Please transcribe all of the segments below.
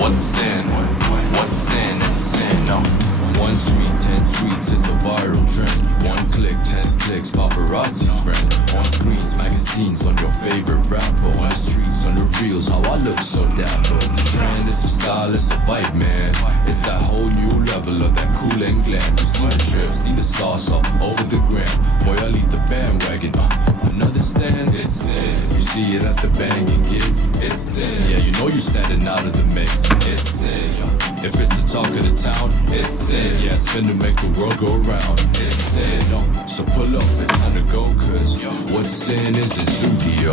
What's sin? What's sin? It's sin. No. One tweet, 10 tweets, it's a viral trend. One click, 10 clicks, paparazzi's friend. On screens, magazines, on your favorite rapper. On the streets, on the reels, how I look so dapper. It's a trend, it's a style, it's a vibe, man. It's that whole new level of that cool and glam. You see the drip, see the sauce up over the gram. Boy, I lead the bandwagon. Understand? It's sin. You see it at the banging gigs. It's sin. Yeah, you know you standing out of the mix. It's sin. If it's the talk of the town, it's sin. Yeah, it's finna make the world go round. It's sin. No, so pull up, it's time to go. Cause what sin is in studio.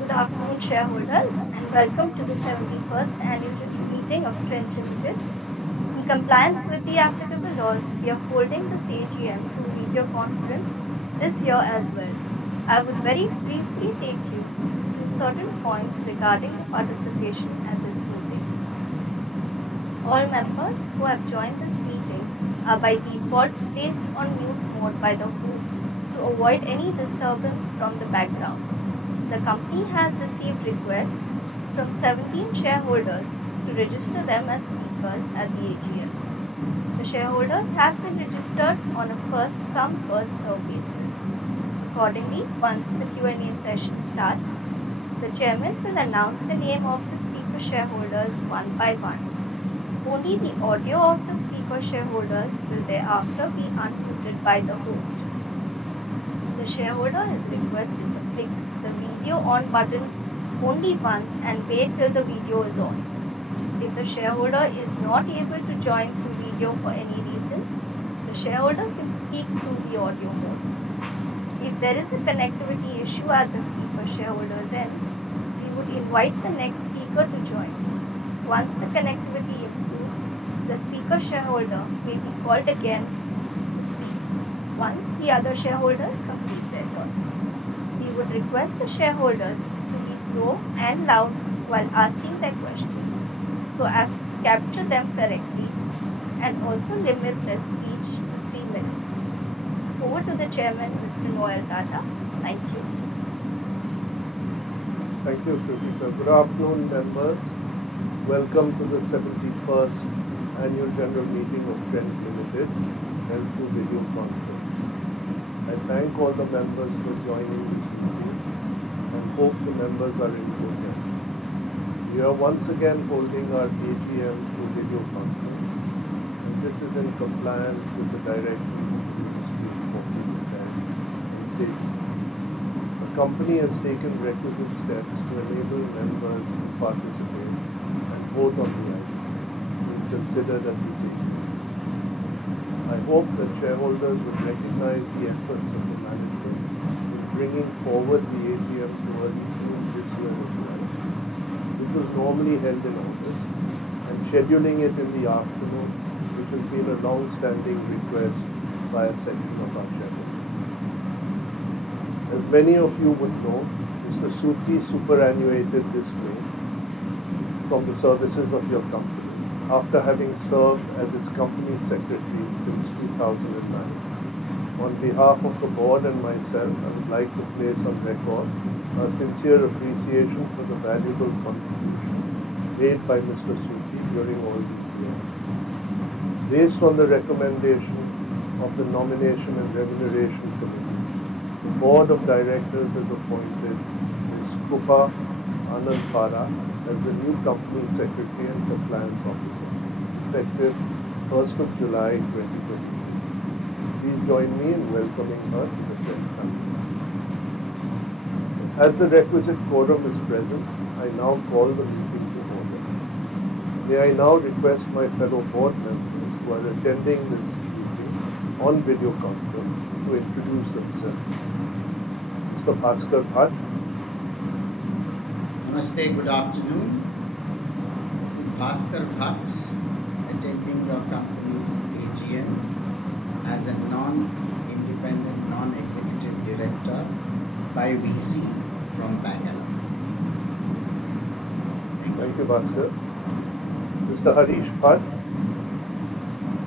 Good afternoon, shareholders, and welcome to the 71st annual meeting of Trent Limited. In compliance with the applicable laws, we are holding this AGM through video conference this year as well. I would very briefly take you to certain points regarding the participation at this meeting. All members who have joined this meeting are by default placed on mute mode by the host to avoid any disturbance from the background. The company has received requests from 17 shareholders to register them as speakers at the AGM. The shareholders have been registered on a first-come, first-served basis. Accordingly, once the Q&A session starts, the chairman will announce the name of the speaker shareholders one by one. Only the audio of the speaker shareholders will thereafter be unmuted by the host. The shareholder is requested to click the video on button only once and wait till the video is on. If the shareholder is not able to join through video for any reason, the shareholder can speak through the audio mode. If there is a connectivity issue at the speaker shareholder's end, we would invite the next speaker to join. Once the connectivity improves, the speaker shareholder may be called again to speak once the other shareholders complete their turn. We would request the shareholders to be slow and loud while asking their questions so as to capture them correctly and also limit their speech to 3 minutes. Over to the chairman, Mr. Noel Tata. Thank you. Thank you, Krishika. Good afternoon, members. Welcome to the 71st Annual General Meeting of Trent Limited, held through video conference. I thank all the members for joining this meeting and hope the members are in good health. We are once again holding our AGM through video conference. and this is in compliance with the directions of the Ministry of Corporate Affairs and Safety. The company has taken requisite steps to enable members to participate and vote on the item being considered at this AGM. I hope that shareholders will recognize the efforts of the management in bringing forward the AGM to early June this year as well, which was normally held in August, and scheduling it in the afternoon, which has been a long-standing request by a section of our shareholders. As many of you would know, Mr. Suti superannuated this way from the services of your company after having served as its company secretary since 2009. On behalf of the board and myself, I would like to place on record our sincere appreciation for the valuable contribution made by Mr. Suti during all these years. Based on the recommendation of the Nomination and Remuneration Committee, the Board of Directors has appointed Ms. Krupa Anandpara as the new Company Secretary and Compliance Officer, effective 1st of July 2023. Please join me in welcoming her to the Trent family. As the requisite quorum is present, I now call the meeting to order. May I now request my fellow board members who are attending this meeting on video conference to introduce themselves. Mr. Bhaskar Bhatt. Namaste, good afternoon. This is Bhaskar Bhatt, attending your company's AGM as a non-independent, non-executive director by VC from Bangalore. Thank you, Bhaskar. Mr. Harish Bhatt.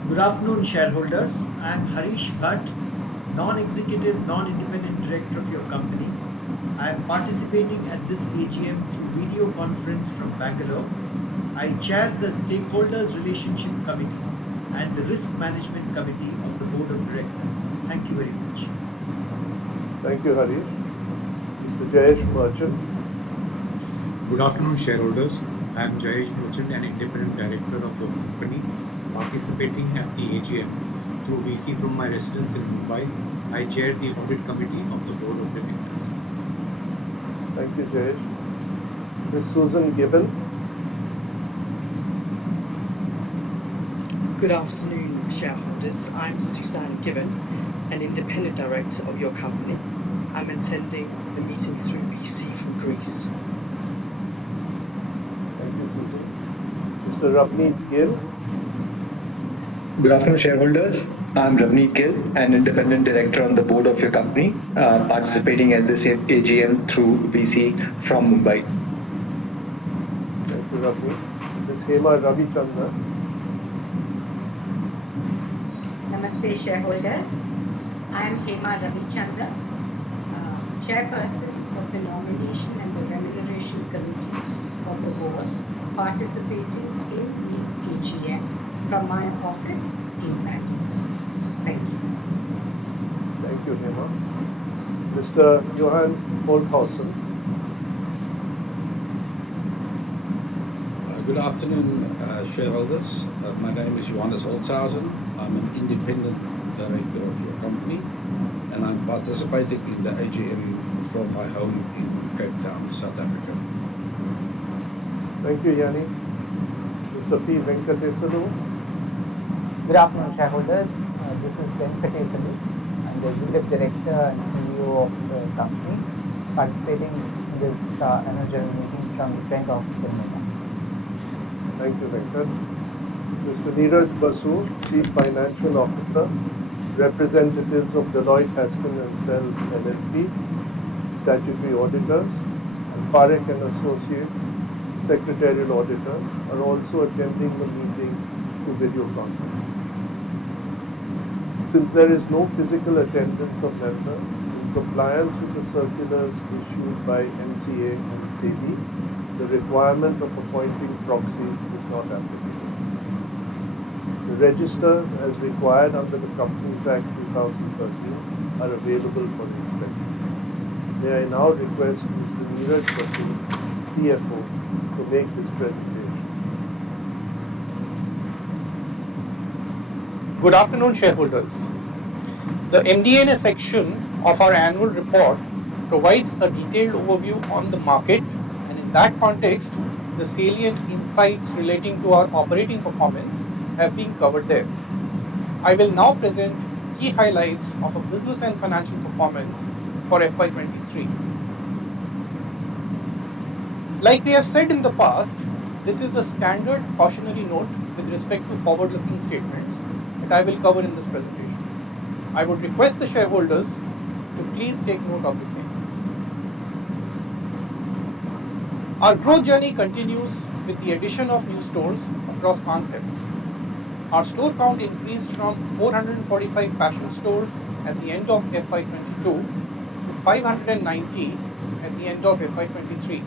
Good afternoon, shareholders. I am Harish Bhatt, non-executive, non-independent director of your company. I am participating at this AGM through video conference from Bangalore. I chair the Stakeholders Relationship Committee and the Risk Management Committee of the Board of Directors. Thank you very much. Thank you, Harish. Mr. Jayesh Merchant. Good afternoon, shareholders. I am Jayesh Merchant, an independent director of your company, participating at the AGM through VC from my residence in Mumbai. I chair the Audit Committee of the Board of Directors. Thank you, Jayesh. Ms. Susan Gibbon. Good afternoon, shareholders. I'm Suzanne Gibbon, an independent director of your company. I'm attending the meeting through VC from Greece. Thank you, Susan. Mr. Ravneet Gill. Good afternoon, shareholders. I'm Ravneet Gill, an independent director on the board of your company, participating at this AGM through VC from Mumbai. Thank you, Ravneet. Ms. Hema Ravichandra. Namaste, shareholders. I am Hema Ravichandra, chairperson of the Nomination and the Remuneration Committee of the board, participating in the AGM from my office in Bangalore. Thank you. Thank you, Hema. Mr. Johan Holthausen. Good afternoon, shareholders. My name is Johannes Holtzhausen. I'm an independent director of your company, and I'm participating in the AGM from my home in Cape Town, South Africa. Thank you, Yanni. Mr. P. Venkatesulu. Good afternoon, shareholders. This is Venkatesulu. I'm the Executive Director and CEO of the company, participating in this annual general meeting from the Trent office in Mumbai. Thank you, Venkat. Mr. Neeraj Basu, Chief Financial Officer, representatives of Deloitte Haskins and Sells LLP, statutory auditors, and Parekh and Associates, secretarial auditors, are also attending the meeting through video conference. Since there is no physical attendance of members, in compliance with the circulars issued by MCA and SEBI, the requirement of appointing proxies is not applicable. The registers, as required under the Companies Act 2013, are available for inspection. May I now request Mr. Neeraj Basu, CFO, to make his presentation. Good afternoon, shareholders. The MD&A section of our annual report provides a detailed overview on the market, and in that context, the salient insights relating to our operating performance have been covered there. I will now present key highlights of our business and financial performance for FY23. Like we have said in the past, this is a standard cautionary note with respect to forward-looking statements that I will cover in this presentation. I would request the shareholders to please take note of the same. Our growth journey continues with the addition of new stores across concepts. Our store count increased from 445 fashion stores at the end of FY22 to 590 at the end of FY23.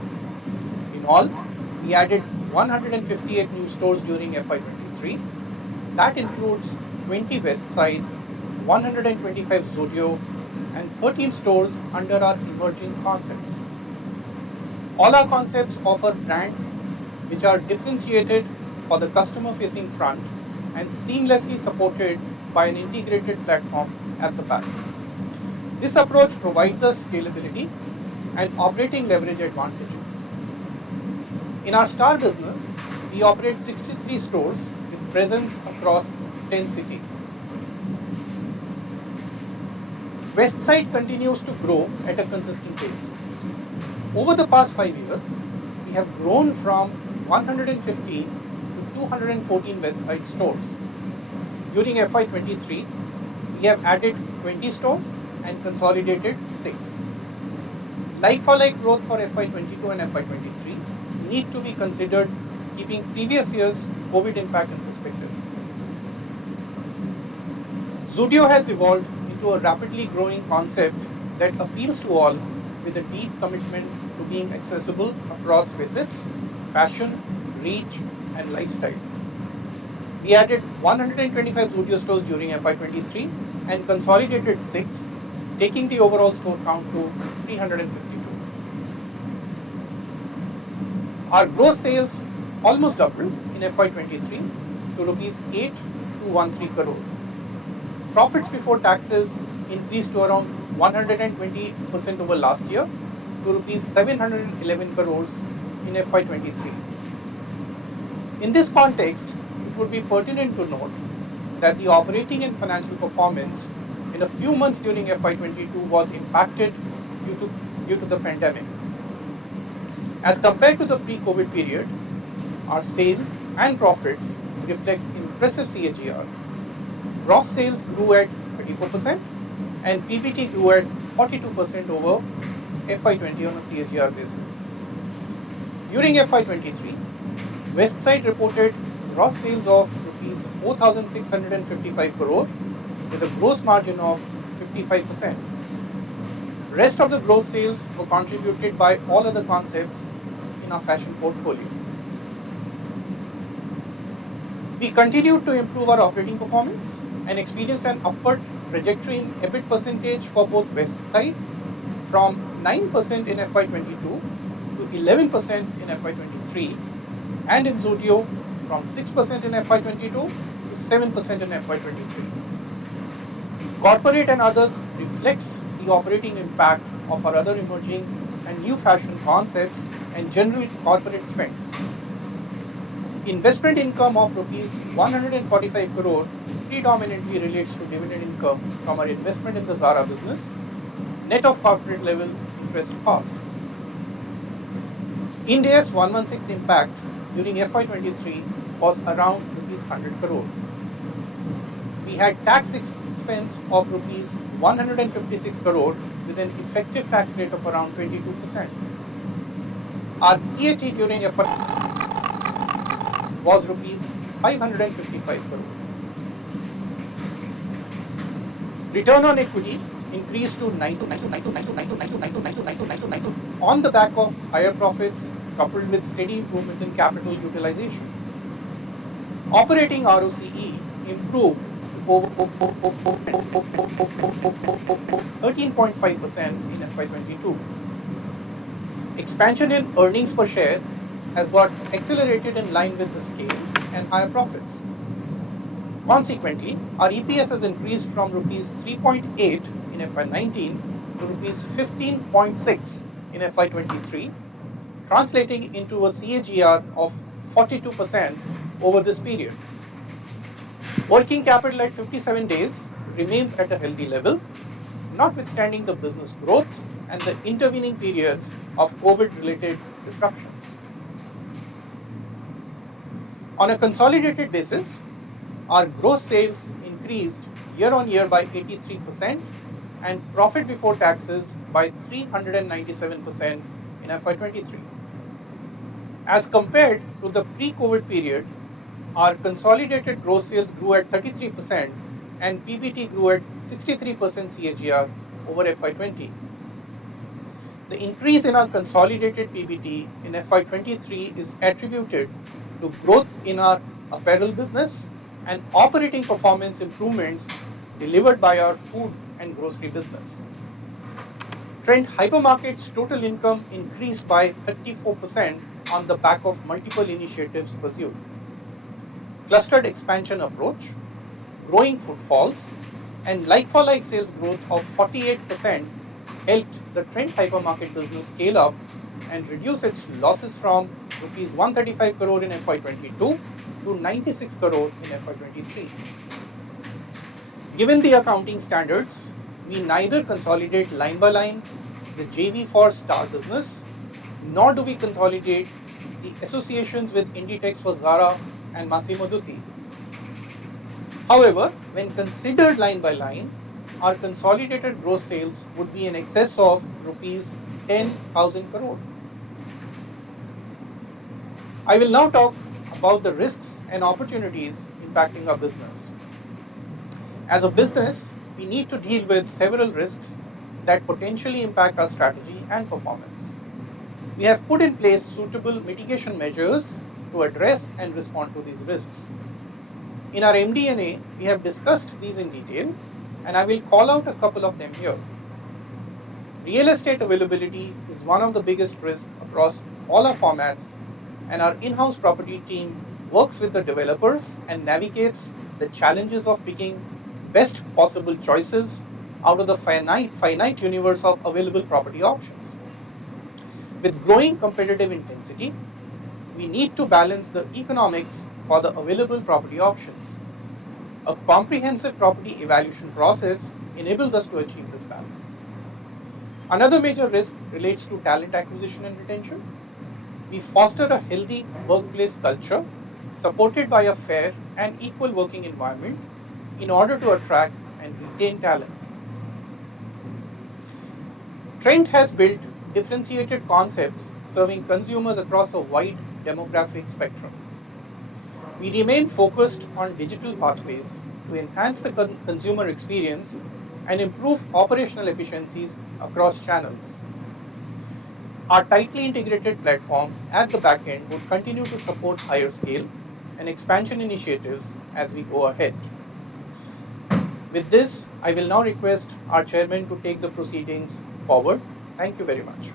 In all, we added 158 new stores during FY23. That includes 20 Westside, 125 Zudio, and 13 stores under our emerging concepts. All our concepts offer brands which are differentiated for the customer-facing front and seamlessly supported by an integrated platform at the back. This approach provides us scalability and operating leverage advantages. In our star business, we operate 63 stores with presence across 10 cities. Westside continues to grow at a consistent pace. Over the past 5 years, we have grown from 115 to 214 Westside stores. During FY23, we have added 20 stores and consolidated 6. Like-for-like growth for FY22 and FY23 need to be considered keeping previous year's COVID impact in perspective. Zudio has evolved into a rapidly growing concept that appeals to all with a deep commitment to being accessible across visits, fashion, reach, and lifestyle. We added 125 Zudio stores during FY23 and consolidated 6, taking the overall store count to 352. Our gross sales almost doubled in FY23 to rupees 8,213 crore. Profits before taxes increased to around 120% over last year to rupees 711 crores in FY23. In this context, it would be pertinent to note that the operating and financial performance in a few months during FY22 was impacted due to the pandemic. As compared to the pre-COVID period, our sales and profits reflect impressive CAGR. Gross sales grew at 34% and PBT grew at 42% over FY20 on a CAGR basis. During FY23, Westside reported gross sales of rupees 4,655 crore with a gross margin of 55%. Rest of the gross sales were contributed by all other concepts in our fashion portfolio. We continued to improve our operating performance and experienced an upward trajectory in EBIT percentage for both Westside from 9% in FY22 to 11% in FY23 and in Zudio from 6% in FY22 to 7% in FY23. Corporate and others reflects the operating impact of our other emerging and new fashion concepts and general corporate spends. Investment income of rupees 145 crore predominantly relates to dividend income from our investment in the Zara business, net of corporate level interest cost. Ind AS 116 impact during FY23 was around rupees 100 crore. We had tax expense of rupees 156 crore with an effective tax rate of around 22%. Our PAT during FY was rupees 555 crore. Return on equity increased to 9 on the back of higher profits coupled with steady improvements in capital utilization. Operating ROCE improved over 13.5% in FY22. Expansion in earnings per share has got accelerated in line with the scale and higher profits. Consequently, our EPS has increased from rupees 3.8 in FY19 to rupees 15.6 in FY23, translating into a CAGR of 42% over this period. Working capital at 57 days remains at a healthy level, notwithstanding the business growth and the intervening periods of COVID-related disruptions. On a consolidated basis, our gross sales increased year-on-year by 83% and profit before taxes by 397% in FY23. As compared to the pre-COVID period, our consolidated gross sales grew at 33% and PBT grew at 63% CAGR over FY20. The increase in our consolidated PBT in FY23 is attributed to growth in our apparel business and operating performance improvements delivered by our food and grocery business. Trent Hypermarket's total income increased by 34% on the back of multiple initiatives pursued. Clustered expansion approach, growing footfalls, and like-for-like sales growth of 48% helped the Trent Hypermarket business scale up and reduce its losses from rupees 135 crore in FY22 to 96 crore in FY23. Given the accounting standards, we neither consolidate line by line the JV for Star business, nor do we consolidate the associations with Inditex for Zara and Massimo Dutti. However, when considered line by line, our consolidated gross sales would be in excess of rupees 10,000 crore. I will now talk about the risks and opportunities impacting our business. As a business, we need to deal with several risks that potentially impact our strategy and performance. We have put in place suitable mitigation measures to address and respond to these risks. In our MD&A, we have discussed these in detail, and I will call out a couple of them here. Real estate availability is one of the biggest risks across all our formats, and our in-house property team works with the developers and navigates the challenges of picking best possible choices out of the finite universe of available property options. With growing competitive intensity, we need to balance the economics for the available property options. A comprehensive property evaluation process enables us to achieve this balance. Another major risk relates to talent acquisition and retention. We foster a healthy workplace culture supported by a fair and equal working environment in order to attract and retain talent. Trent has built differentiated concepts serving consumers across a wide demographic spectrum. We remain focused on digital pathways to enhance the consumer experience and improve operational efficiencies across channels. Our tightly integrated platform at the back end would continue to support higher scale and expansion initiatives as we go ahead. With this, I will now request our chairman to take the proceedings forward. Thank you very much.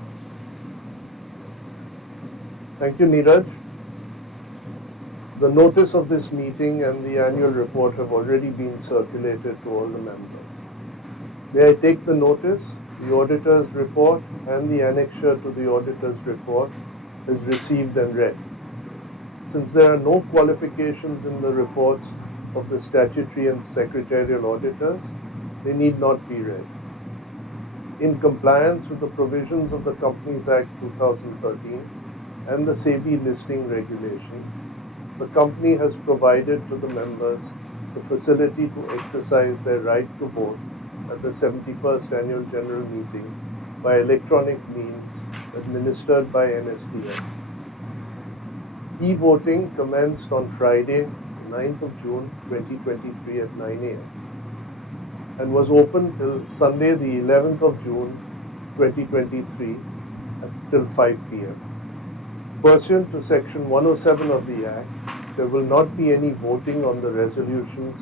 Thank you, Neeraj. The notice of this meeting and the annual report have already been circulated to all the members. May I take the notice, the auditor's report, and the annexure to the auditor's report is received and read. Since there are no qualifications in the reports of the statutory and secretarial auditors, they need not be read. In compliance with the provisions of the Companies Act 2013 and the SEBI listing regulations, the company has provided to the members the facility to exercise their right to vote at the 71st Annual General Meeting by electronic means administered by NSDL. E-voting commenced on Friday, 9th of June 2023 at 9 a.m. and was open till Sunday, the 11th of June 2023 till 5 p.m. Pursuant to Section 107 of the Act, there will not be any voting on the resolutions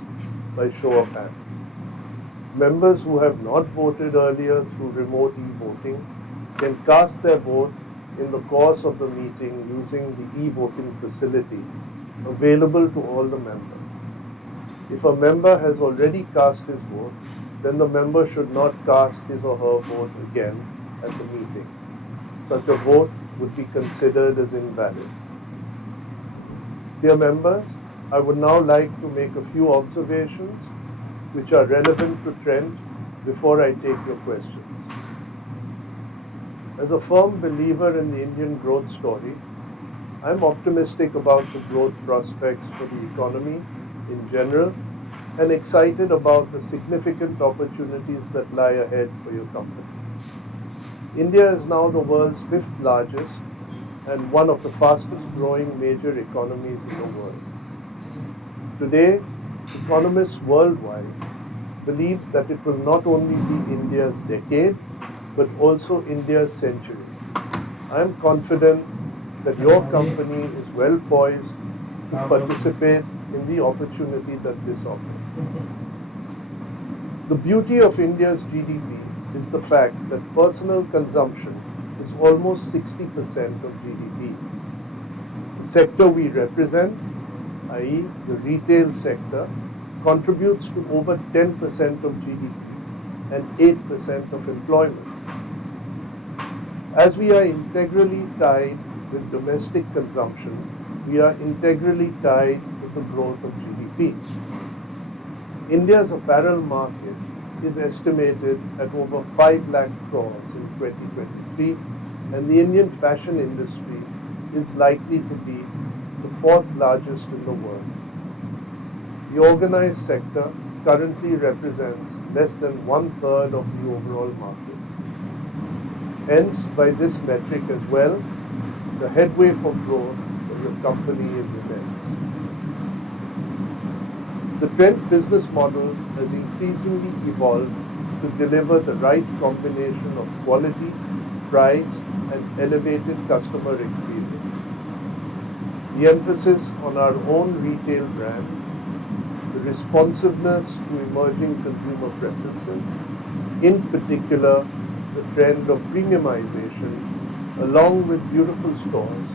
by show of hands. Members who have not voted earlier through remote e-voting can cast their vote in the course of the meeting using the e-voting facility available to all the members. If a member has already cast his vote, then the member should not cast his or her vote again at the meeting. Such a vote would be considered as invalid. Dear members, I would now like to make a few observations which are relevant to Trent before I take your questions. As a firm believer in the Indian growth story, I'm optimistic about the growth prospects for the economy in general and excited about the significant opportunities that lie ahead for your company. India is now the world's 5th largest and one of the fastest growing major economies in the world. Today, economists worldwide believe that it will not only be India's decade, but also India's century. I am confident that your company is well poised to participate in the opportunity that this offers. The beauty of India's GDP is the fact that personal consumption is almost 60% of GDP. The sector we represent, i.e. the retail sector, contributes to over 10% of GDP and 8% of employment. As we are integrally tied with domestic consumption, we are integrally tied with the growth of GDP. India's apparel market is estimated at over 5 lakh crores in 2023, and the Indian fashion industry is likely to be the 4th largest in the world. The organized sector currently represents less than 1/3 of the overall market. Hence, by this metric as well, the headway for growth for your company is immense. The Trent business model has increasingly evolved to deliver the right combination of quality, price, and elevated customer experience. The emphasis on our own retail brands, the responsiveness to emerging consumer preferences, in particular the trend of premiumization, along with beautiful stores,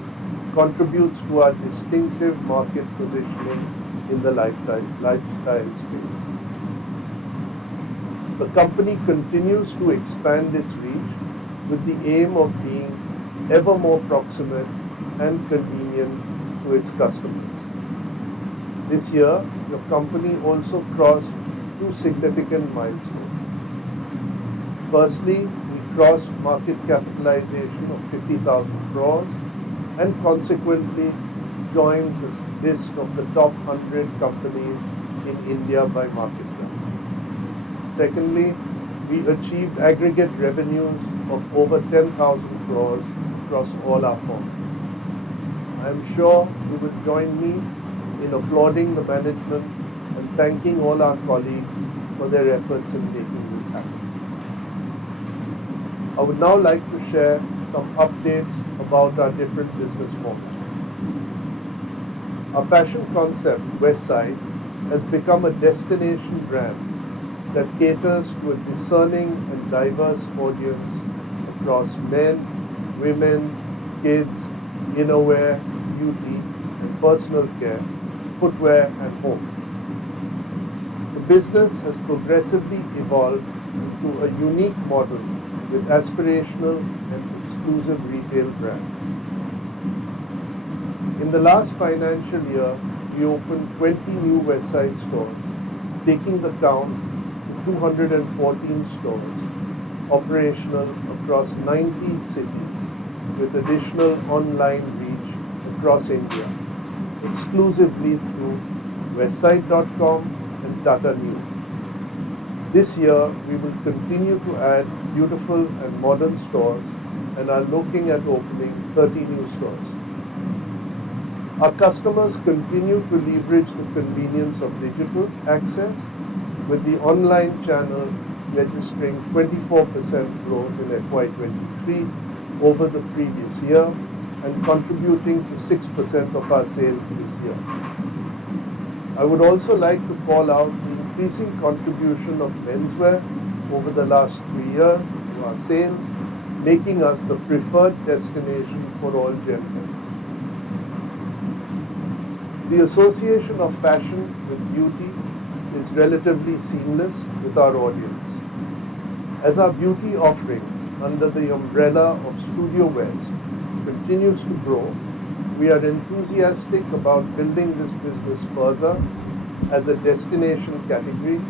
contributes to our distinctive market positioning in the lifestyle space. The company continues to expand its reach with the aim of being ever more proximate and convenient to its customers. This year, your company also crossed 2 significant milestones. Firstly, we crossed market capitalization of 50,000 crores and consequently joined this list of the top 100 companies in India by market cap. Secondly, we achieved aggregate revenues of over 10,000 crores across all our formats. I am sure you will join me in applauding the management and thanking all our colleagues for their efforts in making this happen. I would now like to share some updates about our different business models. Our fashion concept, Westside, has become a destination brand that caters to a discerning and diverse audience across men, women, kids, innerwear, beauty, and personal care, footwear, and home. The business has progressively evolved into a unique model with aspirational and exclusive retail brands. In the last financial year, we opened 20 new Westside stores, taking the count to 214 stores, operational across 90 cities, with additional online reach across India, exclusively through westside.com and Tata Neu. This year, we will continue to add beautiful and modern stores and are looking at opening 30 new stores. Our customers continue to leverage the convenience of digital access, with the online channel registering 24% growth in FY23 over the previous year and contributing to 6% of our sales this year. I would also like to call out the increasing contribution of menswear over the last 3 years to our sales, making us the preferred destination for all genders. The association of fashion with beauty is relatively seamless with our audience. As our beauty offering under the umbrella of Studio West continues to grow, we are enthusiastic about building this business further as a destination category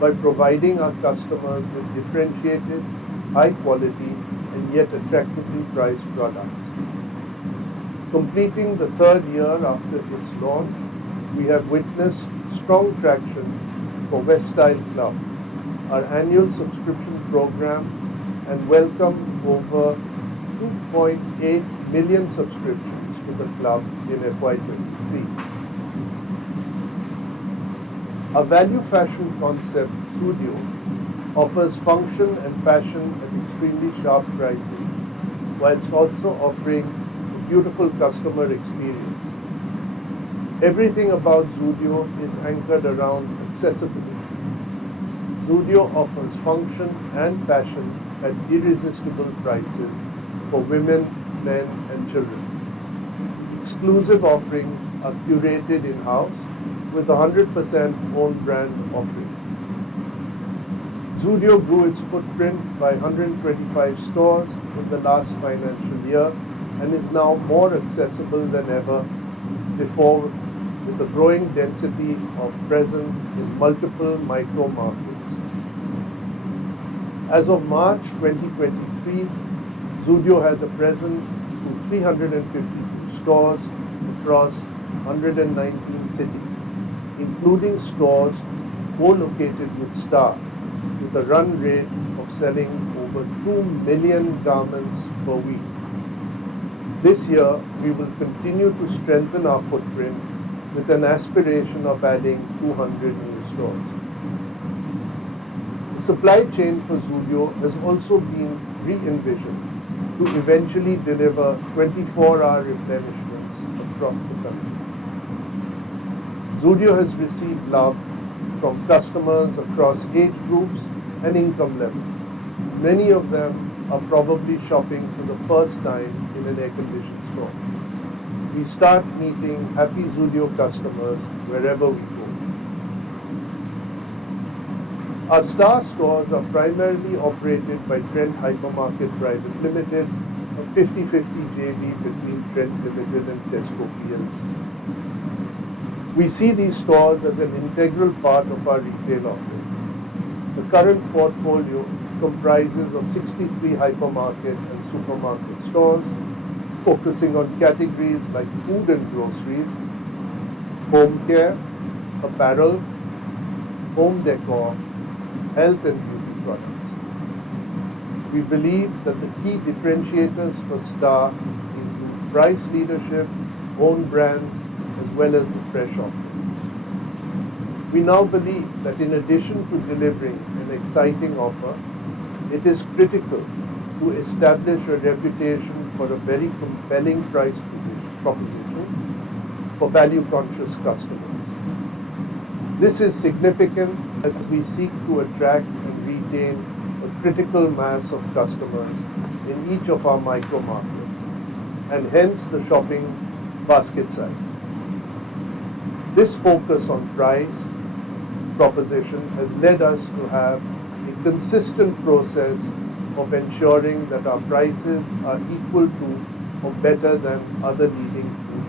by providing our customers with differentiated, high quality, and yet attractively priced products. Completing the third year after its launch, we have witnessed strong traction for West Style Club, our annual subscription program, and welcomed over 2.8 million subscriptions to the club in FY23. Our value fashion concept, Studio, offers function and fashion at extremely sharp prices, whilst also offering a beautiful customer experience. Everything about Zudio is anchored around accessibility. Zudio offers function and fashion at irresistible prices for women, men, and children. Exclusive offerings are curated in-house with 100% own brand offering. Zudio grew its footprint by 125 stores in the last financial year and is now more accessible than ever before, with a growing density of presence in multiple micro markets. As of March 2023, Zudio has a presence in 352 stores across 119 cities, including stores co-located with Star, with a run rate of selling over 2 million garments per week. This year, we will continue to strengthen our footprint with an aspiration of adding 200 new stores. The supply chain for Zudio has also been re-envisioned to eventually deliver 24-hour replenishments across the country. Zudio has received love from customers across age groups and income levels. Many of them are probably shopping for the first time in an air-conditioned store. We start meeting happy Zudio customers wherever we go. Our Star stores are primarily operated by Trent Hypermarket Private Limited, a 50-50 JV between Trent Limited and Tesco PLC. We see these stores as an integral part of our retail offering. The current portfolio comprises of 63 hypermarket and supermarket stores, focusing on categories like food and groceries, home care, apparel, home decor, health and beauty products. We believe that the key differentiators for Star include price leadership, own brands, as well as the fresh offering. We now believe that in addition to delivering an exciting offer, it is critical to establish a reputation for a very compelling price proposition for value-conscious customers. This is significant as we seek to attract and retain a critical mass of customers in each of our micro markets, and hence the shopping basket size. This focus on price proposition has led us to have a consistent process of ensuring that our prices are equal to or better than other leading food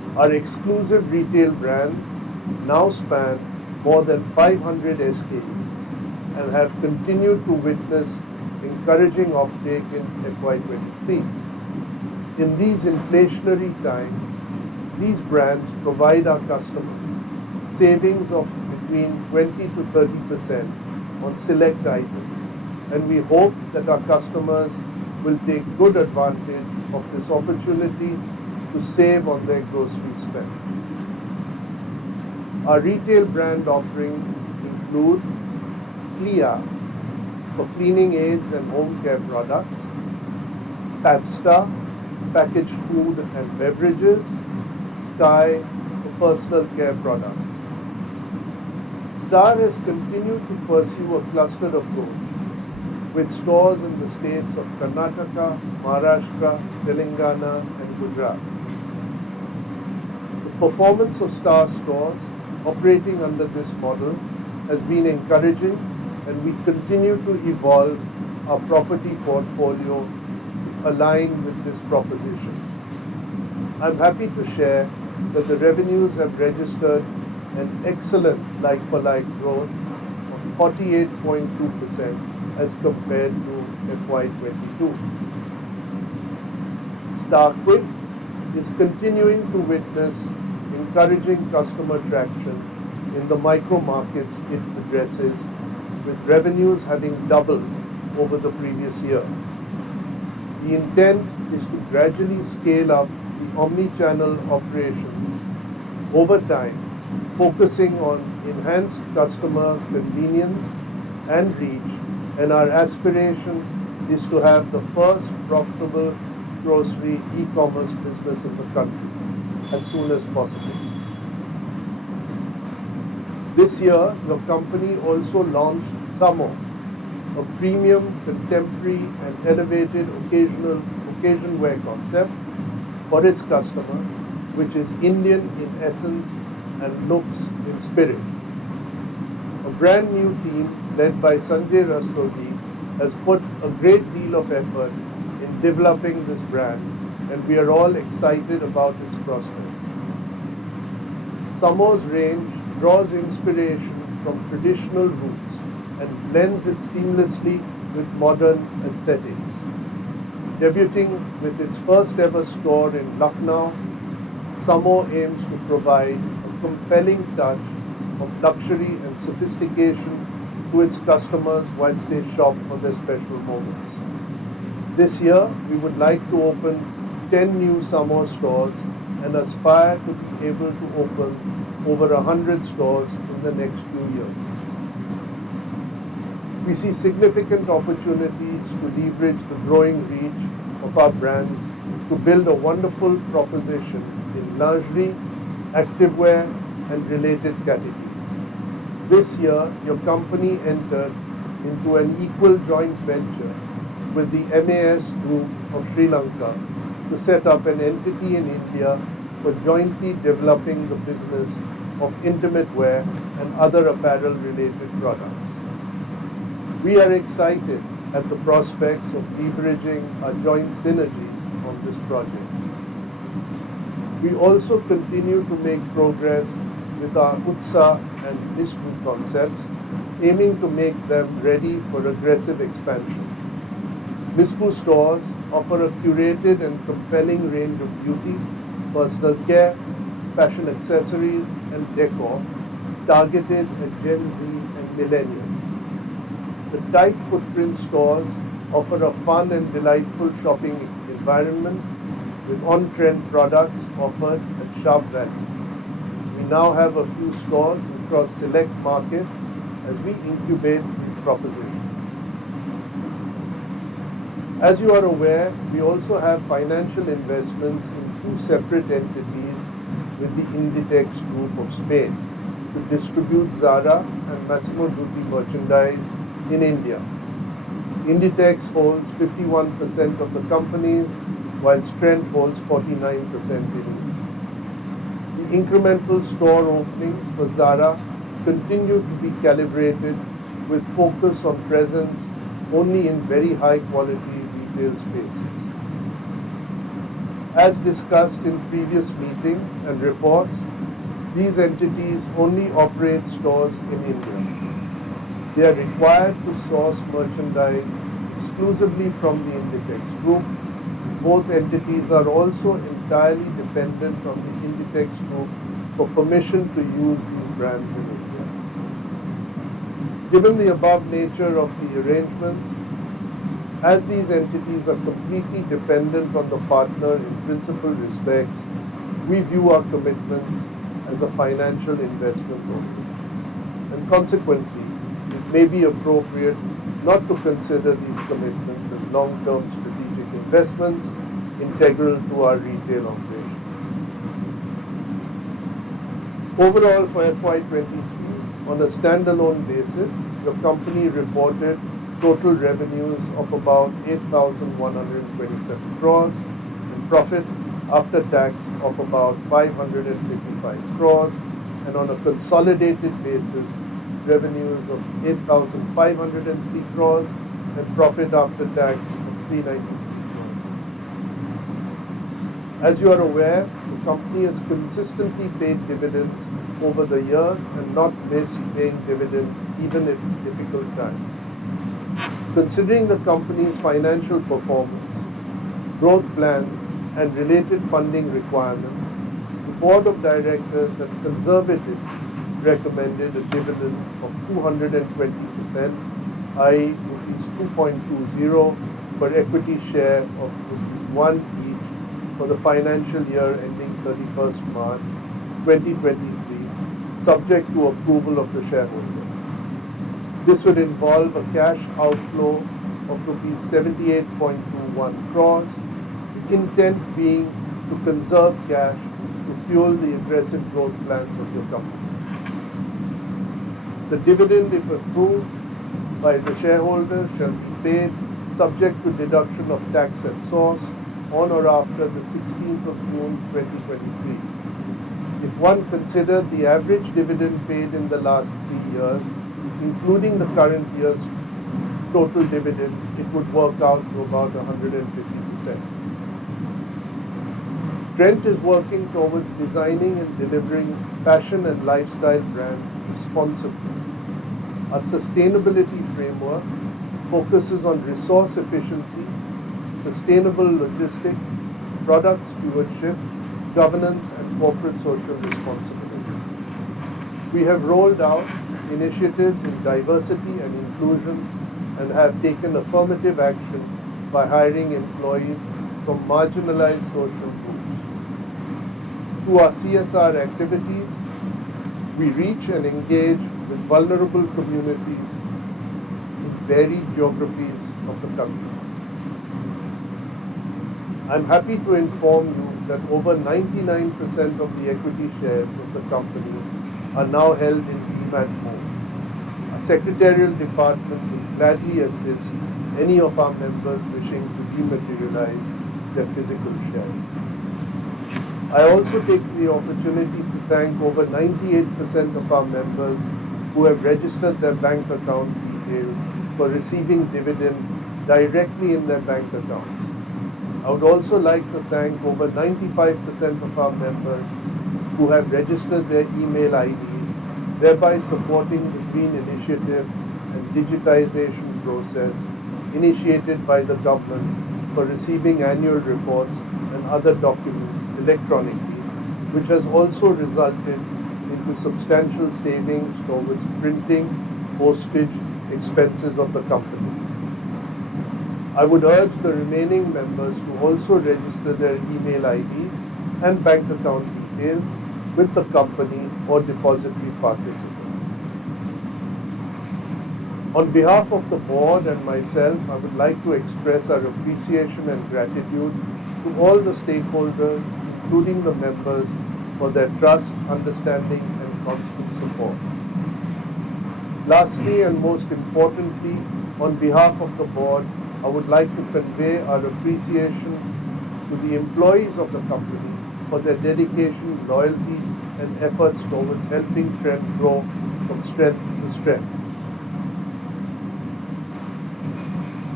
retailers. Our exclusive retail brands now span more than 500 SKUs and have continued to witness encouraging offtake in FY23. In these inflationary times, these brands provide our customers savings of between 20 to 30% on select items, and we hope that our customers will take good advantage of this opportunity to save on their grocery spend. Our retail brand offerings include Clea for cleaning aids and home care products, Fabstar, packaged food and beverages, Sky for personal care products. Star has continued to pursue a clustered approach with stores in the states of Karnataka, Maharashtra, Telangana and Gujarat. The performance of Star stores operating under this model has been encouraging, and we continue to evolve our property portfolio to align with this proposition. I'm happy to share that the revenues have registered an excellent like-for-like growth of 48.2% as compared to FY22. StarQuick is continuing to witness encouraging customer traction in the micro markets it addresses, with revenues having doubled over the previous year. The intent is to gradually scale up the omni-channel operations over time, focusing on enhanced customer convenience and reach, and our aspiration is to have the first profitable grocery e-commerce business in the country as soon as possible. This year, your company also launched Samo, a premium, contemporary and elevated occasion wear concept for its customer, which is Indian in essence and looks in spirit. A brand new team led by Sanjay Rastogi has put a great deal of effort in developing this brand, and we are all excited about its prospects. Samo's range draws inspiration from traditional roots and blends it seamlessly with modern aesthetics. Debuting with its first ever store in Lucknow, Samo aims to provide a compelling touch of luxury and sophistication to its customers whilst they shop for their special moments. This year, we would like to open 10 new Samo stores and aspire to be able to open over 100 stores in the next few years. We see significant opportunities to leverage the growing reach of our brands to build a wonderful proposition in lingerie, activewear, and related categories. This year, your company entered into an equal joint venture with the MAS Group of Sri Lanka to set up an entity in India for jointly developing the business of intimate wear and other apparel-related products. We are excited at the prospects of leveraging our joint synergies on this project. We also continue to make progress with our Utsa and Nispu concepts, aiming to make them ready for aggressive expansion. Nispu stores offer a curated and compelling range of beauty, personal care, fashion accessories, and decor targeted at Gen Z and millennials. The tight footprint stores offer a fun and delightful shopping environment with on-trend products offered at sharp value. We now have a few stores across select markets as we incubate these propositions. As you are aware, we also have financial investments in two separate entities with the Inditex Group of Spain to distribute Zara and Massimo Dutti merchandise in India. Inditex holds 51% of the companies, while Trent holds 49% in India. The incremental store openings for Zara continue to be calibrated with focus on presence only in very high quality retail spaces. As discussed in previous meetings and reports, these entities only operate stores in India. They are required to source merchandise exclusively from the Inditex Group. Both entities are also entirely dependent on the Inditex Group for permission to use these brands in India. Given the above nature of the arrangements, as these entities are completely dependent on the partner in principal respects, we view our commitments as a financial investment only. And consequently, it may be appropriate not to consider these commitments as long-term strategic investments integral to our retail operation. Overall, for FY23, on a standalone basis, the company reported total revenues of about 8,127 crores and profit after tax of about 555 crores and on a consolidated basis, revenues of 8,503 crores and profit after tax of 393 crores. As you are aware, the company has consistently paid dividends over the years and not missed paying dividends even in difficult times. Considering the company's financial performance, growth plans, and related funding requirements, the Board of Directors has conservatively recommended a dividend of 220%, i.e. rupees 2.20 per equity share of rupees 1 each for the financial year ending 31st March 2023, subject to approval of the shareholders. This would involve a cash outflow of rupees 78.21 crores, the intent being to conserve cash to fuel the aggressive growth plans of your company. The dividend, if approved by the shareholders, shall be paid subject to deduction of tax at source on or after the 16th of June 2023. If one considered the average dividend paid in the last 3 years, including the current year's total dividend, it would work out to about 150%. Trent is working towards designing and delivering fashion and lifestyle brands responsibly. Our sustainability framework focuses on resource efficiency, sustainable logistics, product stewardship, governance, and corporate social responsibility. We have rolled out initiatives in diversity and inclusion and have taken affirmative action by hiring employees from marginalized social groups. Through our CSR activities, we reach and engage with vulnerable communities in varied geographies of the country. I'm happy to inform you that over 99% of the equity shares of the company are now held in demat mode. Our secretarial department will gladly assist any of our members wishing to dematerialize their physical shares. I also take the opportunity to thank over 98% of our members who have registered their bank account details for receiving dividend directly in their bank accounts. I would also like to thank over 95% of our members who have registered their email IDs, thereby supporting the Green Initiative and digitization process initiated by the government for receiving annual reports and other documents electronically, which has also resulted into substantial savings towards printing, postage, expenses of the company. I would urge the remaining members to also register their email IDs and bank account details with the company or depository participant. On behalf of the board and myself, I would like to express our appreciation and gratitude to all the stakeholders, including the members, for their trust, understanding, and constant support. Lastly, and most importantly, on behalf of the board, I would like to convey our appreciation to the employees of the company for their dedication, loyalty, and efforts towards helping Trent grow from strength to strength.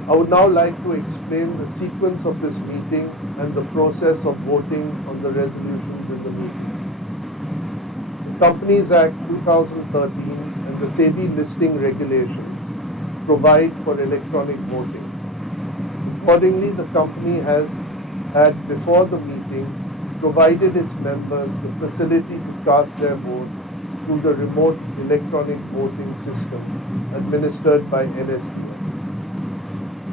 I would now like to explain the sequence of this meeting and the process of voting on the resolutions in the meeting. The Companies Act 2013 and the SEBI listing regulations provide for electronic voting. Accordingly, the company has had, before the meeting, provided its members the facility to cast their vote through the remote electronic voting system administered by NSDL.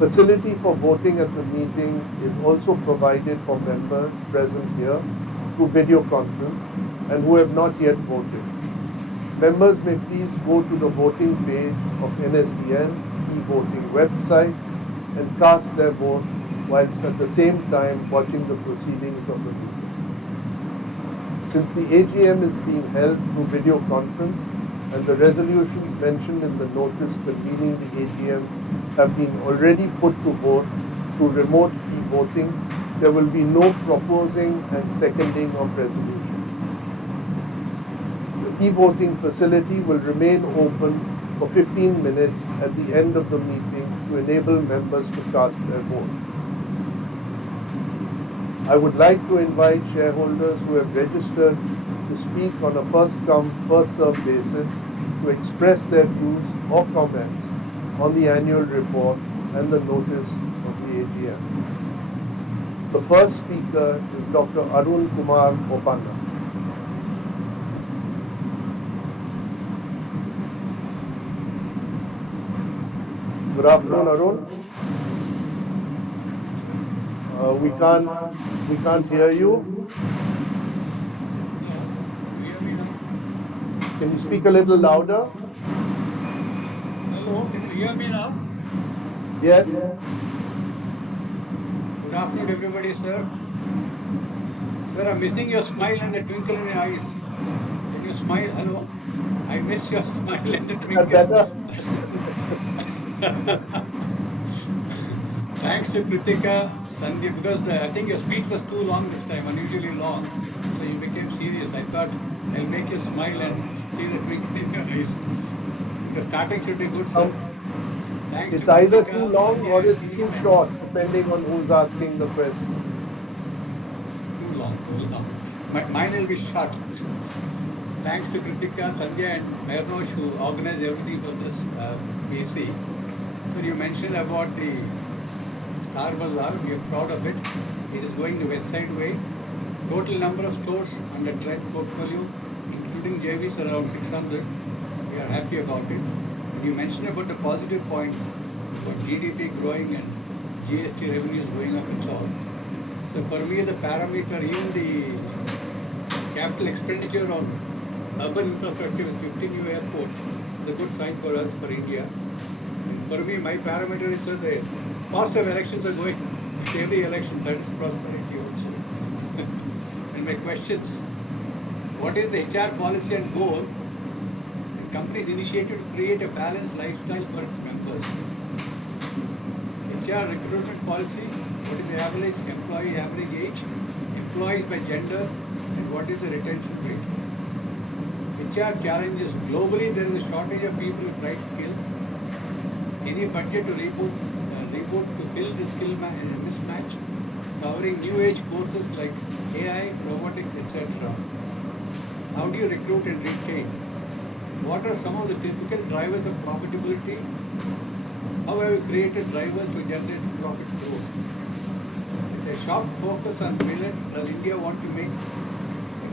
Facility for voting at the meeting is also provided for members present here through video conference and who have not yet voted. Members may please go to the voting page of NSDL e-voting website and cast their vote whilst at the same time watching the proceedings of the meeting. Since the AGM is being held through video conference and the resolutions mentioned in the notice convening the AGM have been already put to vote through remote e-voting, there will be no proposing and seconding of resolutions. e-voting facility will remain open for 15 minutes at the end of the meeting to enable members to cast their vote. I would like to invite shareholders who have registered to speak on a first-come, first-served basis to express their views or comments on the annual report and the notice of the AGM. The first speaker is Dr. Arun Kumar Opanna. Good afternoon, Arun. We can't hear you. Can you speak a little louder? Hello, can you hear me now? Yes. Good afternoon, everybody, sir. Sir, I'm missing your smile and the twinkle in your eyes. Can you smile? Hello? I miss your smile and the twinkle. Better. Thanks to Kritika, Sandeep, because I think your speech was too long this time, unusually long. So you became serious. I thought I'll make you smile and see the twinkle in your eyes. The starting should be good, sir. Thanks It's to either Kritika, too long Sandeep, or and it's team. too short, depending on who's asking the question. Too long, too long. Mine will be short. Thanks to Kritika, Sandhya and Mayurnosh who organized everything for this BC. So you mentioned about the Star Bazaar. We are proud of it. It is going the West Side way. Total number of stores under Trent portfolio, including JVs, around 600. We are happy about it. And you mentioned about the positive points about GDP growing and GST revenues going up and so on. So for me, the parameter, even the capital expenditure on urban infrastructure with 15 new airports is a good sign for us, for India. And for me, my parameter is that the cost of elections are going with every election, that is prosperity also. And my questions, what is the HR policy and goal the company's initiative to create a balanced lifestyle for its members? HR recruitment policy, what is the average employee average age, employees by gender, and what is the retention rate? HR challenges. Globally, there is a shortage of people with right skills. Any budget to reboot to fill the skill mismatch, covering new age courses like AI, robotics, etc. How do you recruit and retain? What are some of the typical drivers of profitability? How have you created drivers to generate profit growth? With a sharp focus on millets, does India want to make a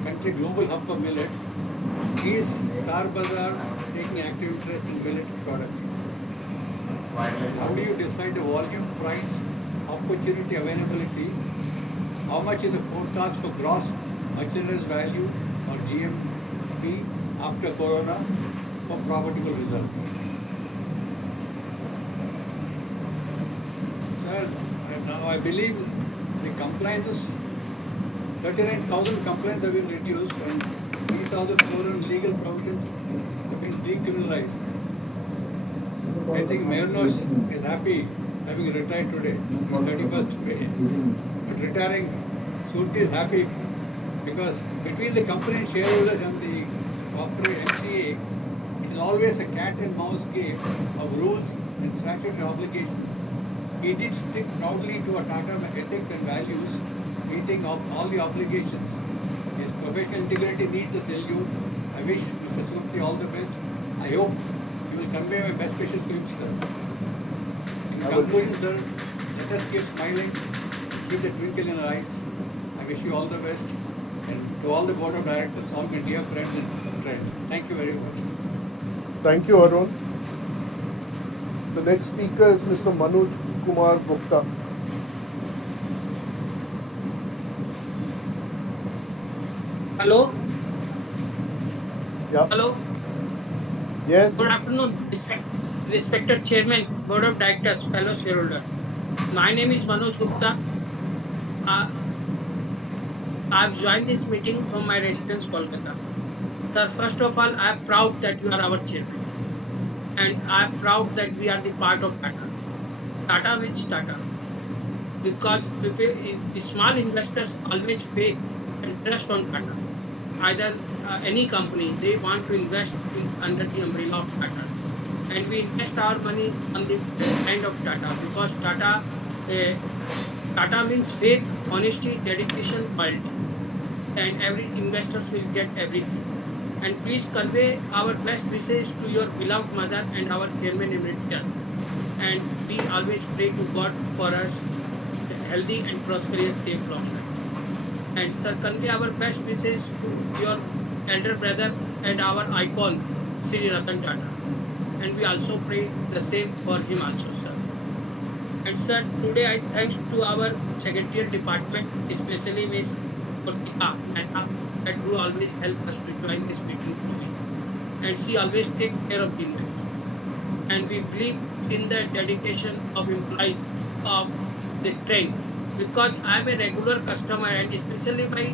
country global hub for millets? Is Star Bazaar taking active interest in millet products? How do you decide the volume, price, opportunity, availability? How much is the forecast for gross merchandise value or GMV after Corona for profitable results? Sir, now I believe the compliances, 39,000 complaints have been reduced and 3,400 legal provisions have been decriminalized. I think Mayurnosh is happy having retired today, 31st May. But retiring, Surti is happy because between the company shareholders and the corporate MCA, it is always a cat and mouse game of rules and statutory obligations. He did stick proudly to a Tata ethics and values, meeting all the obligations. His professional integrity needs a salute. I wish Mr. Surti all the best. I hope you will convey my best wishes to him, sir. In conclusion, sir, let us keep smiling, keep the twinkle in our eyes. I wish you all the best. And to all the board of directors, all my dear friends and friends, thank you very much. Thank you, Arun. The next speaker is Mr. Manoj Kumar Gupta. Hello. Yeah. Hello. Yes. Good afternoon, respected Chairman, Board of Directors, fellow shareholders. My name is Manoj Gupta. I've joined this meeting from my residence, Kolkata. Sir, first of all, I am proud that you are our chairman. And I am proud that we are the part of Tata. Tata means Tata. Because the small investors always faith and trust on Tata. either any company, they want to invest in under the umbrella of Tata's. And we invest our money on the brand of Tata because Tata means faith, honesty, dedication, loyalty, and every investors will get everything. And please convey our best wishes to your beloved mother and our chairman emeritus. And we always pray to God for us healthy and prosperous, safe long life. And sir, convey our best wishes to your elder brother and our icon, Sri Ratan Tata. And we also pray the same for him also, sir. And sir, today I thanks to our secretarial department, especially Miss Kurtika Mehta, that who always help us to join this meeting through VC. And she always take care of the investors. And we believe in the dedication of employees of the Trent because I am a regular customer and especially my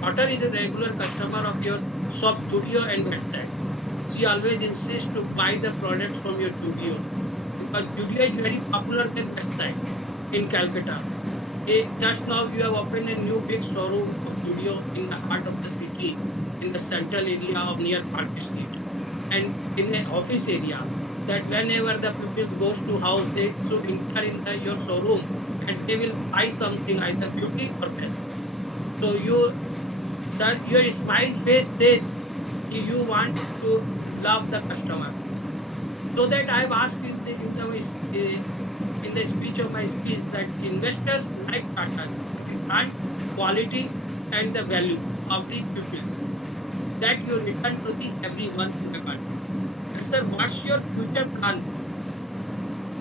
daughter is a regular customer of your shop studio and website. She always insists to buy the products from your studio because studio is very popular than website in Calcutta. Just now you have opened a new big showroom of studio in the heart of the city in the central area of near Park Street and in an office area that whenever the people goes to house they should enter in your showroom and they will buy something either beauty or fashion. So you, sir, your smile face says you want to love the customers. So that I've asked in the speech of my speech that investors like Tata and quality and the value of the pupils that you return to the everyone in the country. And sir, what's your future plan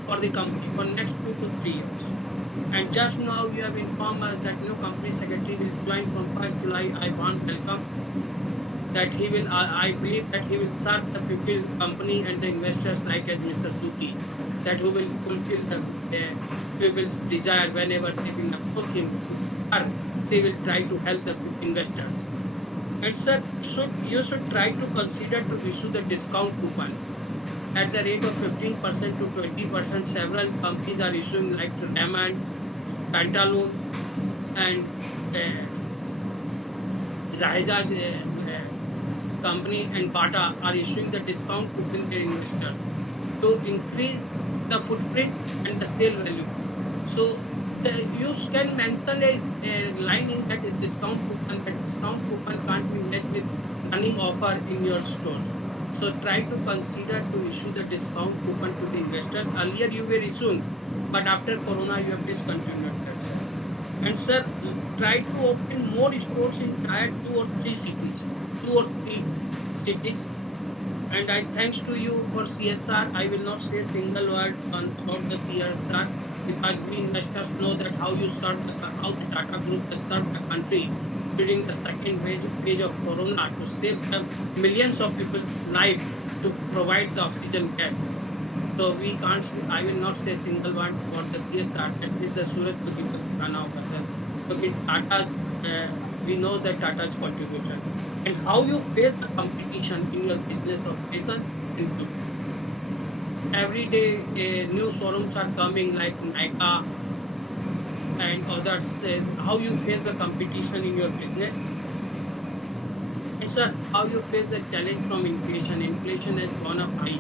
for the company for next 2 to 3 years? And just now you have informed us that new company secretary will join from 1st July. I want welcome that he will, I believe that he will serve the people, company and the investors like as Mr. Suki, that who will fulfill the people's desire whenever they will approach him. Or she will try to help the investors. And sir, you should try to consider to issue the discount coupon at the rate of 15% to 20%. Several companies are issuing like Raymond, Pantaloon, and Raheja's company and Bata are issuing the discount coupon their investors to increase the footprint and the sale value. So you can mention a line in that discount coupon. That discount coupon can't be met with running offer in your stores. So try to consider to issue the discount coupon to the investors. Earlier you were issuing, but after Corona you have discontinued that, sir. And sir, try to open more stores in tier 2 or 3 cities. And I thanks to you for CSR. I will not say a single word about the CSR because we investors know that how the Tata Group has served the country during the second phase of Corona to save the millions of people's life to provide the oxygen gas. So we can't. I will not say a single word about the CSR. That is the Surat to give the Khana of sir. So in Tata's, we know that Tata's contribution and how you face the competition in your business of fashion and beauty. Every day, new showrooms are coming like Nika and others. How you face the competition in your business? And sir, how you face the challenge from inflation? Inflation has gone up high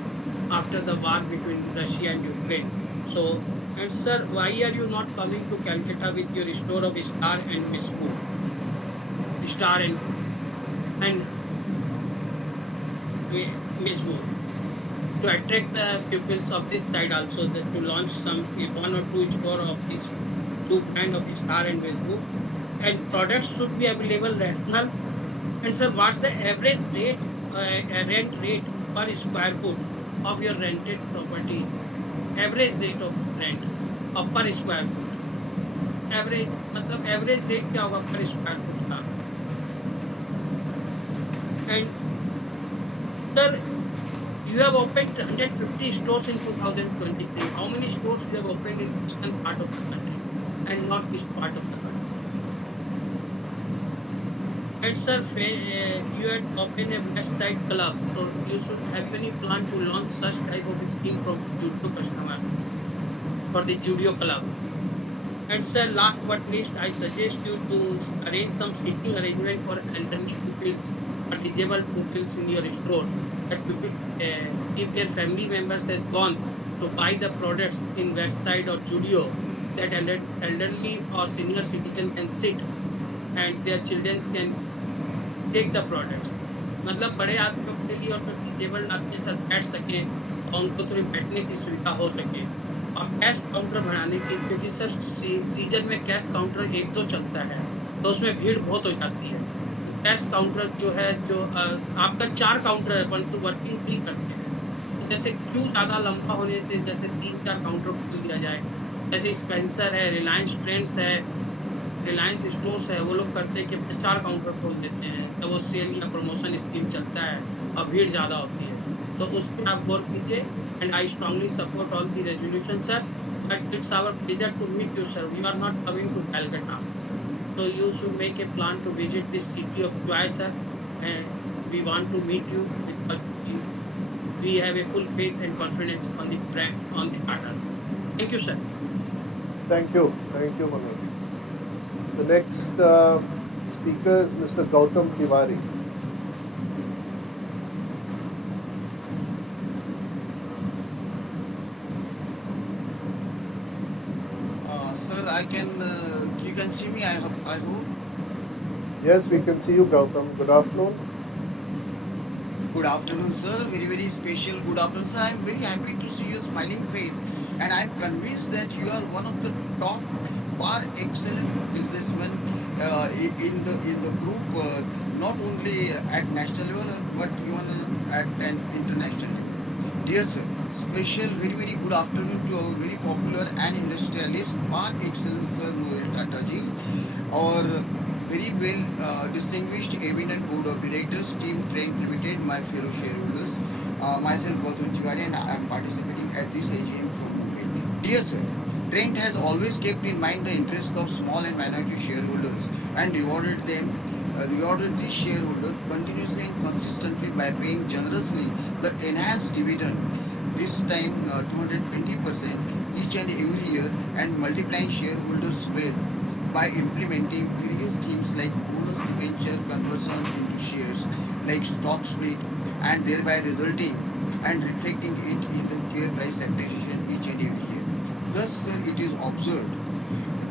after the war between Russia and Ukraine. So, and sir, why are you not coming to Calcutta with your store of Star and Biscuit? Star and Biscuit to attract the pupils of this side also that to launch some 1 or 2 store of these two kind of Star and Biscuit. And products should be available rational. And sir, what's the average rate, rent rate per square foot of your rented property? Average rate of rent of per square foot. Average, मतलब average rate क्या होगा per square foot का? And sir, you have opened 150 stores in 2023. How many stores you have opened in eastern part of the country and northeast part of the country? And sir, you had opened a west side club, so you should have any plan to launch such type of scheme from judo customers for the judo club. And sir, last but least, I suggest you to arrange some seating arrangement for elderly pupils or disabled pupils in your store. That people, if their family members has gone to buy the products in West Side or Judio, that elderly or senior citizen can sit and their children can take the products. मतलब बड़े आदमियों के लिए और जो disabled आदमी sir बैठ सकें और उनको थोड़ी बैठने की सुविधा हो सके और कैश काउंटर बढ़ाने की, क्योंकि सर सीजन में कैश काउंटर एक दो चलता है तो उसमें भीड़ बहुत हो जाती है। तो कैश काउंटर जो है जो आपका 4 काउंटर है परंतु वर्किंग 3 करते हैं। तो जैसे क्यों ज़्यादा लंबा होने से जैसे 3-4 काउंटर खोल दिया जाए, जैसे स्पेंसर है, रिलायंस ट्रेंड्स है, रिलायंस स्टोर्स है, वो लोग करते हैं कि अपने 4 काउंटर खोल देते हैं जब वो सेल या प्रमोशन स्कीम चलता है और भीड़ ज़्यादा होती है, तो उस पर आप गौर कीजिए। And I strongly support all the resolution sir, but it's our pleasure to meet you sir, we are not coming to Calcutta, so you should make a plan to visit this city of joy sir, and we want to meet you because we have a full faith and confidence on the brand, on the partners. Thank you sir. Thank you, Manoj. The next speaker is Mr. Gautam Tiwari. Sir, you can see me, I hope. Yes, we can see you, Gautam. Good afternoon. Good afternoon, sir. Very, very special. Good afternoon, sir. I'm very happy to see your smiling face, and I'm convinced that you are one of the top, far excellent businessmen in the group, not only at national level but even at an international level. Dear sir, special very, very good afternoon to our very popular and industrialist, par excellence Sir Noel Tata ji, our very well distinguished eminent board of directors, team Trent Limited, my fellow shareholders, myself Gautam Tiwari, and I am participating at this AGM from Mumbai. Dear sir, Trent has always kept in mind the interest of small and minority shareholders and rewarded these shareholders continuously and consistently by paying generously the enhanced dividend, this time 220% each and every year, and multiplying shareholders' wealth by implementing various themes like bonus debenture conversion into shares, like stock split, and thereby resulting and reflecting it in the share price appreciation each and every year. Thus, sir, it is observed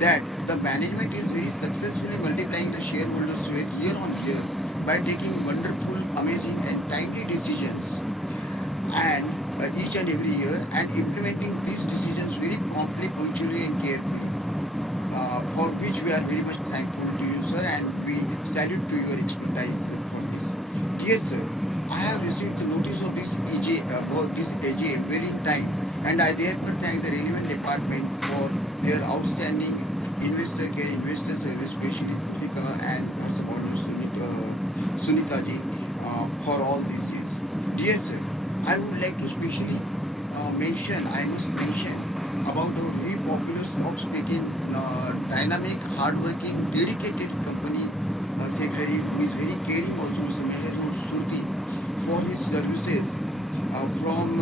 that the management is very successfully multiplying the shareholders' wealth year on year by taking wonderful, amazing, and timely decisions, and each and every year, and implementing these decisions very promptly, punctually, and carefully. For which we are very much thankful to you, sir, and we salute to your expertise for this. Dear sir, I have received the notice of this AGM very in time, and I therefore thank the relevant department for their outstanding investor care, investor service, especially Tulika and her subordinate Sunita ji, for all these years. Dear sir, I would like to specially I must mention about a very popular, soft-spoken, dynamic, hardworking, dedicated company secretary who is very caring also, Mr. Meher Shruti, for his services from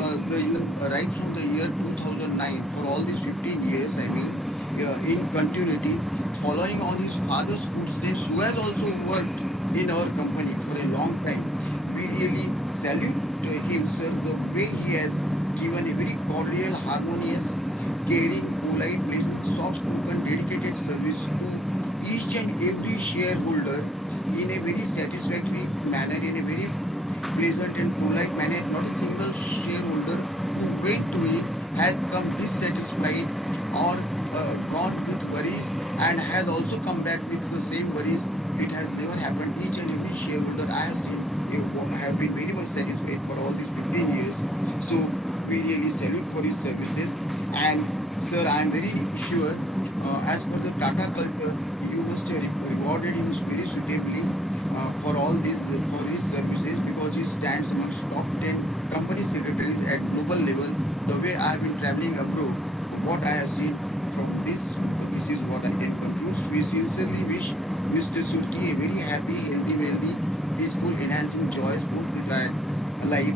right from the year 2009 for all these 15 years, I mean, in continuity, following on his father's footsteps, who has also worked in our company for a long time. We really salute him, sir, the way he has given a very cordial, harmonious, caring, polite, pleasant, soft-spoken, dedicated service to each and every shareholder in a very satisfactory manner, in a very pleasant and polite manner. Not a single shareholder who went to it has come dissatisfied or gone with worries and has also come back with the same worries. It has never happened. Each and every shareholder I have seen have been very much satisfied for all these 15 years. So we really salute for his services. And sir, I am very sure, as per the Tata culture, you must have rewarded him very suitably for all these for his services, because he stands amongst top 10 company secretaries at global level. The way I have been traveling abroad, what I have seen from this is what I can conclude. We sincerely wish Mr. Surti a very happy, healthy, wealthy, peaceful, enhancing joys, good retired life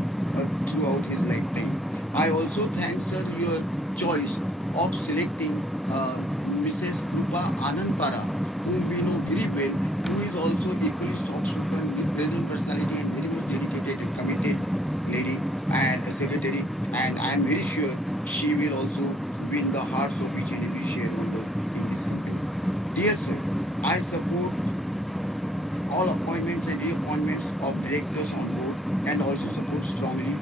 throughout his lifetime. I also thank sir your choice of selecting Mrs. Rupa Anandpara, whom we know very well, who is also equally soft-spoken, with present personality and very much dedicated and committed lady and a secretary. And I am very sure she will also win the hearts of each and every shareholder in this company. Dear sir, I support all appointments and reappointments of directors on board and also support strongly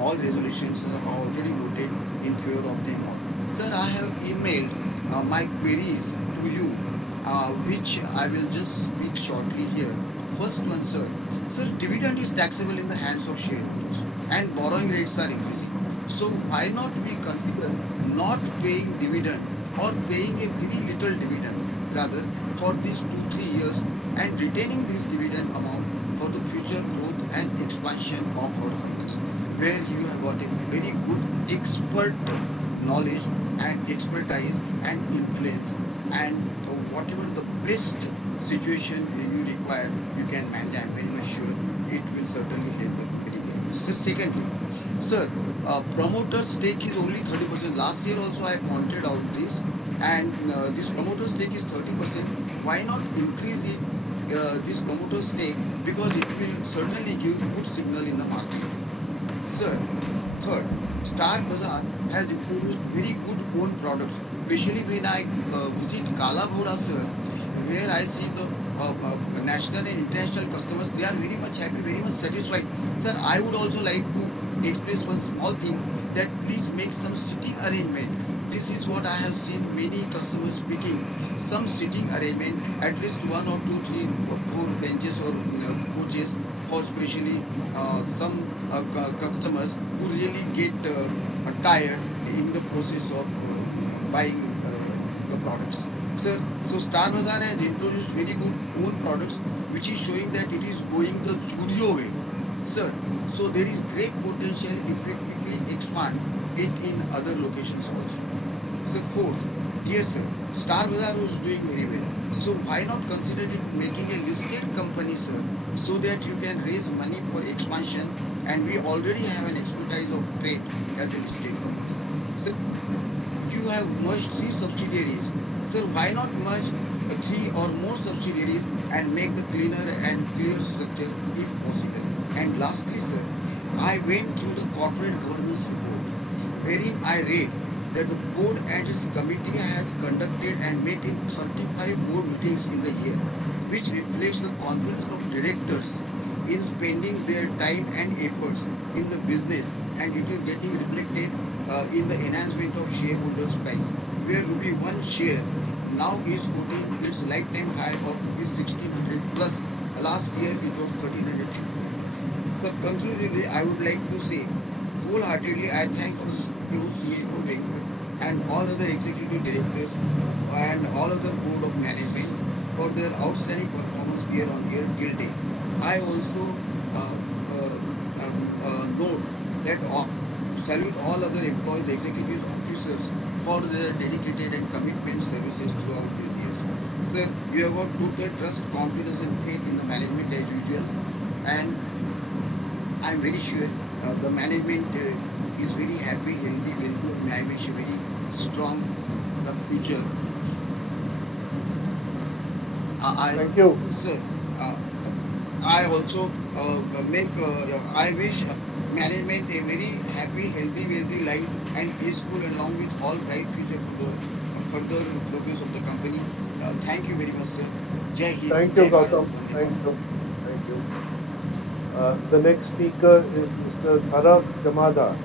all resolutions that are already voted in favor of them all. Sir, I have emailed my queries to you, which I will just speak shortly here. First one, sir. Sir, dividend is taxable in the hands of shareholders and borrowing rates are increasing. So why not we consider not paying dividend or paying a very little dividend rather for these 2 3 years and retaining this dividend amount for the future growth and expansion of our company, where you have got a very good expert knowledge and expertise and influence, and whatever the best situation you require, you can manage. I am very much sure it will certainly help the company very much. So secondly, sir, promoter stake is only 30%. Last year also I pointed out this, and this promoter stake is 30%. Why not increase it, this promoter stake, because it will certainly give good signal in the market. Sir, third, Star Bazaar has introduced very good own products, especially when I visit Kala Ghoda, sir, where I see the national and international customers. They are very much happy, very much satisfied. Sir, I would also like to express one small thing, that please make some sitting arrangement. This is what I have seen many customers speaking. Some sitting arrangement, at least one or two, three, or four benches or coaches, or especially some customers who really get tired in the process of buying the products. Sir, so Star Bazaar has introduced very good own products, which is showing that it is going the Judio way. Sir, so there is great potential if we quickly expand it in other locations also. So fourth, dear sir, Star Bazaar was doing very well. So why not consider it making a listed company, sir, so that you can raise money for expansion, and we already have an expertise of trade as a listed company. Sir, you have merged 3 subsidiaries. Sir, why not merge 3 or more subsidiaries and make the cleaner and clear structure if possible? And lastly, sir, I went through the corporate governance report, wherein I read that the board and its committee has conducted and met in 35 board meetings in the year, which reflects the confidence of directors in spending their time and efforts in the business, and it is getting reflected in the enhancement of shareholders' price, where rupee 1 share now is quoting its lifetime high of rupees 1600 plus. Last year it was 1300. So conclusively, I would like to say wholeheartedly I thank our CEO, CFO, director, and all other executive directors and all other board of management for their outstanding performance year on year till date. I also note that salute all other employees, executives, officers for their dedicated and commitment services throughout these years. Sir, we have got total trust, confidence, and faith in the management as usual, and I am very sure the management is very happy, healthy, wealthy, and I wish a very strong future. Thank you. Sir, I also I wish management a very happy, healthy, wealthy life and peaceful, along with all bright future for the further progress of the company. Thank you very much, sir. Jai Hind. Thank you, Jai Bharat, Gautam. Vande Thank Mataram. you. Thank you. The next speaker is Mr. Dhara Jamada.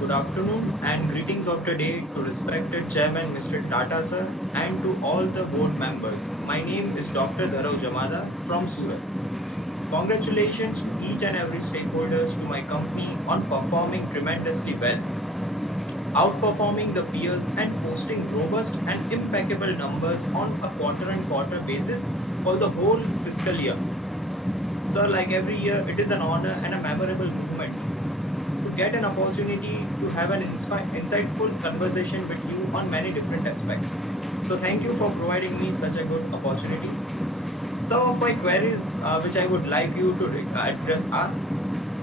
Good afternoon and greetings of the day to respected Chairman Mr. Tata sir and to all the board members. My name is Dr. Dharav Jamada from Surat. Congratulations to each and every stakeholders to my company on performing tremendously well, outperforming the peers and posting robust and impeccable numbers on a quarter-on-quarter basis for the whole fiscal year. Sir, like every year, it is an honor and a memorable moment to get an opportunity to have an insightful conversation with you on many different aspects. So thank you for providing me such a good opportunity. Some of my queries which I would like you to address are: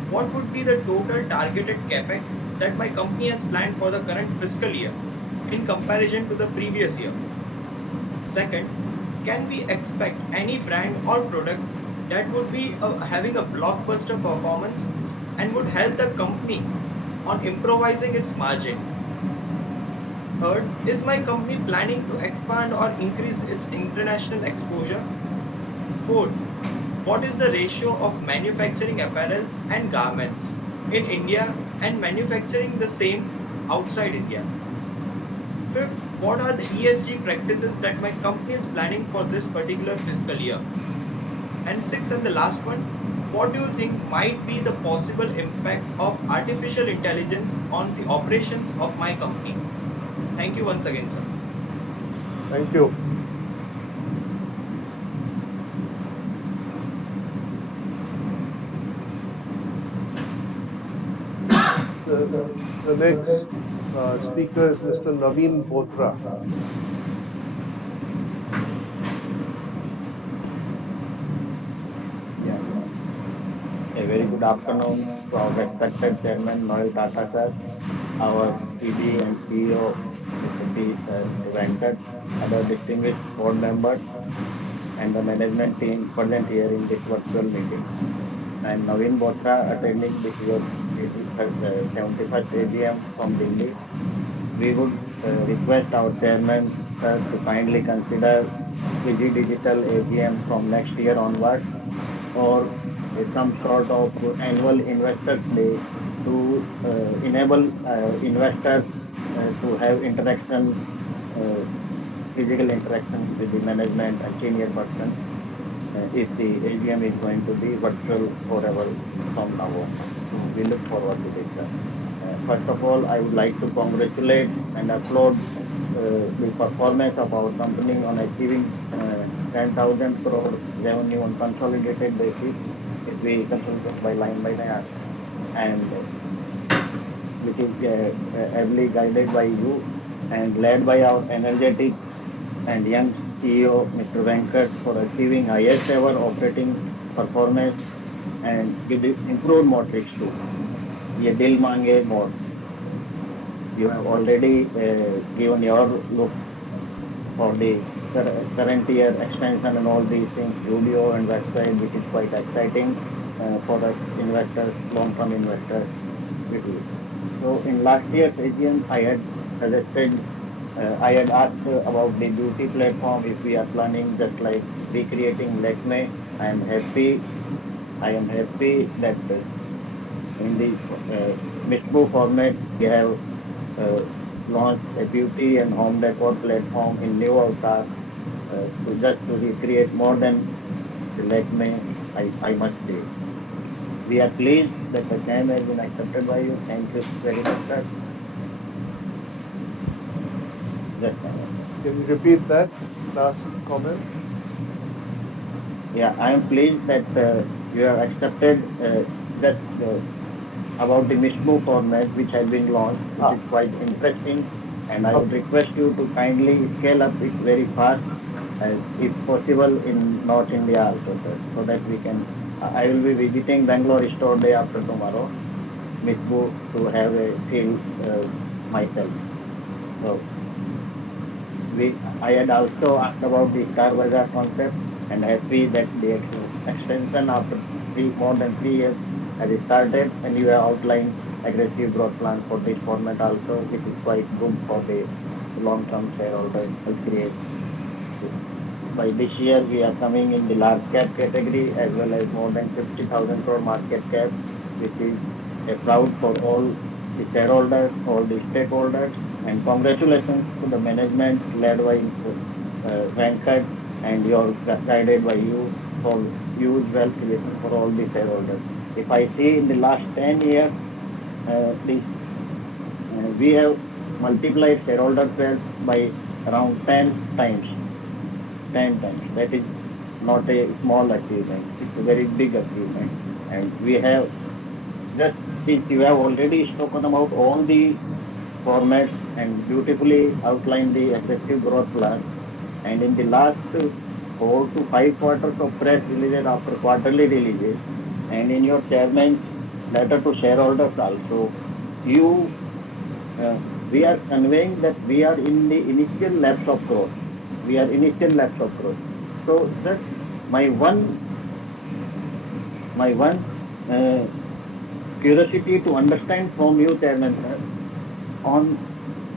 what would be the total targeted capex that my company has planned for the current fiscal year in comparison to the previous year? Second, can we expect any brand or product that would be having a blockbuster performance and would help the company on improvising its margin? Third, is my company planning to expand or increase its international exposure? Fourth, what is the ratio of manufacturing apparels and garments in India and manufacturing the same outside India? Fifth, what are the ESG practices that my company is planning for this particular fiscal year? And sixth and the last one, what do you think might be the possible impact of artificial intelligence on the operations of my company? Thank you once again, sir. Thank you. The next speaker is Mr. Naveen Bothra. A very good afternoon to our respected Chairman Noel Tata sir, our PD and CEO Mr. T. Venkat, other distinguished board members, and the management team present here in this virtual meeting. I am Naveen Bothra, attending this your 71st AGM from Delhi. We would request our chairman sir to kindly consider Digi Digital AGM from next year onwards, or some sort of annual investors day to enable investors to have interaction, uh, physical interaction with the management and senior persons, if the AGM is going to be virtual forever from now on. So we look forward to this, sir. First of all, I would like to congratulate and applaud the performance of our company on achieving 10,000 crore revenue on consolidated basis, if we consolidate by line, and which is heavily guided by you and led by our energetic and young CEO, Mr. Venkat, for achieving highest ever operating performance and with the improved metrics too. ये दिल मांगे more. You have already given your look for the current year extension and all these things, studio and website, which is quite exciting for the investors, long-term investors. So in last year's AGM, I had suggested, I had asked about the beauty platform, if we are planning just like recreating Lakme. I am happy that in the Mishbu format, we have launched a beauty and home decor platform in new avatar to just to recreate more than the Lakme, I must say. We are pleased that the same has been accepted by you. Thank you very much, sir. Just Can you repeat that last comment? Yeah, I am pleased that you have accepted that about the Mishmu format which has been launched, which is quite interesting, and I would request you to kindly scale up it very fast, if possible, in North India also, sir, so that we can. I will be visiting Bangalore store day after tomorrow, Mishmu, to have a feel myself. So I had also asked about the Star Bazaar concept, and happy that the extension after more than 3 years has started, and you have outlined aggressive growth plan for this format also, which is quite good for the long-term shareholders will create. By this year, we are coming in the large cap category as well as more than 50,000 crore market cap, which is a proud for all the shareholders, all the stakeholders, and congratulations to the management led by Venkat and guided by you for huge wealth creation for all the shareholders. If I see in the last 10 years, we have multiplied shareholder wealth by around 10 times. 10 times. That is not a small achievement. It's a very big achievement. And we have just, since you have already spoken about all the formats and beautifully outlined the effective growth plan, and in the last 4 to 5 quarters of press releases after quarterly releases, and in your chairman's letter to shareholders also. You, we are conveying that we are in the initial lapse of growth. We are initial lapse of growth. So, sir, my one curiosity to understand from you, Chairman, sir, on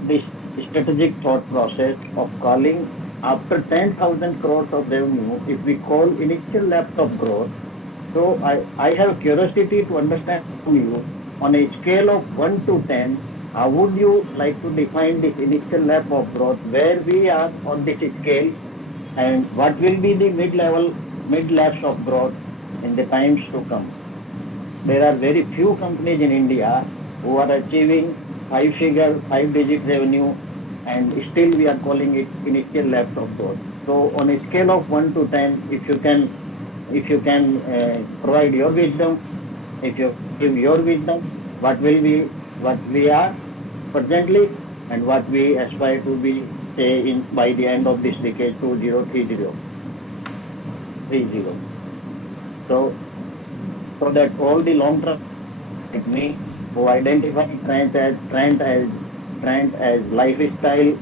this strategic thought process of calling after 10,000 crores of revenue, if we call initial lapse of growth. So I have curiosity to understand from you on a scale of 1 to 10, how would you like to define this initial lapse of growth, where we are on this scale, and what will be the mid-level, mid-lapse of growth in the times to come? There are very few companies in India who are achieving five-figure, five-digit revenue, and still we are calling it initial lapse of growth. So, on a scale of 1 to 10, if you can provide your wisdom, if you give your wisdom, what will be what we are presently and what we aspire to be, say, in by the end of this decade, 2030. So that all the long term like me who identify Trent as lifestyle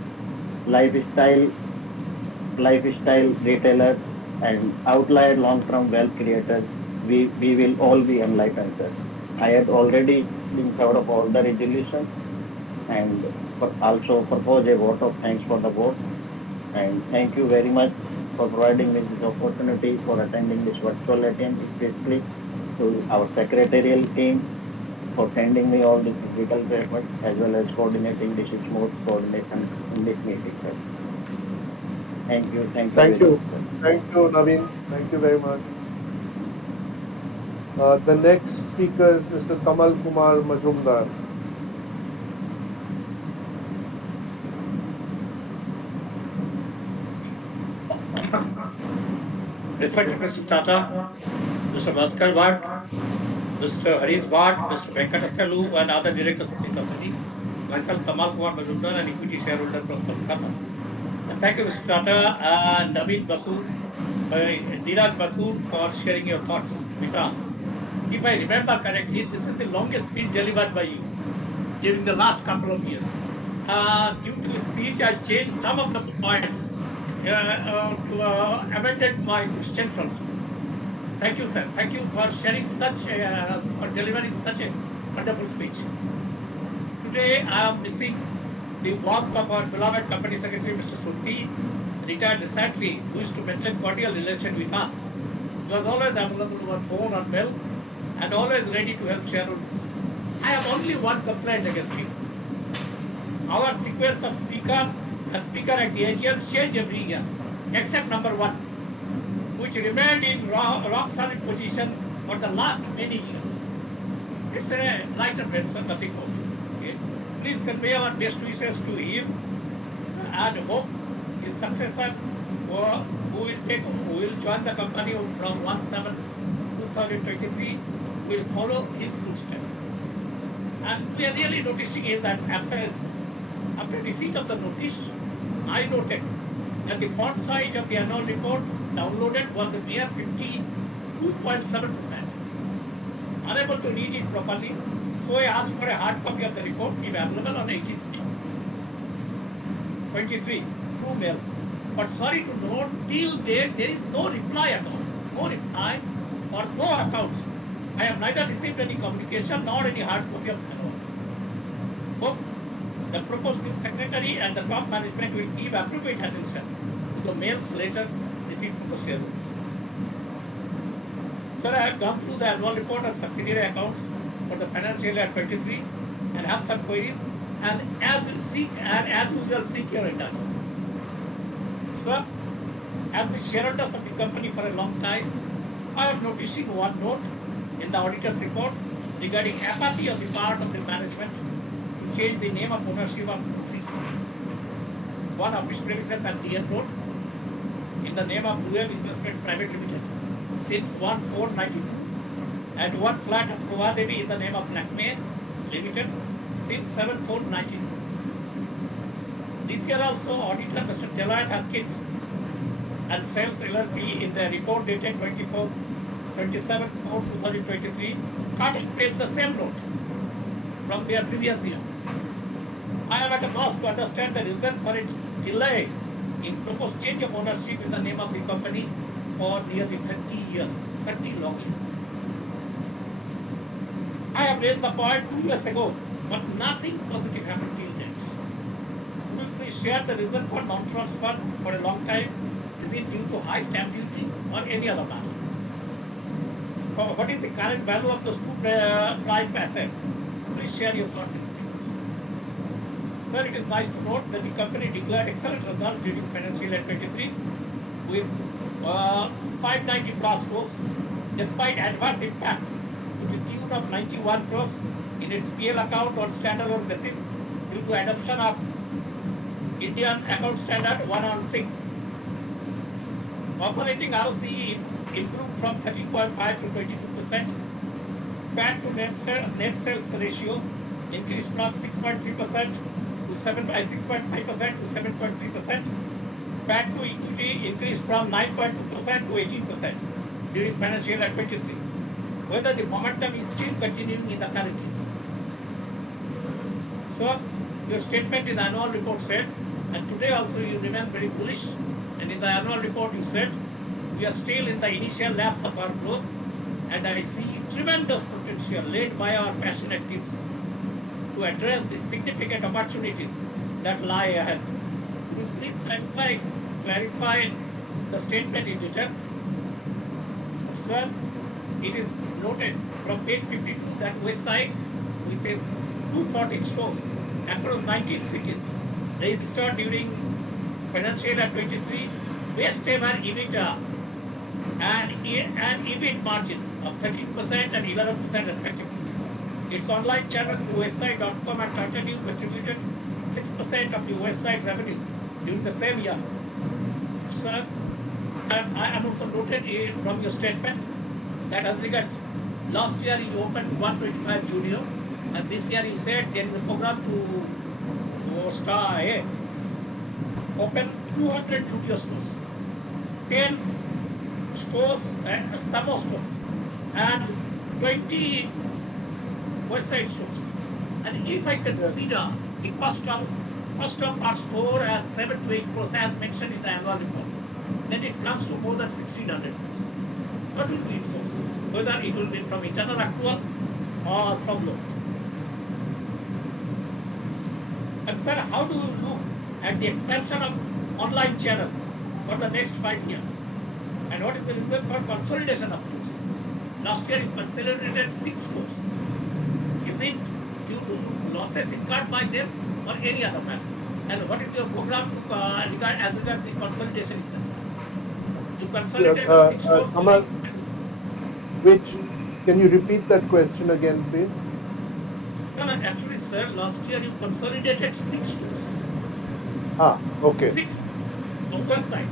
lifestyle retailers and outlier long term wealth creators, we will all be enlightened, sir. I had already in favor of all the resolutions and also propose a vote of thanks for the board. And thank you very much for providing me this opportunity for attending this virtual AGM, especially to our secretarial team for sending me all the critical papers as well as coordinating this smooth coordination in this meeting, sir. Thank you. Thank you Thank very you. much, sir. Thank you, Naveen. Thank you very much. The next speaker is Mr. Kamal Kumar Majumdar. Respected Mr. Tata, Mr. Bhaskar Bhatt, Mr. Harish Bhatt, Mr. Venkatachalu, and other directors of the company, myself, Kamal Kumar Majumdar, an equity shareholder from Kolkata. And thank you, Mr. Tata and Naveen Basu, Neeraj Basu, for sharing your thoughts with us. If I remember correctly, this is the longest speech delivered by you during the last couple of years. Due to speech, I changed some of the points amended my questions also. Thank you, sir. Thank you for sharing for delivering such a wonderful speech. Today, I am missing the warmth of our beloved company secretary, Mr. Surti, retired recently, who used to maintain cordial relation with us. He was always available over phone or mail and always ready to help shareholders. I have only one complaint against him. Our sequence of speaker at the AGM change every year, except number 1, which remained in rock solid position for the last many years. It's a lighter venture, nothing more. Okay? Please convey our best wishes to him and hope his successor who will join the company from 1/7/2023 will follow his footsteps. And we are really noticing his absence. After receipt of the notice, I noted that the font size of the annual report downloaded was a mere 52.7%. Unable to read it properly, so I asked for a hard copy of the report, if available on 18th May 23 through mail. But sorry to note, till there is no reply at all. No reply or no accounts. I have neither received any communication nor any hard copy of the annual. Hope the proposed new secretary and the top management will give appropriate attention to the mails later received from the shareholders. Sir, I have gone through the annual report and subsidiary accounts for the financial year 23 and have some queries, and as usual seek your indulgence. Sir, as the shareholders of the company for a long time, I am noticing one note in the auditor's report regarding apathy on the part of the management to change the name of ownership of one office premises at DN Road in the name of Ruel Investment Private Limited since 1/4/92, and one flat of Soha Devi in the name of Lakme Limited since 7/4/92. This year also, auditor Mr. Deloitte Haskins and Sales LLP in the report dated 27/4/2023 started to take the same road from their previous year. I am at a loss to understand the reason for its delay in proposed change of ownership in the name of the company for nearly 30 years, 30 long years. I have raised the point 2 years ago, but nothing positive happened till date. Could you please share the reason for non-transfer for a long time? Is it due to high stamp duty or any other matter? What is the current value of those two prime assets? Please share your thoughts. Sir, it is nice to note that the company declared excellent results during financial year 23 with 590 plus crores, despite adverse impact to the tune of 91 crores in its PL account on standalone basis due to adoption of Indian Account Standard 116. Operating ROCE improved from 13.5 to 22%. PAT to net sales ratio increased from 6.3% to 6.5% to 7.3%. PAT to equity increased from 9.2% to 18% during financial year 23. Whether the momentum is still continuing in the current year. So, your statement in the annual report said, and today also you remain very bullish, and in the annual report you said, we are still in the initial laps of our growth, and I see tremendous potential laid by our passionate teams to address the significant opportunities that lie ahead. Could you please clarify the statement in detail? Sir, it is noted from page 52 that Westside, with a 240 stores across 19 cities, registered during financial year 23 best ever EBITDA and EBIT margins of 13% and 11% respectively. Its online channel to westside.com and Tata contributed 6% of the Westside revenue during the same year. Sir, I am also noted from your statement that as regards last year you opened 125 junior, and this year you said there is a program to open 200 junior stores, 10 stores, summer stores, and 20 Westside stores. And if I consider the cost of our store as 7 to 8 crores as mentioned in the annual report, then it comes to more than 1600 crores. What will be so? Whether it will be from internal accrual or from loans. And sir, how do you look at the expansion of online channels for the next 5 years? And what is the reason for consolidation of stores? Last year you consolidated 6 stores. Is it due to losses incurred by them or any other matter? And what is your program as regards the consolidation is concerned? To consolidate 6 stores. Amar, can you repeat that question again, please? No, actually, sir, last year you consolidated 6 stores. Okay. 6 on one side.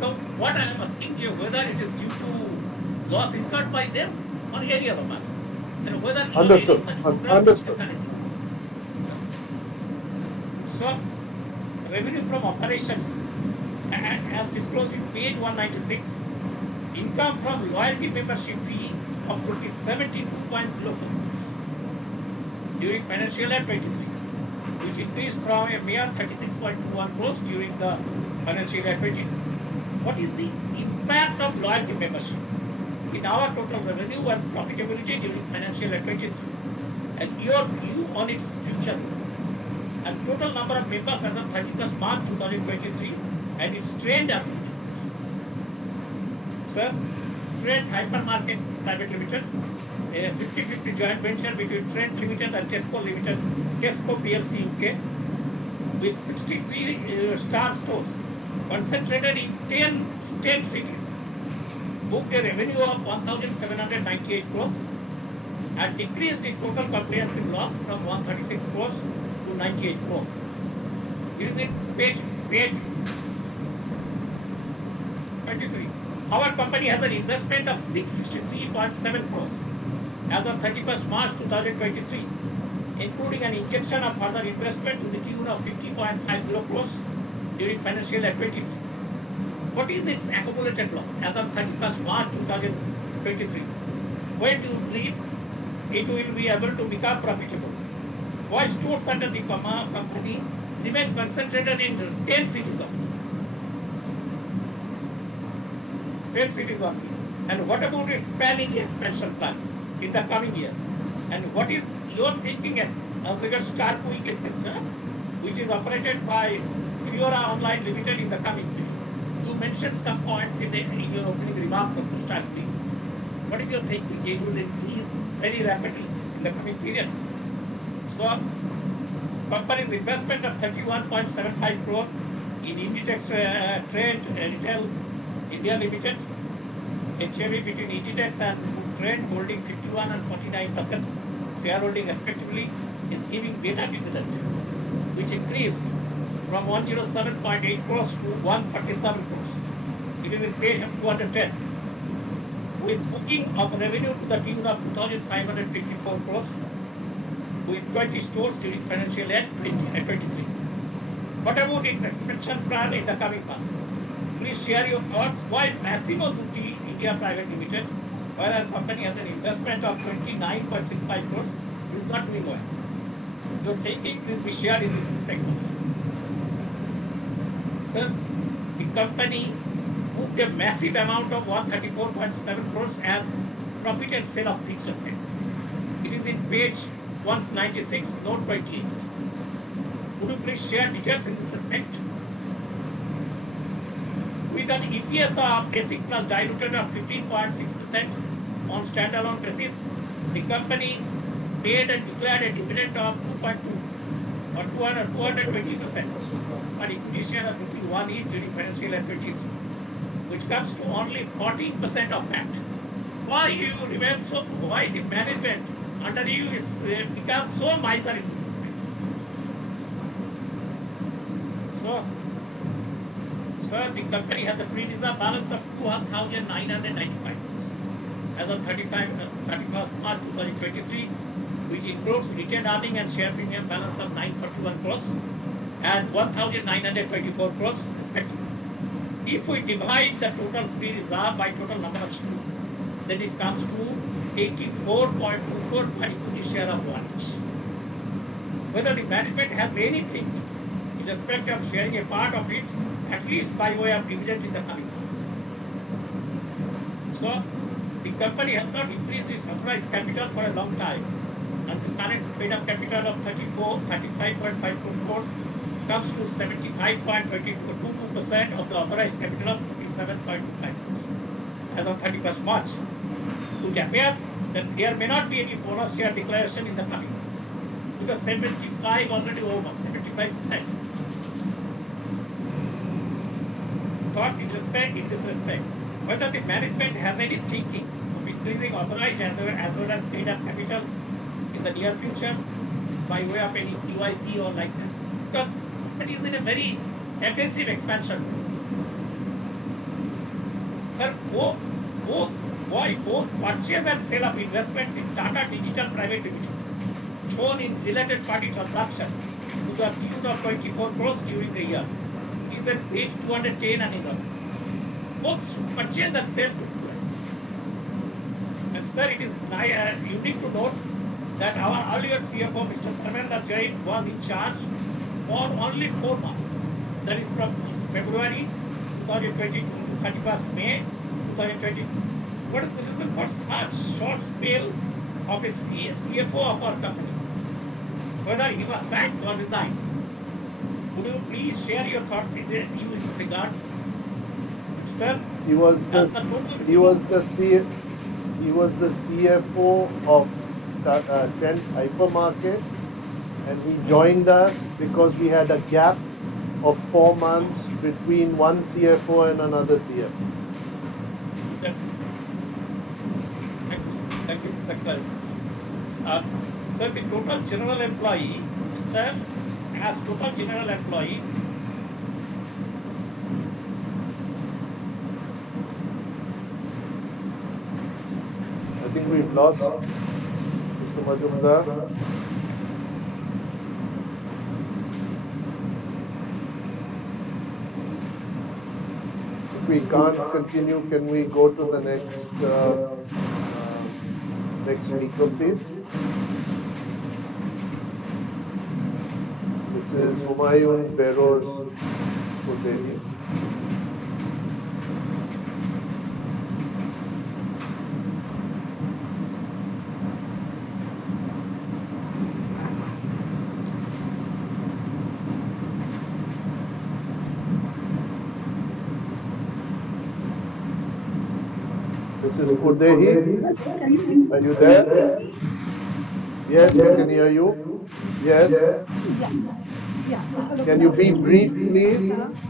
So, what I am asking you, whether it is due to loss incurred by them or any other matter, and whether understood. Understood. So, revenue from operations, as disclosed in page 196, income from loyalty membership fee of rupees 72.04 during financial year 23, which increased from a mere 36.21 crores during the financial year 22. What is the impact of loyalty membership in our total revenue and profitability during financial year 23, and your view on its future, and total number of members as of 31st March 2023 and its trend as Sir, Trent Hypermarket Private Limited, a 50-50 joint venture between Trent Limited and Tesco Limited, Tesco PLC UK, with 63 star stores concentrated in 10 cities, booked a revenue of 1,798 crores and decreased the total comprehensive loss from 136 crores to 98 crores. It is page 23. Our company has an investment of 663.7 crores as of 31st March 2023, including an injection of further investment to the tune of 50.50 crores during financial year 23. What is its accumulated loss as of 31st March 2023? When do you believe it will be able to become profitable. Why stores under the company remain concentrated in 10 cities only? 10 cities only. And what about its planning expansion plan in the coming years? And what is your thinking as regards Star Quick is concerned, which is operated by Fiora Online Limited in the coming period? You mentioned some points in your opening remarks of the Star Quick. What is your thinking? It will increase very rapidly in the coming period. So, company's investment of 31.75 crore in Inditex Trade Retail India Limited, HAV between Inditex and Trade holding 51 and 49% shareholding respectively is giving data dividend, which increased from 107.8 crores to 147 crores. It is in page 210. With booking of revenue to the tune of 2,554 crores, with 20 stores during financial year 2023. What about its expansion plan in the coming months? Please share your thoughts why Massimo Dutti India Private Limited, where our company has an investment of 29.65 crores, is not doing well. Your thinking please be shared in this respect. Sir, the company booked a massive amount of 134.7 crores as profit and sale of fixed assets. It is in page 196, note 28. Would you please share details in this respect? With an EPS of basic plus diluted of 15.6% on standalone basis, the company paid and declared a dividend of 2.2 or 220% on equity share of rupees 1 each during financial year 23, which comes to only 14% of that. Why you remain so? Why the management under you is become so miserly? So, sir, the company has a free reserve balance of 2,995 as of 31st March 2023, which includes retained earning and share premium balance of 941 crores and 1,924 crores respectively. If we divide the total free reserve by total number of shares, then it comes to 84.24 per equity share of one each. Whether the management has anything in respect of sharing a part of it, at least by way of dividend in the coming months. So, the company has not increased its authorized capital for a long time, and the current paid-up capital of 35.54 crores comes to 75.22% of the authorized capital of 37.25 as of 31st March. It appears that there may not be any bonus share declaration in the coming months, because 75 already over, 75%. Thoughts in this respect, whether the management has any thinking of increasing authorized as well as paid-up capital in the near future by way of any QIP or like that, because it is in a very aggressive expansion. Sir, both purchase and sale of investments in Tata Digital Private Limited shown in related party transaction to the tune of 24 crores during the year is at page 210 and 11. Both purchase and sale took place. And sir, it is unique to note that our earlier CFO, Mr. Sarvendra Jain, was in charge for only 4 months. That is from February 2022 to 31st May 2022. What is the reason for such short spell of a CFO of our company? Whether he was sacked or resigned. Would you please share your thoughts in this regard? Sir, he was the CFO of Trent Hypermarket, and he joined us because we had a gap of 4 months between one CFO and another CFO. Thank you. Sir, the total general employee, sir, as total general employee, I think we've lost Mr. Majumdar. If we can't continue, can we go to the next speaker, please? Mrs. Humayun Beroz Kudehi. Mrs. Kudehi, are you there? Yes, we can hear you. Yes. Hello, Can good you be afternoon. brief, please?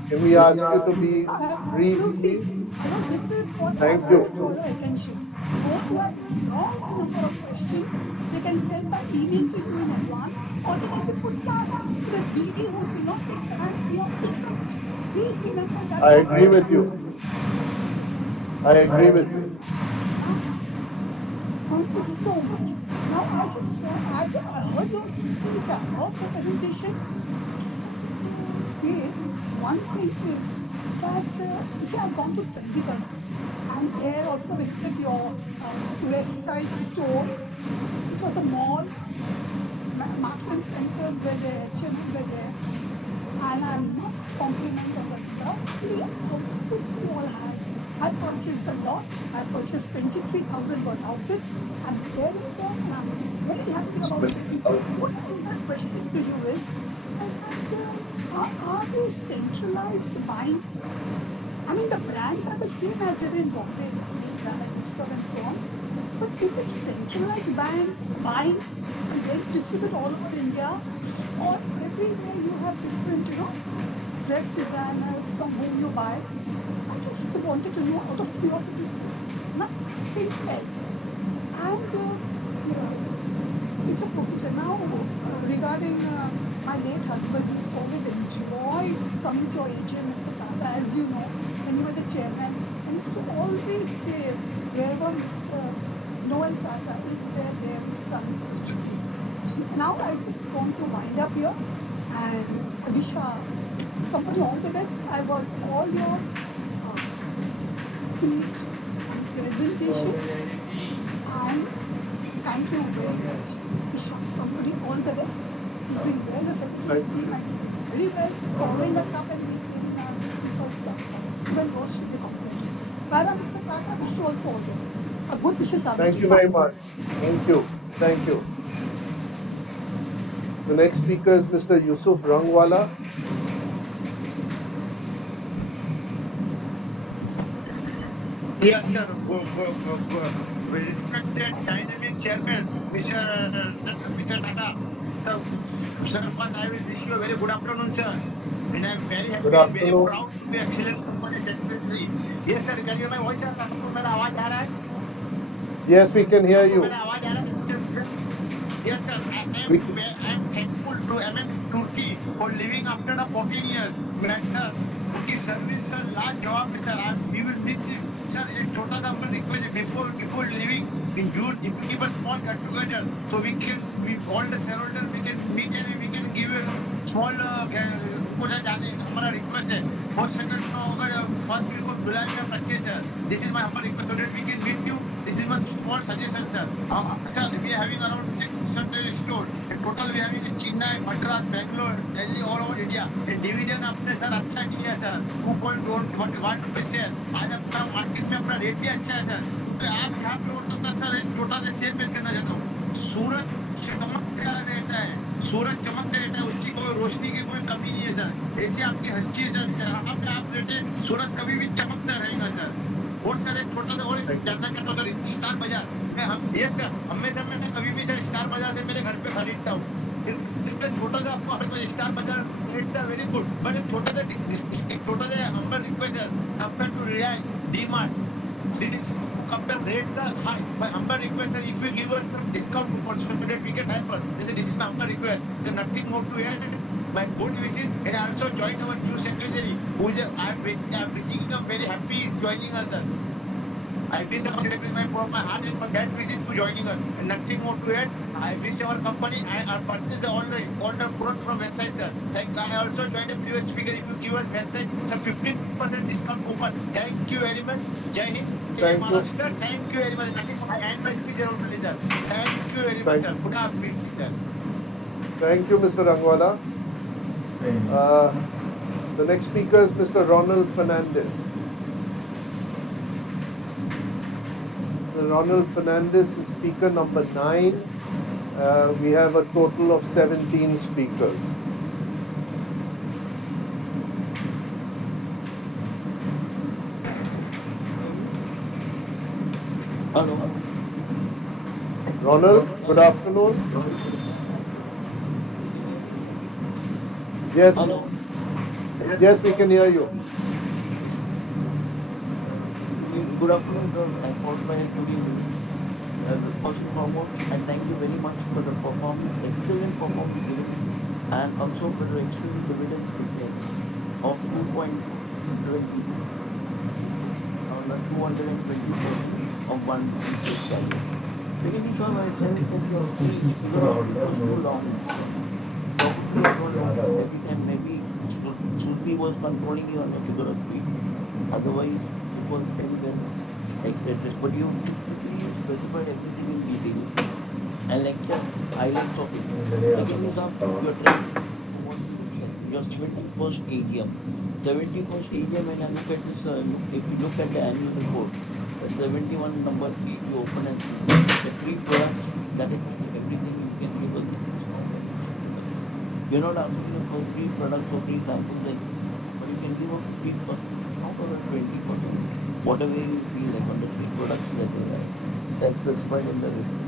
Can we ask you to be brief, Absolutely. please? I know this is what I Thank want to you. draw your attention. Those who have long number of questions, they can send by email to you in advance, or they can be put last so that we who will not take time, we are prepared. Please remember that I for agree future with you. reference. I agree with you. Now, thank you so much. Now, I just want, I heard your speech, I heard your presentation. I just wanted to say one thing is that, you see, I've gone to Chandigarh and there also visited your West Side store. It was a mall. Marks and Spencers were there, H&M were there, and I must compliment on the lovely outfits you all had. I purchased a lot. I purchased 23,000 worth outfits. I'm wearing them and I'm very happy about it. What my question to you is that are they centralized buying? I mean, the brands are the same as they're in Bombay, Delhi, Rajasthan, and so on. But is it centralized buying and then distribute all over India, or everywhere you have different, dress designers from whom you buy? I just wanted to know out of curiosity, nothing else. And it's a procedure. Now, regarding my late husband, used to always enjoy coming to our AGM, Mr. Tata, as you know, when you were the chairman, and used to always say, wherever Mr. Noel Tata is there is transition. Now, I just want to wind up here and wish our company all the best. I watched all your speech and presentation, and thank you very much. Wish our company all the best. He's doing well, the secretary team, and very well following us up and being in our 51st platform. Even those should be complimented. Bye bye, Mr. Tata. Wish you also all the best. A good wishes, Thank Abhijit. you Bye. very much. Thank you. Thank you. The next speaker is Mr. Yusuf Rangwala. Yes, sir. Respected dynamic chairman, Mr. Tata. Sir, first I will wish you a very good afternoon, sir. And I'm very Good happy, very afternoon. proud to be excellent company secretary. Yes, sir. Can you hear my voice, sir? आपको मेरा आवाज आ रहा है? Yes, we can hear आपको you. मेरा आवाज आ रहा है? Yes, sir. We, I am thankful to Turkey for living after the 14 years. But sir, उनकी सर्विस सर लाजवाब है sir. We will miss him. Sir, एक छोटा सा अपन request before leaving in June, if you give a small get together, so we all the shareholder we can meet and we can give a small उनको जाने हमारा request है. First second को अगर first week of July में आप रखिए sir. This is my humble request so that we can meet you. This is my small suggestion, sir. Sir, we are having around 600 stores. In total, we are having in Chennai, Madras, Bangalore, Delhi, all over India. And division आपने sir अच्छा किया है sir. 2.1 रुपए share. आज अपना market में अपना rate भी अच्छा है सर. क्योंकि आप यहाँ पे और तो सर एक छोटा सा शेयर पेश करना चाहता हूँ. सूरज चमकता रहता है. सूरज चमकते रहता है. उसकी कोई रोशनी की कोई कमी नहीं है सर. ऐसी आपकी हस्ती है सर. यहाँ पे आप रहते सूरज कभी भी चमकता रहेगा सर. और सर एक छोटा सा और जानना चाहता हूँ सर. स्टार बाजार यस सर. हमेशा मैं कभी भी सर स्टार बाजार से मेरे घर पे खरीदता हूँ. इसका छोटा सा आपको हर कोई Star Bazaar rates are very good. But एक छोटा सा humble request sir. Compare to Reliance, DMart, compare rates are high. My humble request is if you give us some discount coupons so that we can help us. This is my humble request. There's nothing more to add. My good wishes, and I also joined our new secretary, who is I'm receiving them very happy joining us. Sir. I wish our secretary from my heart and my best wishes to joining us. And nothing more to add. I wish our company I purchase all the products from website, sir. I also joined a previous speaker. If you give us website, some 15% discount coupon. Thank you very much. Jai Hind. Jai Maharashtra. Thank you very much. Nothing more. I end my speech around today, sir. Thank you very much, sir. Good afternoon, sir. Thank you, Mr. Rangwala. The next speaker is Mr. Ronald Fernandez. Mr. Ronald Fernandez is speaker number 9. We have a total of 17 speakers. Hello. Ronald, good afternoon. Yes. Hello. Yes, we can hear you. Good afternoon, sir. I called by today. First and foremost, I thank you very much for the performance, excellent performance given, and also for the excellent dividend declared of 2.20 on the 220% of 1 rupee value. Secondly, sir, I felt that your speech was too long. Probably it was every time maybe Shruti was controlling you on your figure of speech. Otherwise, it was very well addressed. But you quickly specified everything in detail and like the highlights of it. Secondly, sir, you're trying what you said. Your 71st AGM. 71st AGM, when I look at this, if you look at the annual report, the 71 number sheet you open and see the three products, that is everything you can give us. You're not asking us for free products or free samples, like, but you can give us free out of the 20%, whatever you feel like on the free products that you have. That's specified in the report.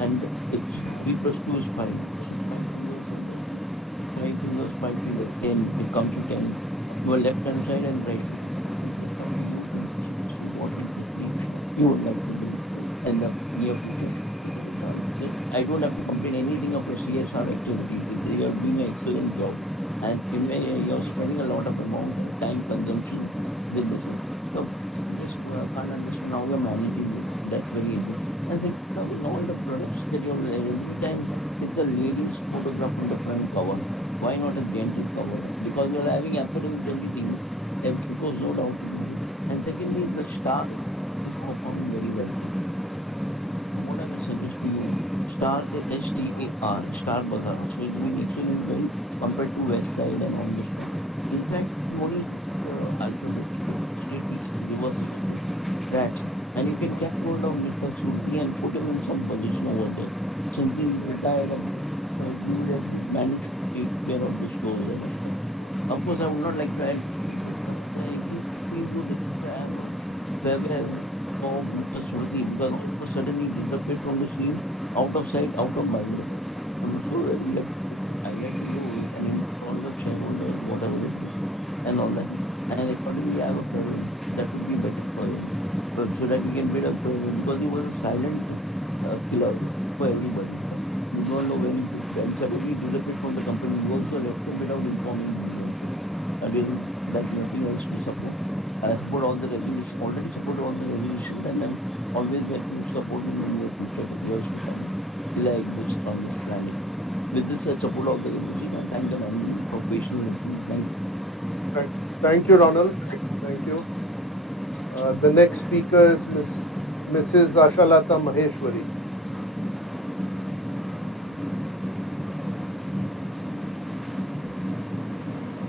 And it's 3 plus 2 is 5. 5 fingers, 5 fingers, 10. It comes to 10. Your left hand side and right. What you would like to do. And the near future. I don't have to complain anything of your CSR activities. You are doing an excellent job. And you are spending a lot of amount time consumption with this. So, can't understand how you are managing it. That's very easy. And second, in all the products that you are every time it's a lady's photograph on the front cover. Why not a gent's cover? Because you are having apparel everything. Everything goes no doubt. And secondly, the star is performing very well. What I will suggest to you, star is STAR, star bazaar. So it will be excellent well compared to west side and all this. In fact, only alternate reverse that. And you can get hold of Mr. Shruti and put him in some position over there. Since he's retired, so he would have managed to take care of the store over there. Of course, I would not like to add, he would have farewell of Mr. Shruti because suddenly he's a bit from the sleeve, out of sight, out of mind. So really, like, I like to do it and all the shareholders, whatever it is, and all that. And accordingly, I have a farewell that would be better for you. So that we can build up because he was a silent killer for everybody. You don't know when suddenly directed from the company, he also left it without informing really that nothing else to support. I support all the resolutions, already support all the resolutions, and then always get to support in the near future years to come. Till I exist on this planet. With this, I support all the resolutions. I thank the management for patient listening. Thank you. Thank you, Ronald. Thank you. The next speaker is Mrs. Ashalata Maheshwari.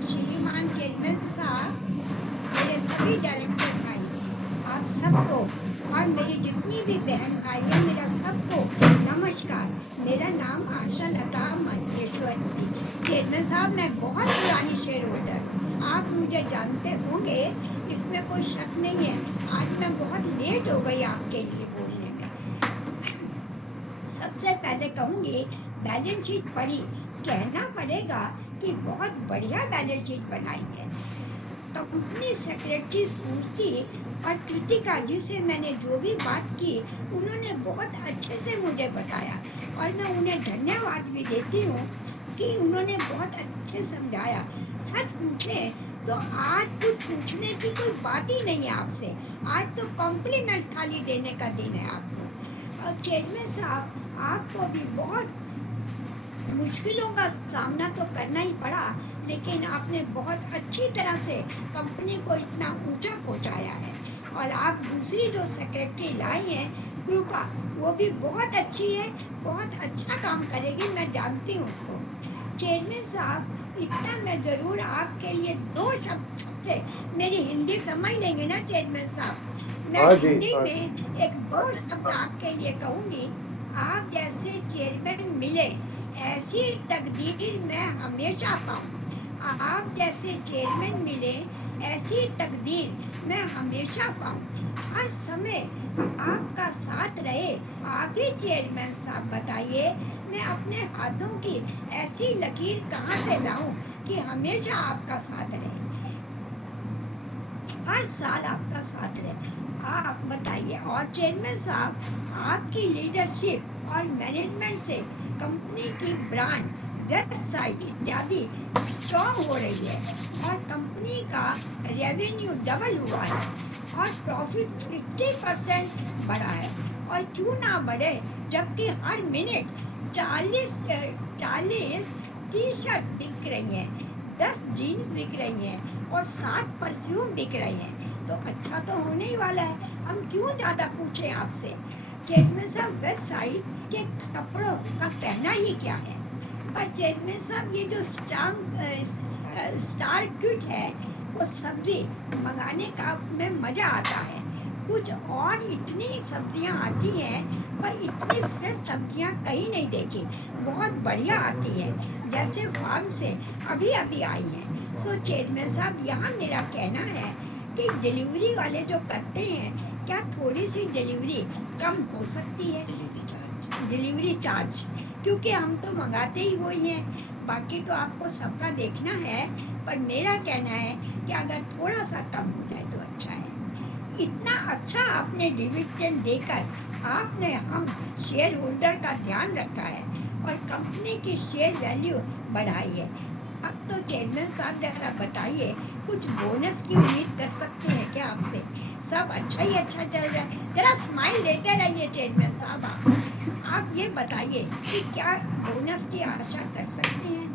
श्रीमान chairman साहब, मेरे सभी director भाई, आप सबको और मेरी जितनी भी बहन भाई हैं, मेरा सबको नमस्कार। मेरा नाम आशा लता महेश्वरी। चेयरमैन साहब, मैं बहुत पुरानी शेयर होल्डर, आप मुझे जानते होंगे, इसमें कोई शक नहीं है। आज मैं बहुत लेट हो गई आपके लिए बोलने में। सबसे पहले कहूँगी, बैलेंस शीट पढ़ी, कहना पड़ेगा कि बहुत बढ़िया बैलेंस शीट बनाई है। कंपनी सेक्रेटरी सूर्ति और कृतिका जी से मैंने जो भी बात की, उन्होंने बहुत अच्छे से मुझे बताया और मैं उन्हें धन्यवाद भी देती हूँ कि उन्होंने बहुत अच्छे समझाया। सच पूछे तो आज कुछ पूछने की कोई बात ही नहीं है आपसे। आज तो कॉम्प्लीमेंट्स खाली देने का दिन है आपको। और चेयरमैन साहब, आपको भी बहुत मुश्किलों का सामना तो करना ही पड़ा, लेकिन आपने बहुत अच्छी तरह से कंपनी को इतना ऊंचा पहुंचाया है। और आप दूसरी जो सेक्रेटरी लाई हैं, कृपा, वो भी बहुत अच्छी है, बहुत अच्छा काम करेगी, मैं जानती हूँ उसको। चेयरमैन साहब, इतना मैं जरूर आपके लिए 2 शब्द से, मेरी हिंदी समझ लेंगे ना चेयरमैन साहब? मैं हाँ जी, हिंदी हाँ में जी। एक 2 शब्द आपके लिए कहूँगी। आप जैसे चेयरमैन मिले, ऐसी तकदीर मैं हमेशा पाऊँ। आप जैसे चेयरमैन मिले, ऐसी तकदीर मैं हमेशा पाऊँ। हर समय आपका साथ रहे। आगे चेयरमैन साहब बताइए, मैं अपने हाथों की ऐसी लकीर कहाँ से लाऊं कि हमेशा आपका साथ रहे, हर साल आपका साथ रहे। आप बताइए। और चेयरमैन साहब, आपकी लीडरशिप और मैनेजमेंट से कंपनी की ब्रांड, वेबसाइट इत्यादि स्ट्रॉन्ग हो रही है और कंपनी का रेवेन्यू डबल हुआ है और प्रॉफिट 50% बढ़ा है। और क्यों ना बढ़े, जबकि हर मिनट 40 टी शर्ट बिक रही हैं, 10 जीन्स बिक रही हैं और 60 परफ्यूम बिक रही हैं, तो अच्छा तो होने ही वाला है। हम क्यों ज़्यादा पूछें आपसे? चेयरमैन साहब, वेबसाइट के कपड़ों का कहना ही क्या है। पर चेयरमैन साहब, ये जो स्टार किट है, वो सब्जी मंगाने का में मज़ा आता है। कुछ और इतनी सब्जियां आती हैं, पर इतनी फ्रेश सब्जियां कहीं नहीं देखी। बहुत बढ़िया आती हैं, जैसे फार्म से अभी अभी आई हैं। सो चेयरमैन साहब, यहाँ मेरा कहना है कि डिलीवरी वाले जो करते हैं, क्या थोड़ी सी डिलीवरी कम हो सकती है? डिलीवरी चार्ज, क्योंकि हम तो मंगाते ही वही हैं, बाकी तो आपको सबका देखना है। पर मेरा कहना है कि अगर थोड़ा सा कम हो जाए तो अच्छा है। इतना अच्छा आपने डिविडेंड देकर आपने हम शेयर होल्डर का ध्यान रखा है और कंपनी की शेयर वैल्यू बढ़ाई है। अब तो चेयरमैन साहब, जरा बताइए, कुछ बोनस की उम्मीद कर सकते हैं क्या आपसे? सब अच्छा ही अच्छा चल रहा है, जरा स्माइल देते रहिए चेयरमैन साहब। आप ये बताइए कि क्या बोनस की आशा कर सकते हैं?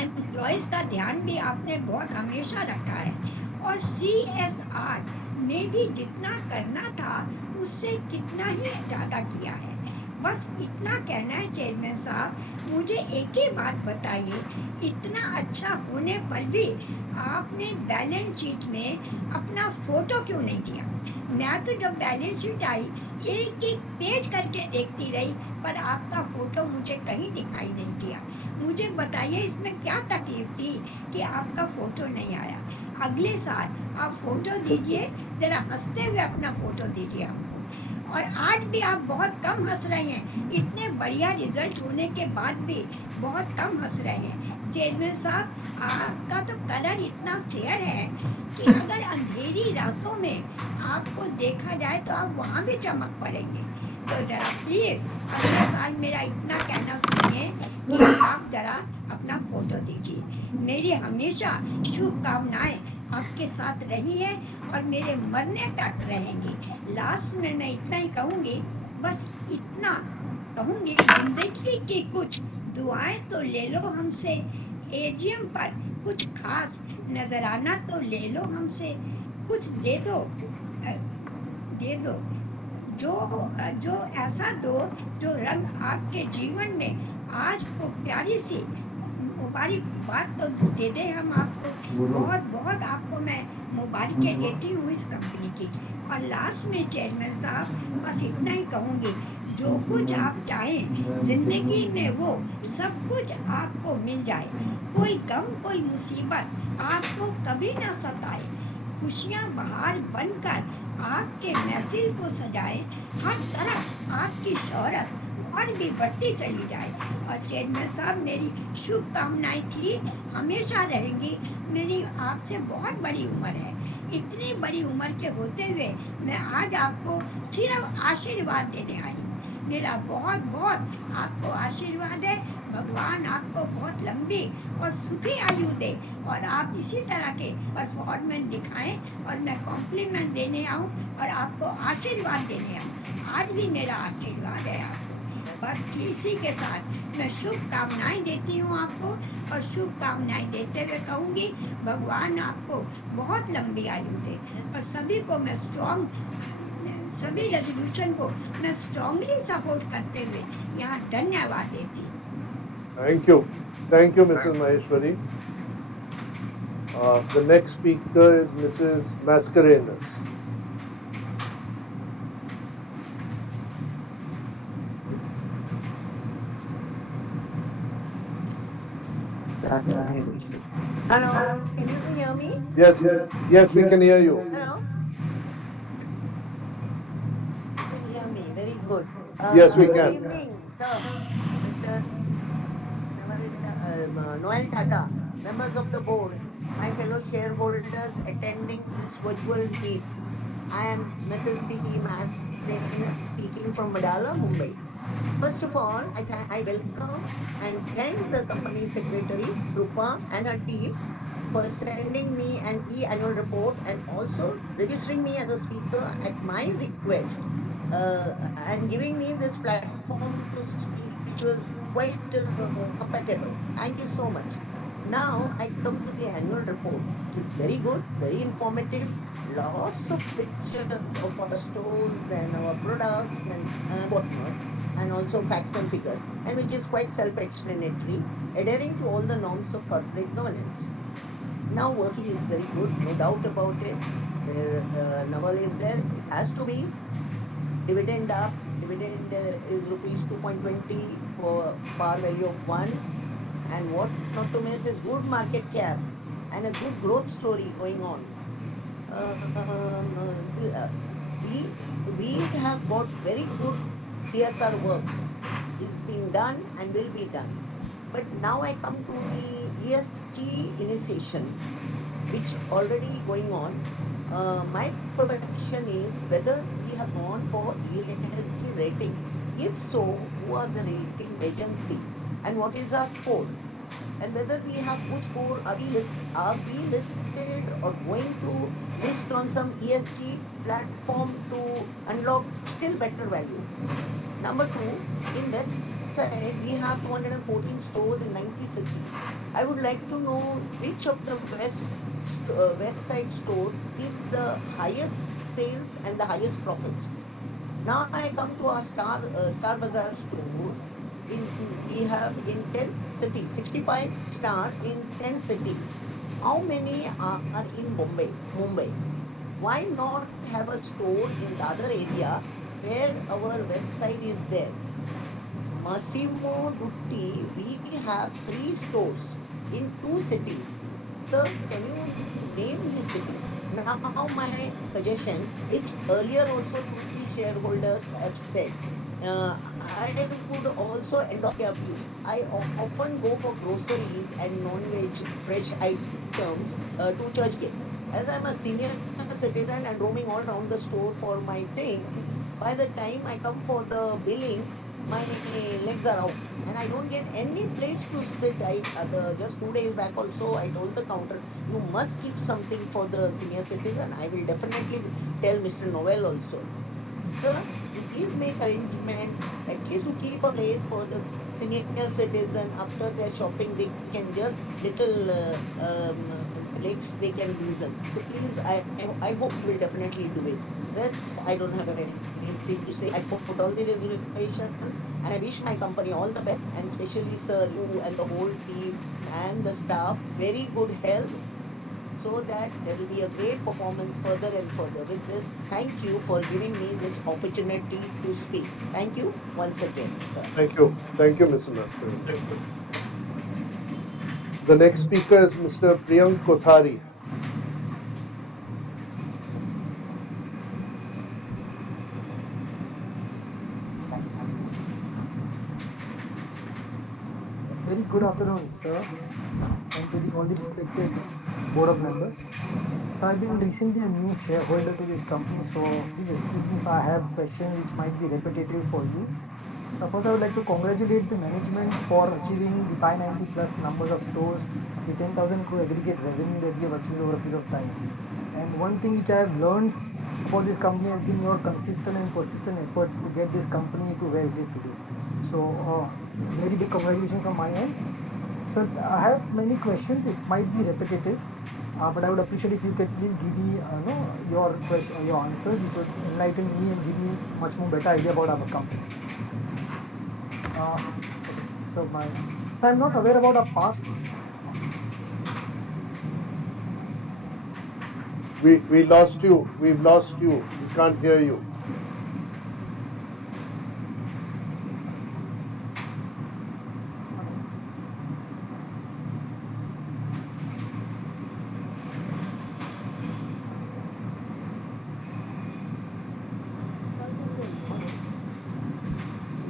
एम्प्लॉयज का ध्यान भी आपने बहुत हमेशा रखा है और CSR में भी जितना करना था उससे कितना ही ज़्यादा किया है। बस इतना कहना है चेयरमैन साहब, मुझे एक ही बात बताइए, इतना अच्छा होने पर भी आपने बैलेंस शीट में अपना फोटो क्यों नहीं दिया? मैं तो जब बैलेंस शीट आई, एक एक पेज करके देखती रही, पर आपका फोटो मुझे कहीं दिखाई नहीं दिया। मुझे बताइए, इसमें क्या तकलीफ थी कि आपका फोटो नहीं आया? अगले साल आप फोटो दीजिए, जरा हंसते हुए अपना फोटो दीजिए हमको। और आज भी आप बहुत कम हंस रहे हैं, इतने बढ़िया रिजल्ट होने के बाद भी बहुत कम हंस रहे हैं। चेयरमैन साहब, आपका तो कलर इतना फेयर है कि अगर अंधेरी रातों में आपको देखा जाए तो आप वहाँ भी चमक पड़ेंगे। तो जरा प्लीज़ अगले साल मेरा इतना कहना सुनिए कि आप जरा अपना फोटो दीजिए। मेरी हमेशा शुभकामनाएं आपके साथ रही है और मेरे मरने तक रहेंगी। लास्ट में मैं इतना ही कहूँगी, बस इतना कहूँगी, जिंदगी की कुछ दुआएं तो ले लो हमसे, AGM पर कुछ खास नजराना तो ले लो हमसे, कुछ दे दो, दे दो, जो ऐसा दो जो रंग आपके जीवन में आज को प्यारी सी मुबारक बात तो दे दे हम आपको। बहुत बहुत आपको मैं मुबारकें देती हूँ इस कंपनी की। और लास्ट में चेयरमैन साहब, बस इतना ही कहूँगी, जो कुछ आप चाहें जिंदगी में वो सब कुछ आपको मिल जाए। कोई गम, कोई मुसीबत आपको कभी ना सताए। खुशियाँ बहार बनकर आपके महफिल को सजाए। हर तरफ आपकी शोहरत और भी बढ़ती चली जाए। और चेयरमैन साहब, मेरी शुभकामनाएं थी, हमेशा रहेंगी। मेरी आपसे बहुत बड़ी उम्र है, इतनी बड़ी उम्र के होते हुए मैं आज आपको सिर्फ आशीर्वाद देने आई हूँ। मेरा बहुत बहुत आपको आशीर्वाद है। भगवान आपको बहुत लंबी और सुखी आयु दे और आप इसी तरह के परफॉर्मेंस दिखाएं और मैं कॉम्प्लीमेंट देने आऊँ और आपको आशीर्वाद देने आऊँ। आज भी मेरा आशीर्वाद है आपको। बस इसी के साथ मैं शुभकामनाएं देती हूँ आपको और शुभकामनाएं देते हुए कहूँगी, भगवान आपको बहुत लंबी आयु दे और सभी को मैं स्ट्रॉन्ग सभी रेजोल्यूशन को मैं स्ट्रांगली सपोर्ट करते हुए यहाँ धन्यवाद देती हूँ। Thank you, Mrs. Maheshwari. The next speaker is Mrs. Mascarenhas. Hello, can you hear me? Yes, we can hear you. Hello? You can hear me, very good. Yes, we Good can. evening, sir. Mr. Noel Tata, members of the board, my fellow shareholders attending this virtual meet. I am Mrs. C.T. Mascarenhas speaking from Madala, Mumbai. First of all, I welcome and thank the company secretary, Rupa, and her team for sending me an e-annual report and also registering me as a speaker at my request and giving me this platform to speak, which was quite compatible. Thank you so much. Now I come to the annual report. It is very good, very informative, lots of pictures of our stores and our products and whatnot, and also facts and figures, and which is quite self-explanatory, adhering to all the norms of corporate governance. Now working is very good, no doubt about it. There, Naval is there. It has to be dividend up. Dividend is rupees 2.20 for par value of 1. And what not to miss is good market cap and a good growth story going on. We have got very good CSR work is being done and will be done. But now I come to the ESG initiation, which already going on. My question is whether we have gone for ESG rating. If so, who are the rating agencies and what is our score? And whether we have good score, are we listed or going to list on some ESG platform to unlock still better value? Number two, in West Side, we have 214 stores in 90 cities. I would like to know which of the West Side store gives the highest sales and the highest profits. Now I come to our Star Bazaar stores. We have in 10 cities, 65 star in 10 cities. How many are in Mumbai? Why not have a store in the other area where our West Side is there? Massimo Dutti, we have 3 stores in 2 cities. Sir, can you name these cities? Now, my suggestion, which earlier also 2-3 shareholders have said, I would also endorse their views. I often go for groceries and non-veg fresh items to Churchgate. As I'm a senior citizen and roaming all around the store for my things, by the time I come for the billing, my legs are out and I don't get any place to sit. Just 2 days back also I told the counter, you must keep something for the senior citizen. I will definitely tell Mr. Noel also. Sir, you please make arrangement at least to keep a place for the senior citizen. After their shopping, they can just little legs they can loosen. So please, I hope you will definitely do it. Rest, I don't have anything to say. I support all the resolutions and I wish my company all the best, and especially sir, you and the whole team and the staff very good health, so that there will be a great performance further and further. With this, thank you for giving me this opportunity to speak. Thank you once again, sir. Thank you, Mr. Mascarenhas. The next speaker is Mr. Priyank Kothari. Very good afternoon, sir, and to all the respected board of members. So I've been recently a new shareholder to this company, so please excuse me if I have questions which might be repetitive for you. First, I would like to congratulate the management for achieving the 590 plus numbers of stores, the 10,000 crore aggregate revenue that we have achieved over a period of time. And one thing which I have learned about this company has been your consistent and persistent effort to get this company to where it is today. So, very big congratulations from my end. So, I have many questions. It might be repetitive. But I would appreciate if you could please give me no, your question, your answers, which would enlighten me and give me much more better idea about our company. Okay, so I'm not aware about our past. We lost you. We've lost you. We can't hear you.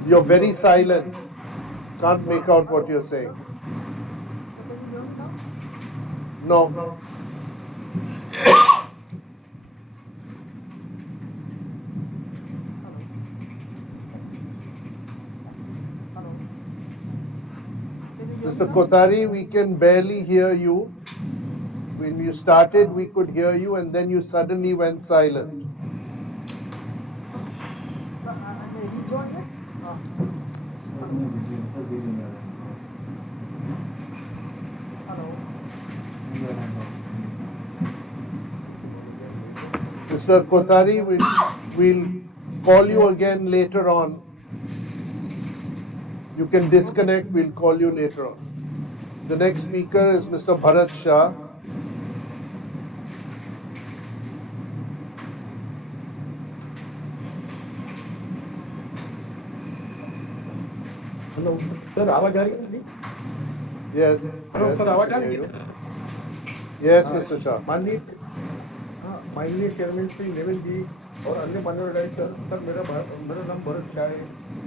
You're very silent. Can't make out what you're saying. So can you hear me now? No. Hello. Can you hear me Mr. now? Kothari, we can barely hear you. When you started, we could hear you, and then you suddenly went silent. I may rejoin it. Hello. Hello. Mr. Kothari, we'll call you again later on. You can disconnect, we'll call you later on. The next speaker is Mr. Bharat Shah. Hello sir, आवाज आ रही है मेरी? Yes, hello yes, sir, we आवाज can uh hear रही you. है? Yes, Mr. Shah. माननीय chairman Shri Neville जी और अन्य मान्यवर डायरेक्टर सर, मेरा नाम भरत शाह है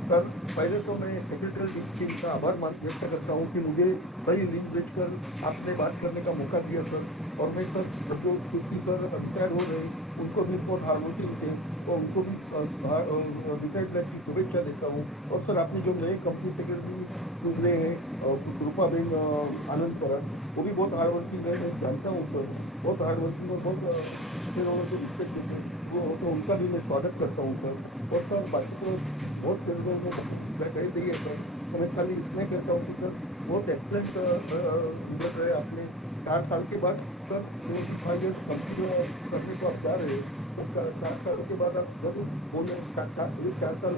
सर। पहले तो मैं सेक्रेटरी टीम का आभार व्यक्त करता हूँ कि मुझे सही लिंक भेजकर आपने बात करने का मौका दिया सर। और मैं सर, जो सुखी सर रिटायर हो रहे उनको भी बहुत हार्डवर्किंग थे, और उनको भी रिटायर्ड लाइफ की शुभेच्छा देता हूँ। और सर, आपने जो नए कंपनी सेक्रेटरी चुन रहे हैं रूपाबेन आनंद पर, वो भी बहुत हार्डवर्किंग है, मैं जानता हूँ सर, बहुत हार्डवर्किंग और बहुत अच्छे लोगों को रिस्पेक्ट देते हैं, वो तो उनका भी मैं स्वागत करता हूँ सर। और सर, बाकी तो बहुत चीज़ों में कह दी है सर, तो मैं खाली इतना कहता हूँ कि सर बहुत एक्सलेंट रिजल्ट रहे आपने 4 साल के बाद सर, 25 ईयर्स कंप्लीट करने को आप जा रहे हैं, तो 4 साल के बाद आप जरूर बोनस 4 साल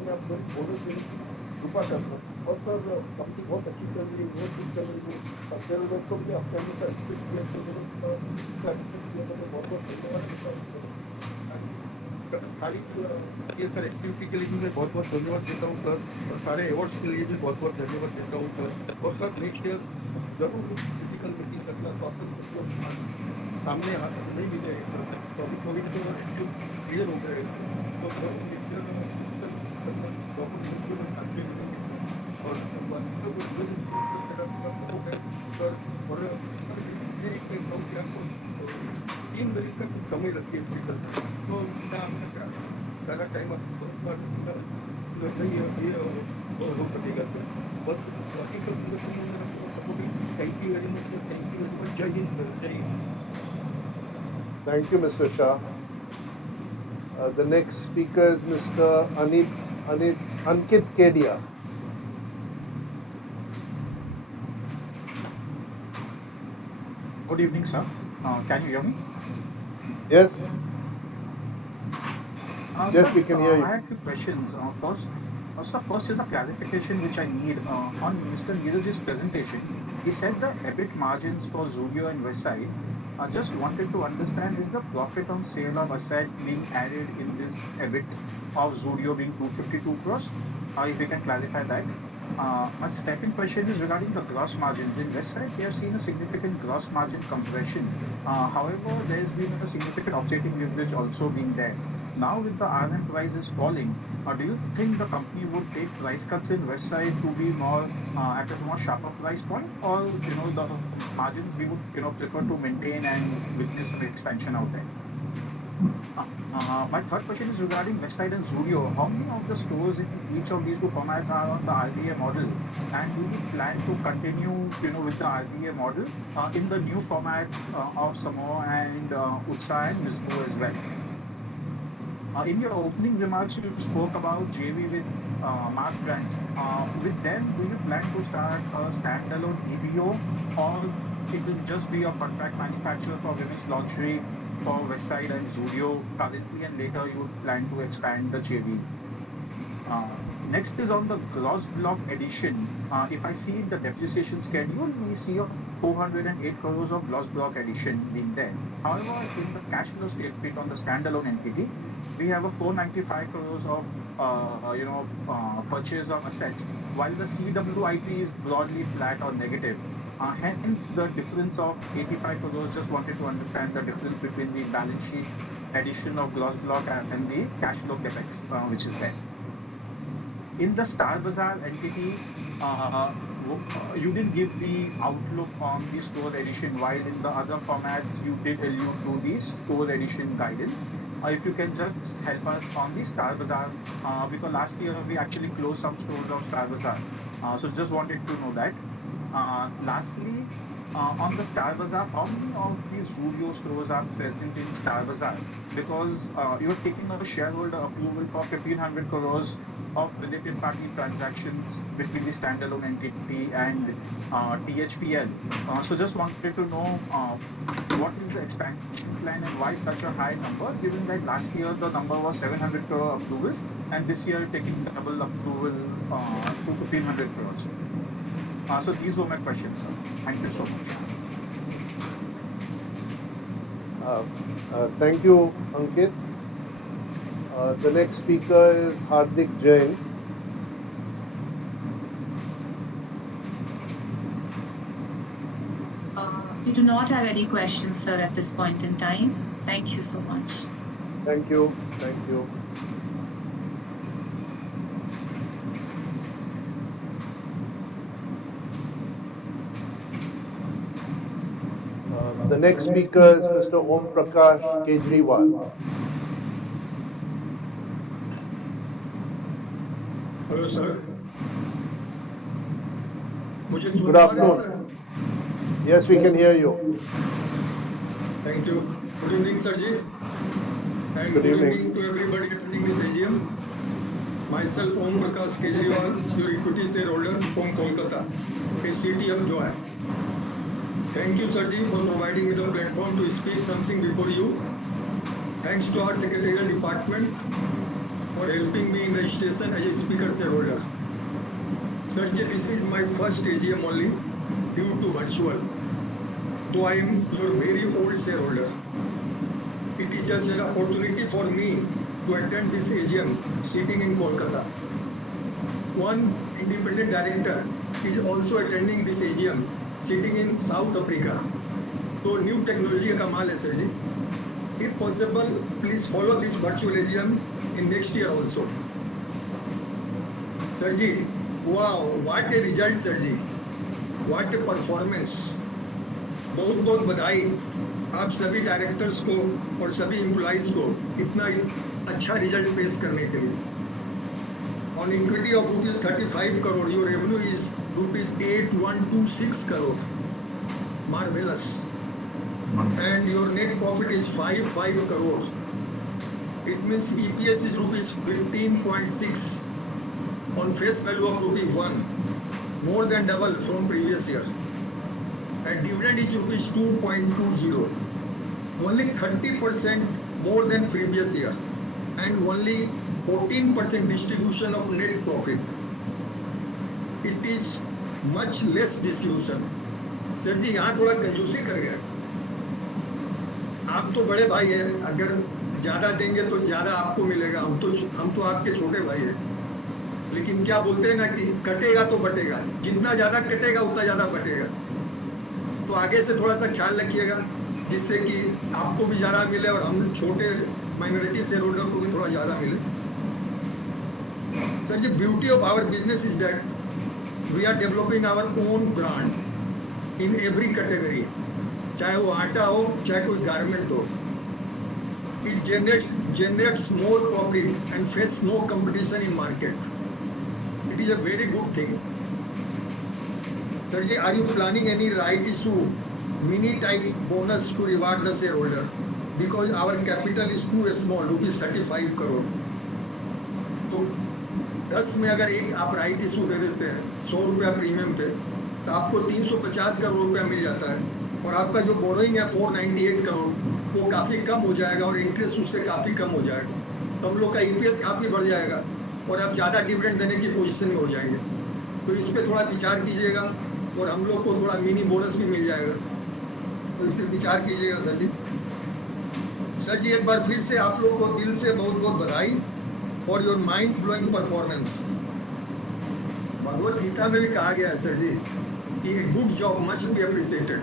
में आप जरूर बोनस देने की कृपा करना। और सर, कंपनी बहुत अच्छी चल रही है, बहुत ठीक चल रही है, और शेयर को भी आपने हमेशा रिस्पेक्ट किया, तो बहुत बहुत धन्यवाद देता हूँ। तारीफ ये सर एक्टिविटी के लिए भी मैं बहुत बहुत धन्यवाद देता हूँ सर, और सारे अवार्ड्स के लिए भी बहुत बहुत धन्यवाद देता हूँ सर। और सर, नेक्स्ट ईयर जरूर फिजिकल मीटिंग करना, तो आपको सामने नहीं मिले सर, तो अभी कोविड के क्लियर हो गए, तो सर नेक्स्ट ईयर और और तीन बजे तक समय लगती है फिजिकल, तो ज़्यादा टाइम नहीं ये हो सकेगा सर। बस बाकी सब थैंक यू वेरी मच, जय हिंद सर, जय Hind. Thank you, Mr. Shah. The next speaker is Mr. Ankit Kedia. Good evening, sir. Can you hear me? Yes. Yes, Sir, we can hear you. I have two questions. First is a clarification which I need on Mr. Neeraj's presentation. He said the EBIT margins for Zudio and Westside. I just wanted to understand, is the profit on sale of asset being added in this EBIT of Zudio being 252 crores? If you can clarify that. My second question is regarding the gross margins. In Westside, we have seen a significant gross margin compression. However, there has been a significant operating leverage also being there. Now, with the RM prices falling, do you think the company would take price cuts in West Side to be more at a more sharper price point, or the margins we would prefer to maintain and witness some expansion out there? My third question is regarding Westside and Zudio. How many of the stores in each of these two formats are on the RBA model? And do you plan to continue, with the RBA model in the new formats of Samoa and Utsaha and Mizuho as well? In your opening remarks, you spoke about JV with mass brands. With them, do you plan to start a standalone EBO, or it will just be a contract manufacturer for women's lingerie for Westside and Zudio currently, and later you would plan to expand the JV. Next is on the gross block addition. If I see in the depreciation schedule, we see a 408 crores of gross block addition being there. However, in the cash flow statement on the standalone entity, we have a 495 crores of purchase of assets, while the CWIP is broadly flat or negative. Hence, the difference of 85 crores. Just wanted to understand the difference between the balance sheet addition of gross block and the cash flow capex, which is there. In the Star Bazaar entity, you didn't give the outlook on the store addition, while in the other formats you did allude to the store addition guidance. If you can just help us on the Star Bazaar, because last year we actually closed some stores of Star Bazaar. So just wanted to know that. Lastly, on the Star Bazaar, how many of these Zudio stores are present in Star Bazaar? Because you are taking a shareholder approval for 1,500 crores of related party transactions between the standalone entity and THPL. So just wanted to know what is the expansion plan and why such a high number, given that last year the number was 700 crore approvals and this year taking double approval to 1,500 crores. So these were my questions, sir. Thank you so much. Thank you, Ankit. The next speaker is Hardik Jain. We do not have any questions, sir, at this point in time. Thank you so much. Thank you. Thank you. The next speaker is Mr. Om Prakash Kejriwal. Hello, sir. Good afternoon. Yes, we can hear you. Thank you. Good evening, sir ji. And good evening to everybody attending this AGM. Myself, Om Prakash Kejriwal, your equity shareholder from Kolkata, a city of joy. Thank you, sir ji, for providing me the platform to speak something before you. Thanks to our secretarial department for helping me in registration as a speaker shareholder. Sir ji, this is my first AGM only due to virtual. Though I am your very old shareholder. It is just an opportunity for me to attend this AGM sitting in Kolkata. One independent director is also attending this AGM sitting in South Africa. So new technology का कमाल है, sir ji. If possible, please follow this virtual AGM in next year also. Sir ji, wow, what a result, sir ji. What a performance. बहुत बहुत बधाई आप सभी directors को और सभी एम्प्लॉइज को इतना अच्छा रिजल्ट पेश करने के लिए. On equity of rupees 35 crore, your revenue is rupees 8126 crore. Marvelous. And your net profit is 55 crore. It means EPS is rupees 15.6 on face value of rupees 1, more than double from previous year. And dividend is rupees 2.20, only 30% more than previous year, and only 14% distribution of net profit. It is much less distribution. Sir ji यहाँ थोड़ा कंजूसी कर गया. आप तो बड़े भाई हैं, अगर ज्यादा देंगे तो ज्यादा आपको मिलेगा. हम तो आपके छोटे भाई हैं. लेकिन क्या बोलते हैं ना कि कटेगा तो बटेगा. जितना ज्यादा कटेगा उतना ज्यादा बटेगा. तो आगे से थोड़ा सा ख्याल रखिएगा जिससे कि आपको भी ज्यादा मिले और हम छोटे माइनॉरिटी शेयर होल्डर को भी थोड़ा ज्यादा मिले. Sir ji, beauty of our business is that we are developing our own brand in every category. चाहे वो आटा हो, चाहे कोई गारमेंट हो. It generates more profit and face no competition in market. It is a very good thing. Sir ji, are you planning any right issue, mini type bonus to reward the shareholder? Because our capital is too small, rupees 35 crore. तो 10 में अगर एक आप right issue दे देते हैं 100 रुपया premium पे, तो आपको 350 करोड़ रुपया मिल जाता है. और आपका जो बोरोइंग है 498 करोड़ वो काफ़ी कम हो जाएगा और इंटरेस्ट उससे काफ़ी कम हो जाएगा, तो हम लोग का ईपीएस काफ़ी बढ़ जाएगा और आप ज़्यादा डिविडेंड देने की पोजीशन में हो जाएंगे। तो इस पर थोड़ा विचार कीजिएगा और हम लोग को थोड़ा मिनी बोनस भी मिल जाएगा, तो इस पर विचार कीजिएगा सर जी। सर जी एक बार फिर से आप लोग को दिल से बहुत बहुत बधाई और your mind blowing performance. Bhagavad Gita में भी कहा गया है सर जी कि a good job must be appreciated.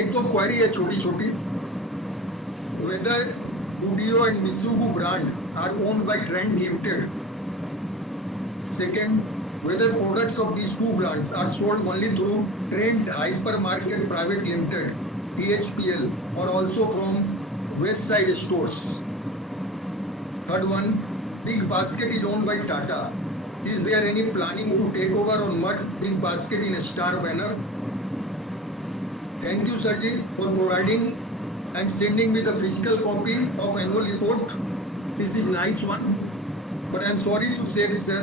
एक तो क्वेरी है छोटी छोटी, whether Zudio and Mitsubishi brand are owned by Trent Limited. Second, whether products of these two brands are sold only through Trent Hypermarket Private Limited (THPL) or also from West Side stores. Third one, Big Basket is owned by Tata. Is there any planning to take over or merge Big Basket in a star banner? Thank you, Sir Ji, for providing and sending me the physical copy of annual report. This is nice one, but I am sorry to say this, sir.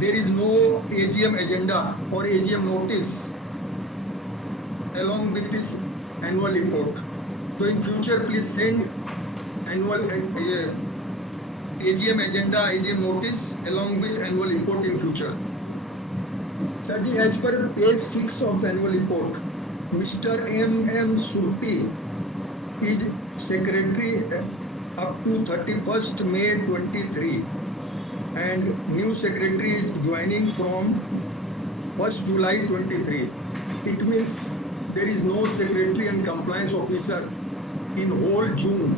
There is no AGM agenda or AGM notice along with this annual report. So in future, please send annual AGM agenda, AGM notice along with annual report in future. Sir ji, as per page 6 of the annual report, Mr. M. Surti is secretary up to 31st May 23. And new secretary is joining from 1st July 23. It means there is no secretary and compliance officer in whole June.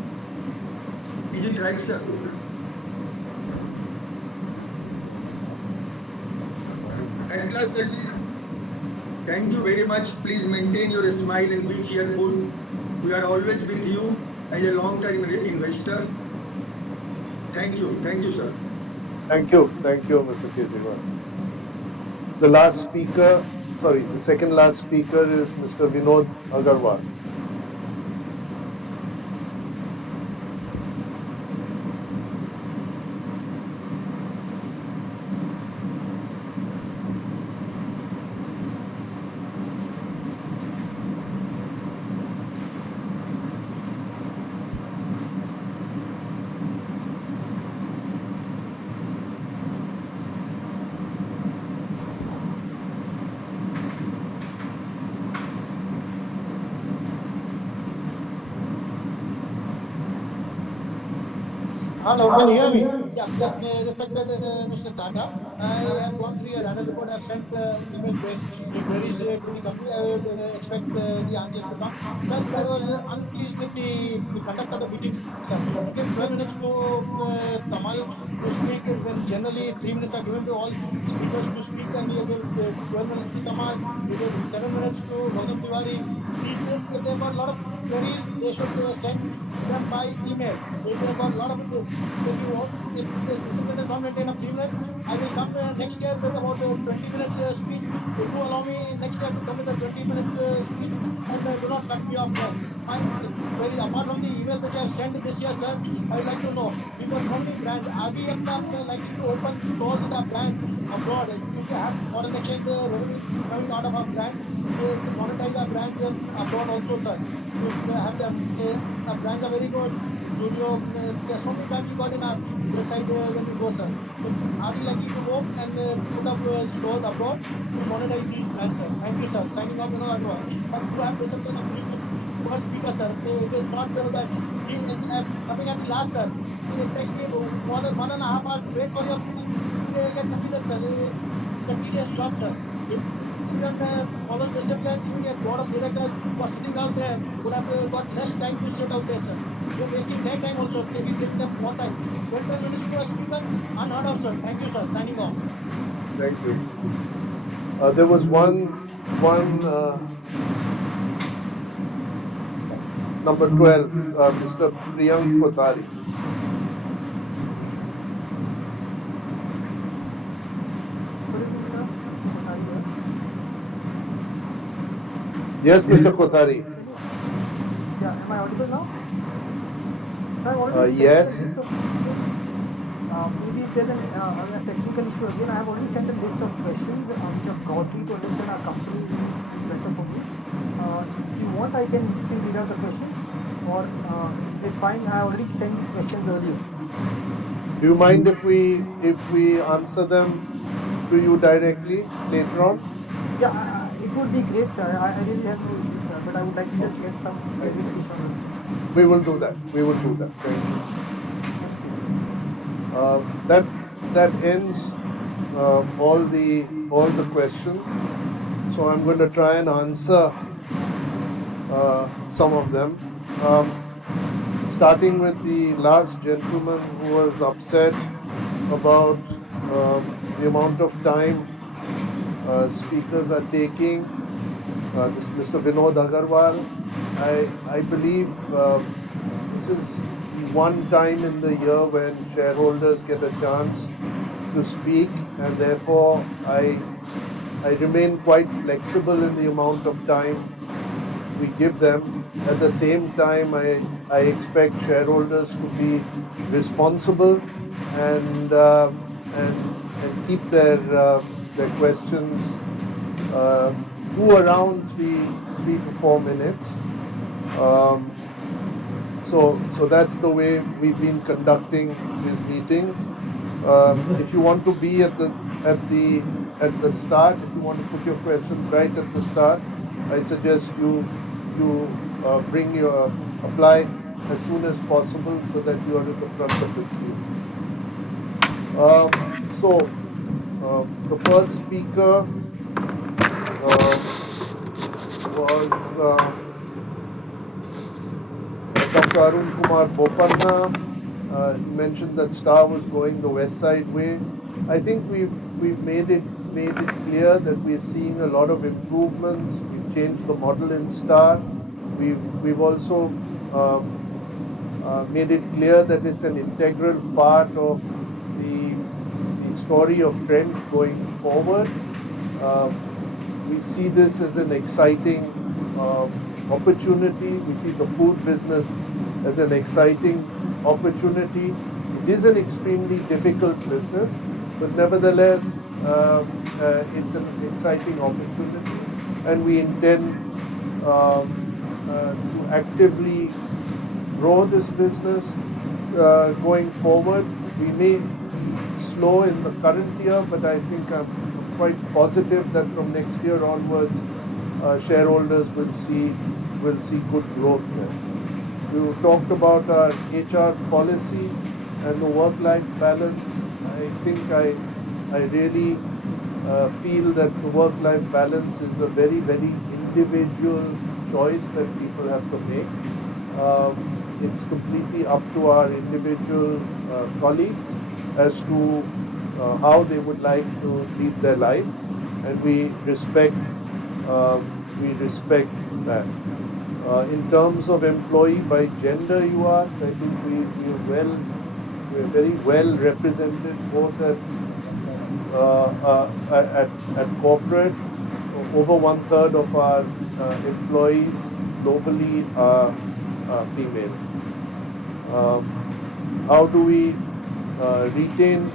Is it right, sir? At last, sir, thank you very much. Please maintain your smile and be cheerful. We are always with you as a long-term investor. Thank you, sir. Thank you, Mr. Kejriwal. The second last speaker is Mr. Vinod Agarwal. Hello, can you hear me? Yeah, respected Mr. Tata, I have gone through your annual report. I have sent email queries to the company. I would expect the answers to come. Sir, I was unpleased with the conduct of the meeting, sir. You gave 12 minutes to Tamal to speak when generally 3 minutes are given to all speakers to speak, and you gave 12 minutes to Tamal. You gave 7 minutes to Gautam Tiwari. These, if they've got a lot of queries, they should send them by email. If they've got a lot of this, if this discipline is not maintained of 3 minutes, I will come next year with about 20 minutes speech. Do allow me next year to come with a 20-minute speech, and do not cut me off then. My query, apart from the emails that you have sent this year, sir, I would like to know, we've got so many brands. Are we likely to open stores with our brands abroad to have foreign exchange revenue coming out of our brands to monetize our brands abroad also, sir? To have them, our brands are very good. Studio, there are so many brands we got in our this side when we go, sir. So are we likely to go and put up stores abroad to monetize these brands, sir? Thank you, sir. Signing off, but you have discipline of 3 minutes per speaker, sir. It is not that coming at the last, sir. It takes me more than 1.5 hours to wait for your speech to get completed, sir. It's a tedious job, sir. If you can follow discipline, even your board of directors who are sitting out there would have got less time to sit out there, sir. You're wasting their time also. If you give them more time, 12 minutes to a speaker, unheard of, sir. Thank you, sir. Signing off. Thank you. There was one number 12, Mr. Priyank Kothari. Yes, Mr. Kothari. Yeah, am I audible now? Yes. Maybe if there's a technical issue again, I have already sent a list of questions which are broadly to understand our company better for me. If you want, I can still read out the questions, or is it fine? I already sent the questions earlier. Do you mind if we answer them to you directly later on? Yeah, it would be great, sir. I really have no issues, sir, but I would like to just get some clarification on it. We will do that. We will do that. Thank you. That ends all the questions. So I'm going to try and answer some of them. Starting with the last gentleman who was upset about the amount of time speakers are taking. This Mr. Vinod Agarwal. I believe this is the one time in the year when shareholders get a chance to speak, and therefore I remain quite flexible in the amount of time we give them. At the same time, I expect shareholders to be responsible and keep their questions to around 3 to 4 minutes. So that's the way we've been conducting these meetings. If you want to be at the start, if you want to put your questions right at the start, I suggest you bring your apply as soon as possible so that you are in the front of the queue. The first speaker was Dr. Arun Kumar Bopanna. He mentioned that Star was going the West Side way. I think we've made it clear that we're seeing a lot of improvements. We've changed the model in Star. We've also made it clear that it's an integral part of the story of Trent going forward. We see this as an exciting opportunity. We see the food business as an exciting opportunity. It is an extremely difficult business, but nevertheless, it's an exciting opportunity, and we intend to actively grow this business going forward. We may be slow in the current year, but I think I'm quite positive that from next year onwards, shareholders will see good growth there. We talked about our HR policy and the work-life balance. I think I really feel that the work-life balance is a very, very individual choice that people have to make. It's completely up to our individual colleagues as to how they would like to lead their life, and we respect that. In terms of employee by gender, you asked, I think we're very well represented both at corporate. Over 1/3 of our employees globally are female. How do we retain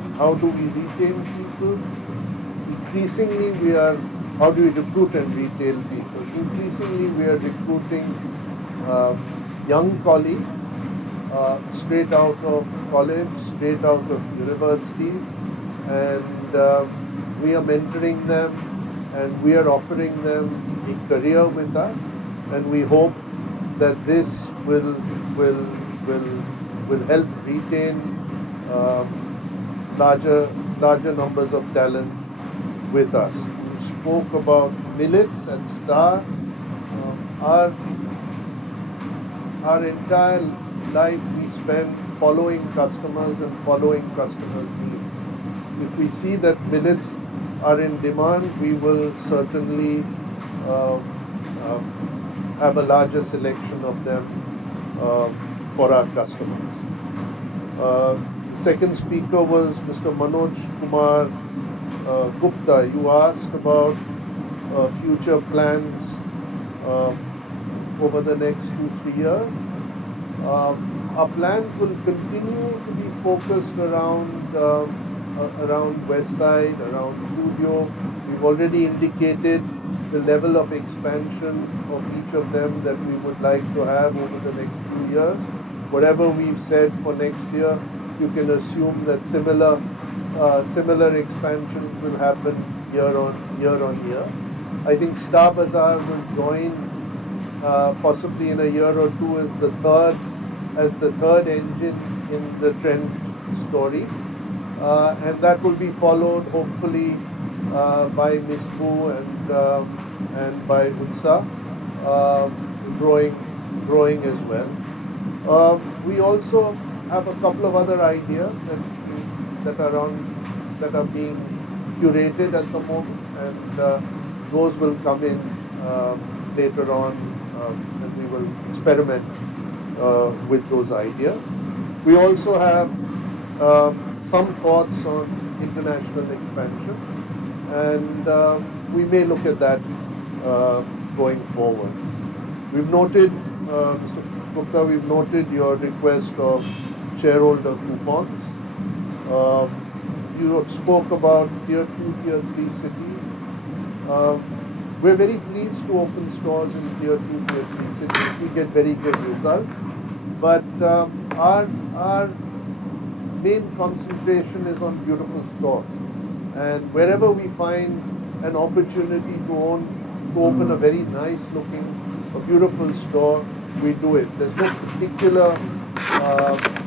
people? Increasingly, how do we recruit and retain people? Increasingly, we are recruiting young colleagues straight out of college, straight out of universities, and we are mentoring them, and we are offering them a career with us, and we hope that this will help retain larger numbers of talent with us. You spoke about millets and Star. Our entire life we spend following customers and following customers' needs. If we see that millets are in demand, we will certainly have a larger selection of them for our customers. The second speaker was Mr. Manoj Kumar Gupta. You asked about future plans over the next 2-3 years. Our plans will continue to be focused around West Side, around Studio. We've already indicated the level of expansion of each of them that we would like to have over the next few years. Whatever we've said for next year, you can assume that similar expansions will happen year on year. I think Star Bazaar will join possibly in a year or two as the third engine in the Trent story, and that will be followed hopefully by Misboo and by Utsa growing as well. We also have a couple of other ideas that are being curated at the moment, and those will come in later on, and we will experiment with those ideas. We also have some thoughts on international expansion, and we may look at that going forward. We've noted, Mr. Gupta, we've noted your request of shareholder coupons. You spoke about tier 2, tier 3 cities. We're very pleased to open stores in tier 2, tier 3 cities. We get very good results. But our main concentration is on beautiful stores. And wherever we find an opportunity to open a very nice looking, a beautiful store, we do it. There's no particular,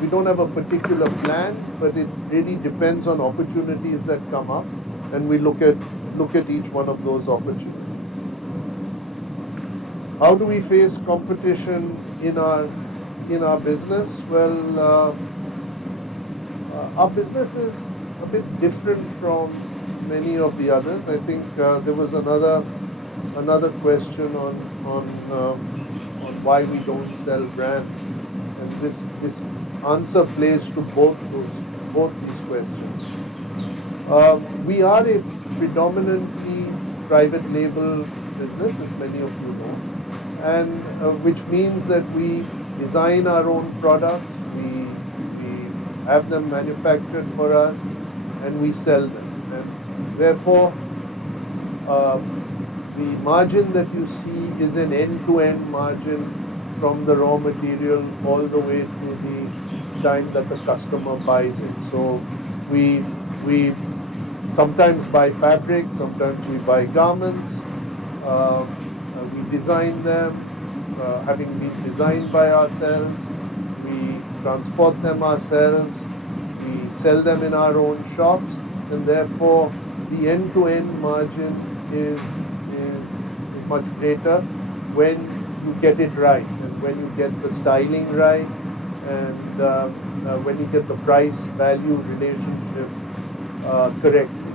we don't have a particular plan, but it really depends on opportunities that come up, and we look at each one of those opportunities. How do we face competition in our business? Well, our business is a bit different from many of the others. I think there was another question on why we don't sell brands, and this answer plays to both these questions. We are a predominantly private label business, as many of you know, and which means that we design our own product, we have them manufactured for us, and we sell them. And therefore, the margin that you see is an end-to-end margin from the raw material all the way to the time that the customer buys it. So we sometimes buy fabric, sometimes we buy garments, we design them, having been designed by ourselves, we transport them ourselves, we sell them in our own shops, and therefore the end-to-end margin is much greater when you get it right, and when you get the styling right, and when you get the price-value relationship correctly.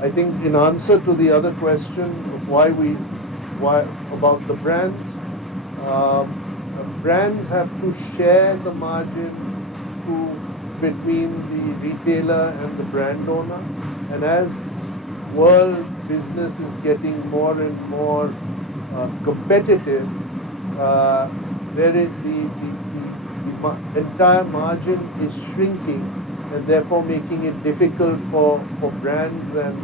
I think in answer to the other question of why about the brands, brands have to share the margin between the retailer and the brand owner, and as world business is getting more and more competitive, there is the entire margin is shrinking, and therefore making it difficult for brands and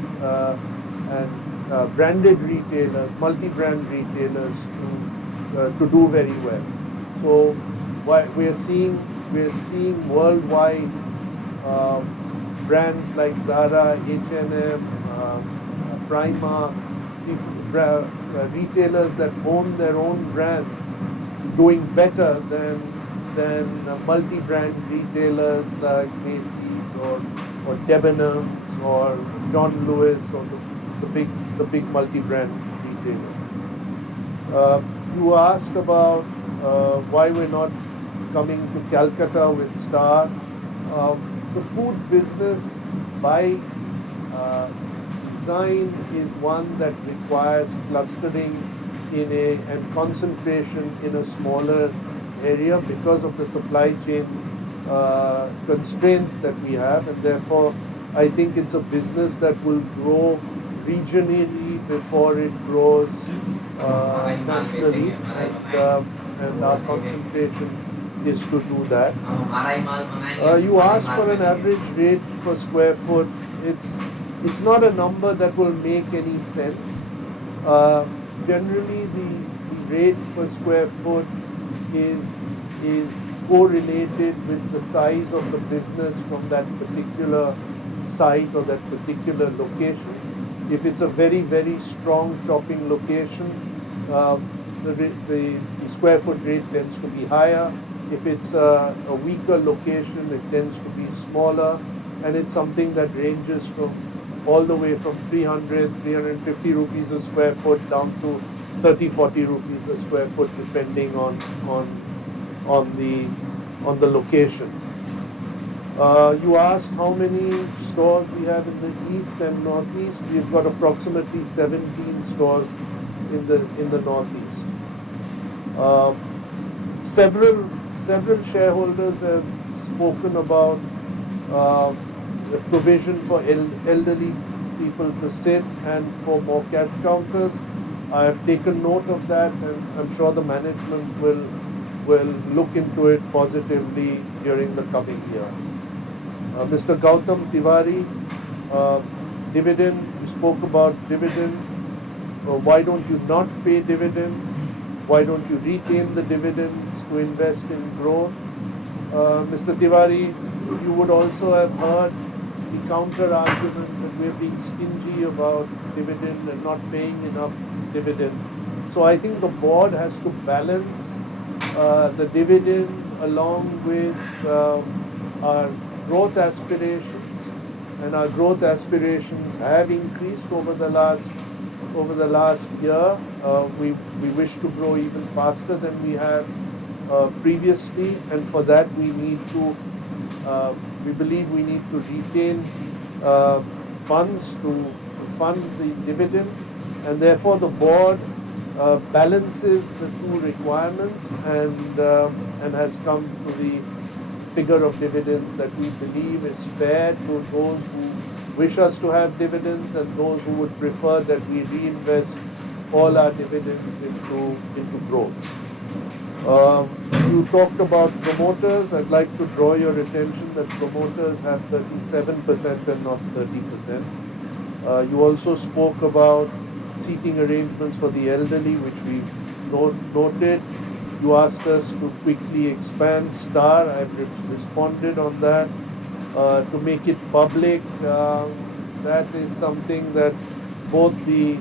branded retailers, multi-brand retailers to do very well. So we're seeing worldwide brands like Zara, H&M, Primark, retailers that own their own brands doing better than multi-brand retailers like Macy's or Debenhams or John Lewis or the big multi-brand retailers. You asked about why we're not coming to Calcutta with Star. The food business by design is one that requires clustering and concentration in a smaller area because of the supply chain constraints that we have, and therefore I think it's a business that will grow regionally before it grows nationally, and our concentration is to do that. You asked for an average rate per square foot. It's not a number that will make any sense Generally, the rate per square foot is correlated with the size of the business from that particular site or that particular location. If it's a very, very strong shopping location, the square foot rate tends to be higher. If it's a weaker location, it tends to be smaller, and it's something that ranges from all the way from 300, 350 rupees a square foot down to 30, 40 rupees a square foot, depending on the location. You asked how many stores we have in the east and northeast. We've got approximately 17 stores in the northeast. Several shareholders have spoken about the provision for elderly people to sit and for more cash counters. I have taken note of that, and I'm sure the management will look into it positively during the coming year. Mr. Gautam Tiwari, dividend, you spoke about dividend. Why don't you not pay dividend? Why don't you retain the dividends to invest in growth? Mr. Tiwari, you would also have heard the counter argument that we're being stingy about dividend and not paying enough dividend. So I think the board has to balance the dividend along with our growth aspirations, and our growth aspirations have increased over the last year. We wish to grow even faster than we have previously, and for that we believe we need to retain funds to fund the dividend, and therefore the board balances the two requirements and has come to the figure of dividends that we believe is fair to those who wish us to have dividends and those who would prefer that we reinvest all our dividends into growth. You talked about promoters. I'd like to draw your attention that promoters have 37% and not 30%. You also spoke about seating arrangements for the elderly, which we noted. You asked us to quickly expand Star. I've responded on that. To make it public, that is something that both the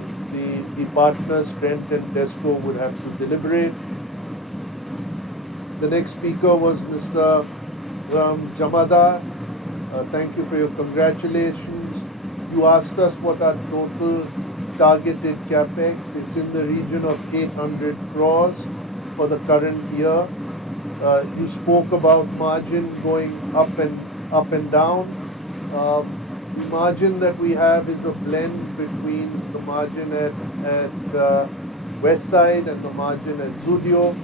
partners, Trent and Tesco, would have to deliberate. The next speaker was Mr. Jamada. Thank you for your congratulations. You asked us what our total targeted capex. It's in the region of 800 crores for the current year. You spoke about margin going up and down. The margin that we have is a blend between the margin at West Side and the margin at Zudio.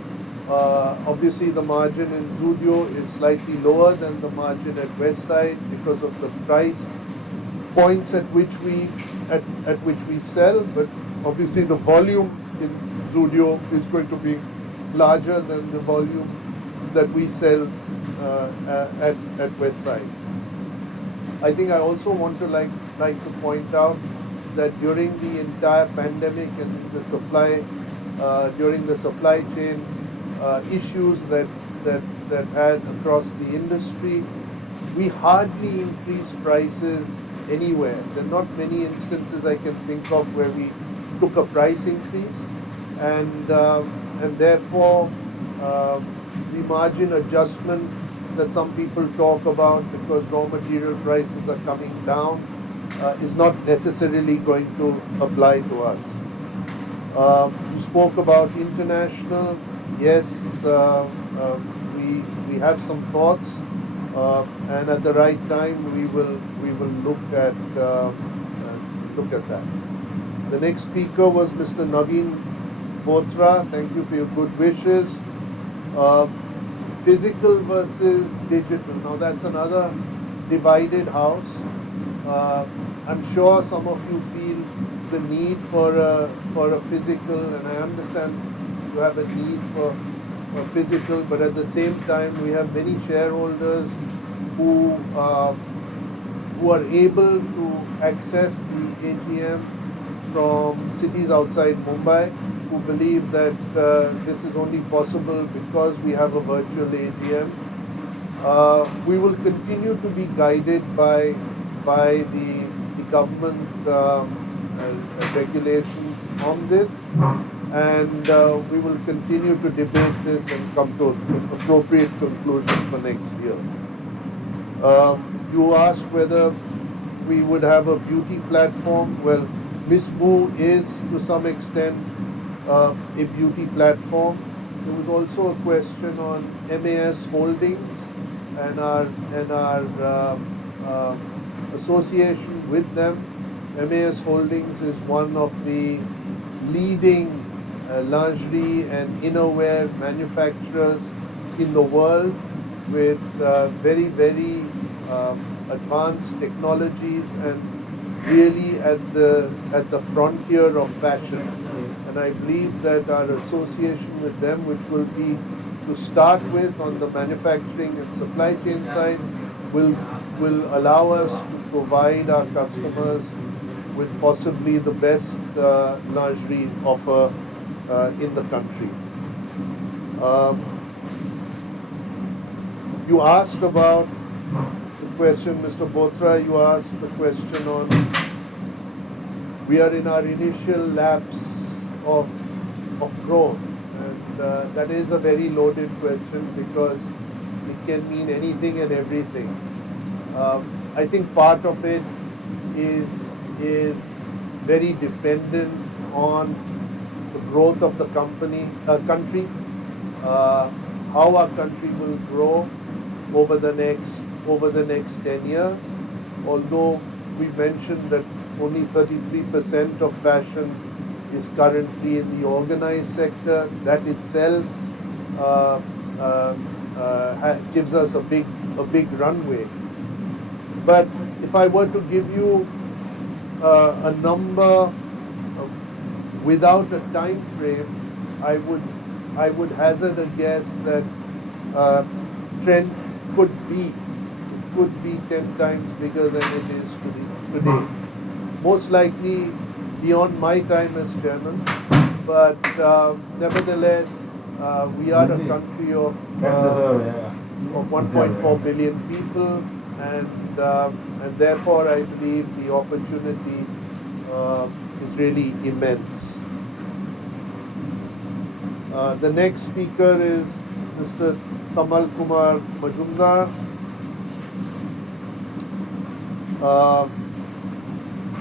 Obviously, the margin in Zudio is slightly lower than the margin at West Side because of the price points at which we sell. But obviously, the volume in Zudio is going to be larger than the volume that we sell at West Side. I think I also want to like to point out that during the entire pandemic and during the supply chain issues that had across the industry, we hardly increased prices anywhere. There are not many instances I can think of where we took a price increase, and therefore the margin adjustment that some people talk about because raw material prices are coming down is not necessarily going to apply to us. You spoke about international. Yes, we have some thoughts, and at the right time we will look at that. The next speaker was Mr. Naveen Bothra. Thank you for your good wishes. Physical versus digital. Now that's another divided house. I'm sure some of you feel the need for a physical, and I understand you have a need for physical, but at the same time we have many shareholders who are able to access the AGM from cities outside Mumbai who believe that this is only possible because we have a virtual AGM. We will continue to be guided by the government regulations on this, and we will continue to debate this and come to appropriate conclusion for next year. You asked whether we would have a beauty platform. Well, Miss Boo is to some extent a beauty platform. There was also a question on MAS Holdings and our association with them. MAS Holdings is one of the leading lingerie and innerwear manufacturers in the world with very, very advanced technologies and really at the frontier of fashion. And I believe that our association with them, which will be to start with on the manufacturing and supply chain side, will allow us to provide our customers with possibly the best lingerie offer in the country. You asked about the question, Mr. Bothra, you asked the question on, we are in our initial laps of growth, and that is a very loaded question because it can mean anything and everything. I think part of it is very dependent on the growth of the country, how our country will grow over the next 10 years. Although we mentioned that only 33% of fashion is currently in the organized sector, that itself gives us a big runway. But if I were to give you a number without a time frame, I would hazard a guess that Trent could be 10 times bigger than it is today. Most likely beyond my time as chairman, but nevertheless, we are a country of 1.4 billion people, and therefore I believe the opportunity is really immense. The next speaker is Mr. Tamal Kumar Majumdar.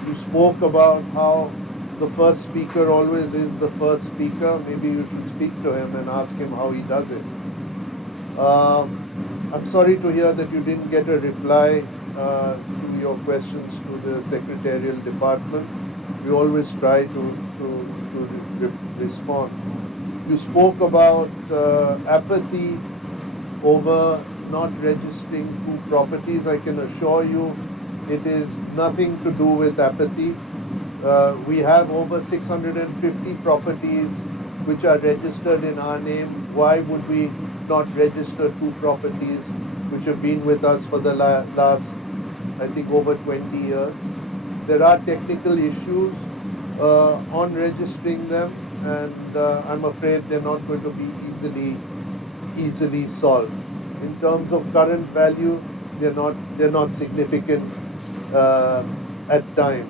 You spoke about how the first speaker always is the first speaker. Maybe you should speak to him and ask him how he does it. I'm sorry to hear that you didn't get a reply to your questions to the secretarial department. We always try to respond. You spoke about apathy over not registering two properties. I can assure you it is nothing to do with apathy. We have over 650 properties which are registered in our name. Why would we not register two properties which have been with us for the last, I think, over 20 years? There are technical issues on registering them, and I'm afraid they're not going to be easily solved. In terms of current value, they're not significant at time.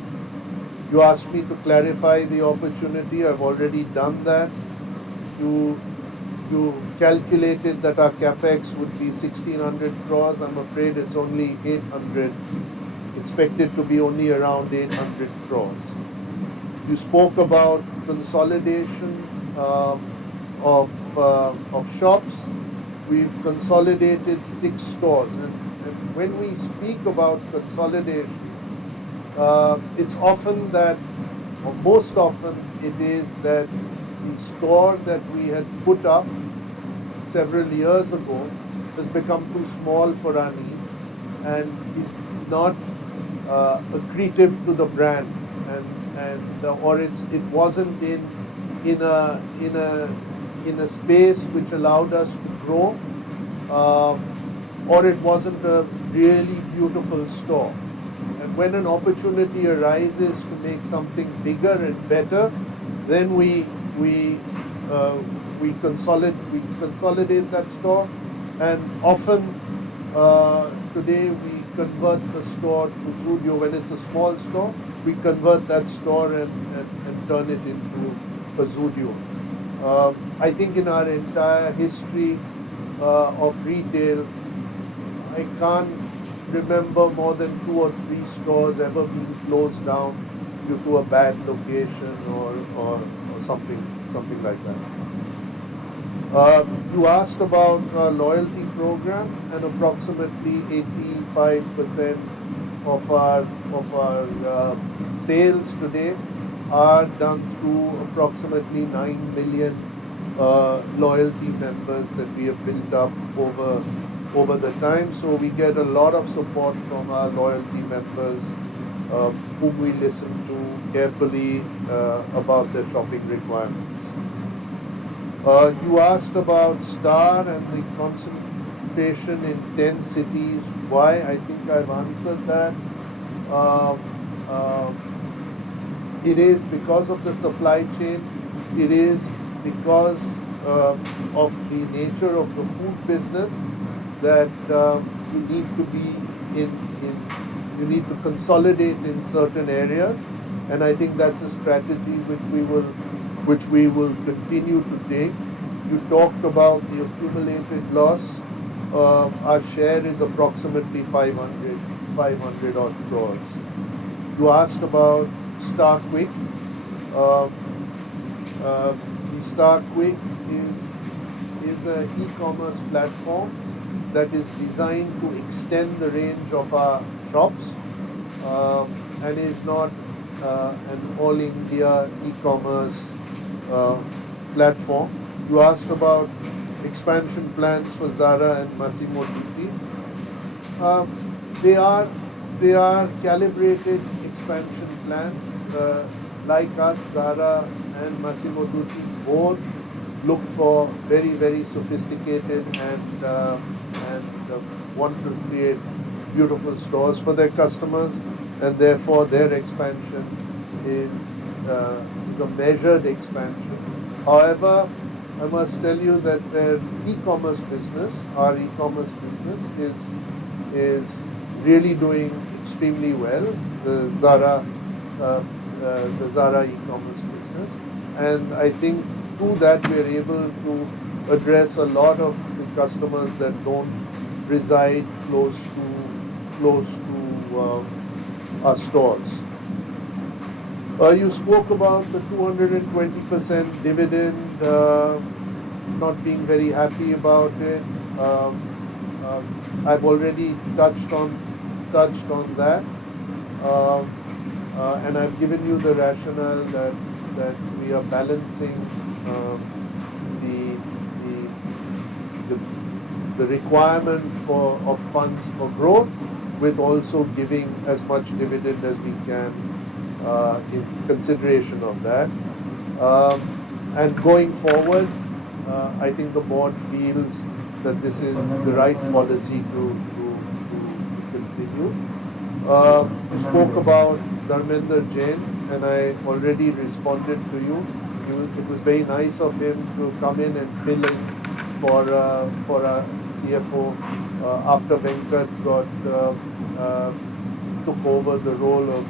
You asked me to clarify the opportunity. I've already done that. You calculated that our capex would be 1,600 crores. I'm afraid it's only 800. Expected to be only around 800 crores. You spoke about consolidation of shops. We've consolidated 6 stores, and when we speak about consolidation, it's often that, or most often it is that the store that we had put up several years ago has become too small for our needs and is not accretive to the brand, and or it wasn't in a space which allowed us to grow, or it wasn't a really beautiful store. And when an opportunity arises to make something bigger and better, then we consolidate that store, and often today we convert the store to studio. When it's a small store, we convert that store and turn it into a studio. I think in our entire history of retail, I can't remember more than 2 or 3 stores ever being closed down due to a bad location or something like that. You asked about our loyalty program, and approximately 85% of our sales today are done through approximately 9 million loyalty members that we have built up over the time. So we get a lot of support from our loyalty members, whom we listen to carefully about their shopping requirements. You asked about Star and the concentration in 10 cities. Why? I think I've answered that. It is because of the supply chain. It is because of the nature of the food business that you need to be you need to consolidate in certain areas, and I think that's a strategy which we will continue to take. You talked about the accumulated loss. Our share is approximately 500 odd crores. You asked about Star Quick. The Star Quick is an e-commerce platform that is designed to extend the range of our shops, and is not an all-India e-commerce platform. You asked about expansion plans for Zara and Massimo Dutti. They are calibrated expansion plans. Like us, Zara and Massimo Dutti both look for very, very sophisticated and want to create beautiful stores for their customers, and therefore their expansion is a measured expansion. However, I must tell you that their e-commerce business, our e-commerce business, is really doing extremely well. The Zara e-commerce business, and I think through that we're able to address a lot of the customers that don't reside close to our stores. You spoke about the 220% dividend, not being very happy about it. I've already touched on that, and I've given you the rationale that we are balancing the requirement of funds for growth with also giving as much dividend as we can in consideration of that. And going forward, I think the board feels that this is the right policy to continue. You spoke about Dharmender Jain, and I already responded to you. It was very nice of him to come in and fill in for our CFO after Venkat took over the role of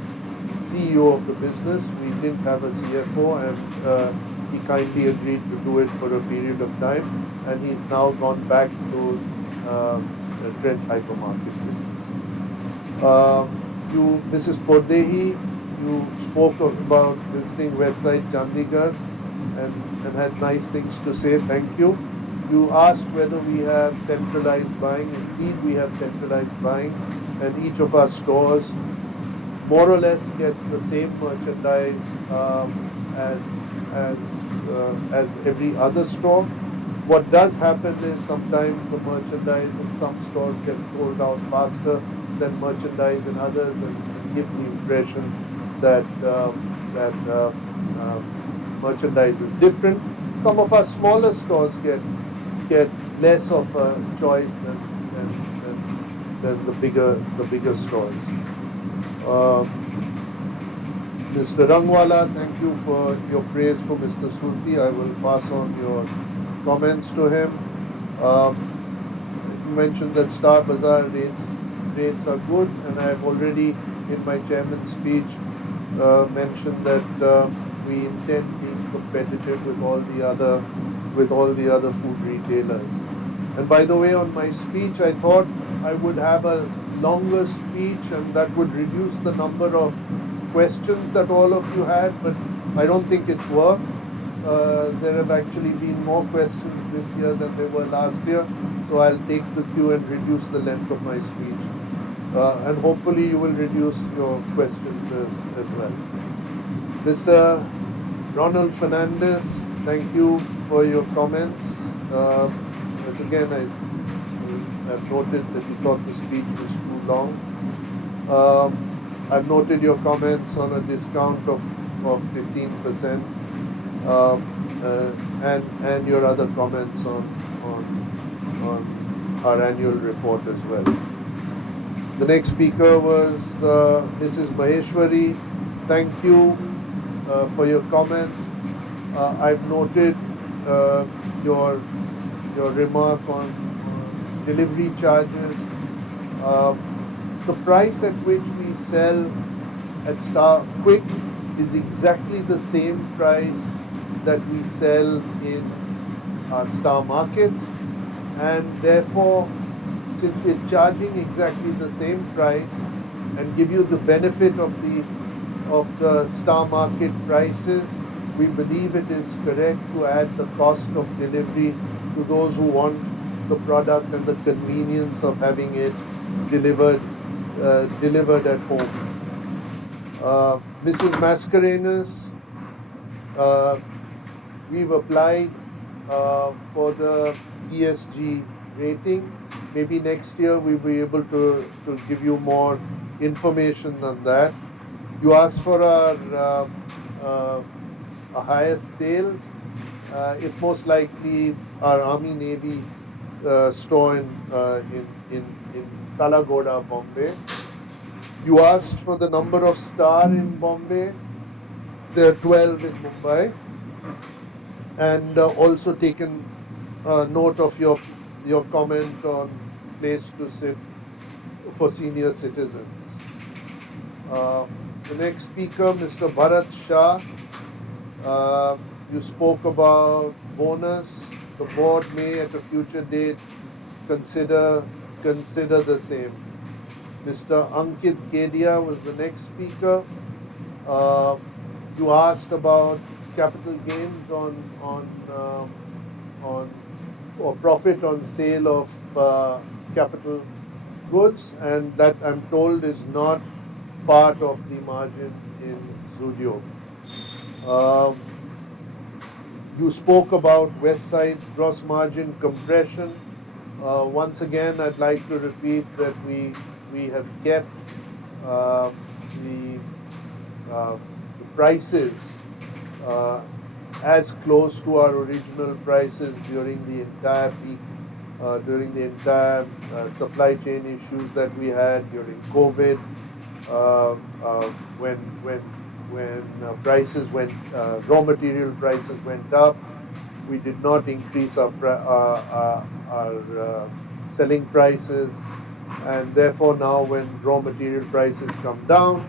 CEO of the business. We didn't have a CFO, and he kindly agreed to do it for a period of time, and he's now gone back to the Trent hypermarket business. Mrs. Pordehi, you spoke about visiting Westside Chandigarh and had nice things to say. Thank you. You asked whether we have centralized buying. Indeed, we have centralized buying, and each of our stores more or less gets the same merchandise as every other store. What does happen is sometimes the merchandise in some stores gets sold out faster than merchandise in others, and give the impression that merchandise is different. Some of our smaller stores get less of a choice than the bigger stores. Mr. Rangwala, thank you for your praise for Mr. Surti. I will pass on your comments to him. You mentioned that Star Bazaar rates are good, and I have already, in my chairman's speech, mentioned that we intend being competitive with all the other food retailers. And by the way, on my speech, I thought I would have a longer speech, and that would reduce the number of questions that all of you had, but I don't think it's worked. There have actually been more questions this year than there were last year, so I'll take the cue and reduce the length of my speech. And hopefully you will reduce your questions as well. Mr. Ronald Fernandez, thank you for your comments. As again, I've noted that you thought the speech was too long. I've noted your comments on a discount of 15%, and your other comments on our annual report as well. The next speaker was Mrs. Maheshwari. Thank you for your comments. I've noted your remark on delivery charges. The price at which we sell at Star Quick is exactly the same price that we sell in our Star Markets, and therefore, since we're charging exactly the same price and give you the benefit of the Star Market prices, we believe it is correct to add the cost of delivery to those who want the product and the convenience of having it delivered at home. Mrs. Mascarenhas, we've applied for the ESG rating. Maybe next year we'll be able to give you more information on that. You asked for our highest sales. It's most likely our Army Navy store in Kalagoda, Bombay. You asked for the number of Star in Bombay. There are 12 in Mumbai. And also taken note of your comment on place to sit for senior citizens. The next speaker, Mr. Bharat Shah. You spoke about bonus. The board may at a future date consider the same. Mr. Ankit Kedia was the next speaker. You asked about capital gains on or profit on sale of capital goods, and that I'm told is not part of the margin in Zudio. You spoke about West Side gross margin compression. Once again, I'd like to repeat that we have kept the prices as close to our original prices during the entire peak, during the entire supply chain issues that we had during COVID, when prices went, raw material prices went up. We did not increase our selling prices, and therefore now when raw material prices come down,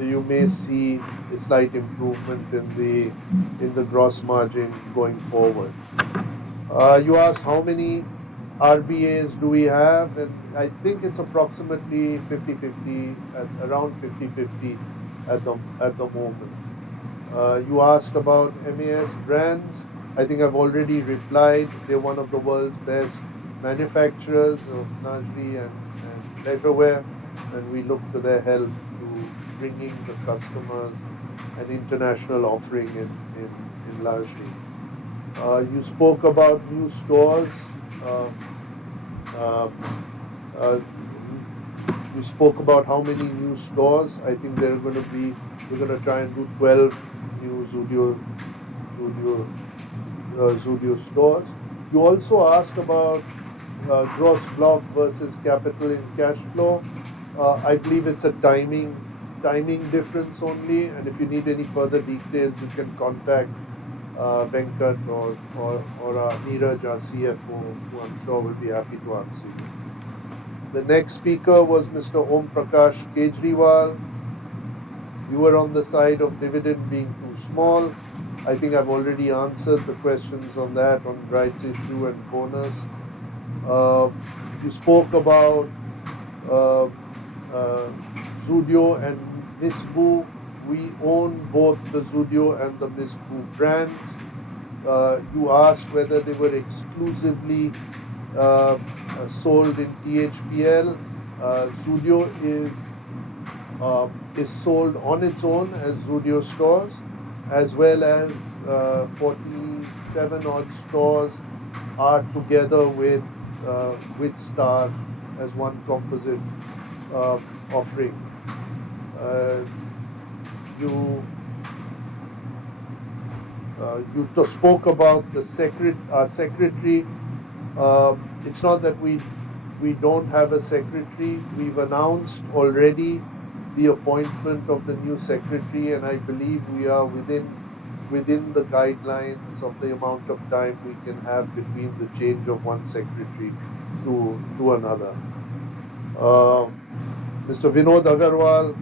you may see a slight improvement in the gross margin going forward. You asked how many RBAs do we have, and I think it's approximately 50-50, around 50-50 at the moment. You asked about MAS brands. I think I've already replied. They're one of the world's best manufacturers of lingerie and leisurewear, and we look to their help to bringing the customers an international offering in lingerie. You spoke about new stores. You spoke about how many new stores. I think we're going to try and do 12 new Zudio stores. You also asked about gross block versus capital in cash flow. I believe it's a timing timing difference only, and if you need any further details, you can contact Venkat or Neeraj, our CFO, who I'm sure will be happy to answer you. The next speaker was Mr. Om Prakash Kejriwal. You were on the side of dividend being too small. I think I've already answered the questions on that, on rights issue and bonus. You spoke about Zudio and Miss Boo. We own both the Zudio and the Miss Boo brands. You asked whether they were exclusively sold in THPL. Zudio is sold on its own as Zudio stores, as well as 47 odd stores are together with Star as one composite offering. You spoke about the secretary. It's not that we don't have a secretary. We've announced already the appointment of the new secretary, and I believe we are within the guidelines of the amount of time we can have between the change of one secretary to another. Mr. Vinod Agarwal,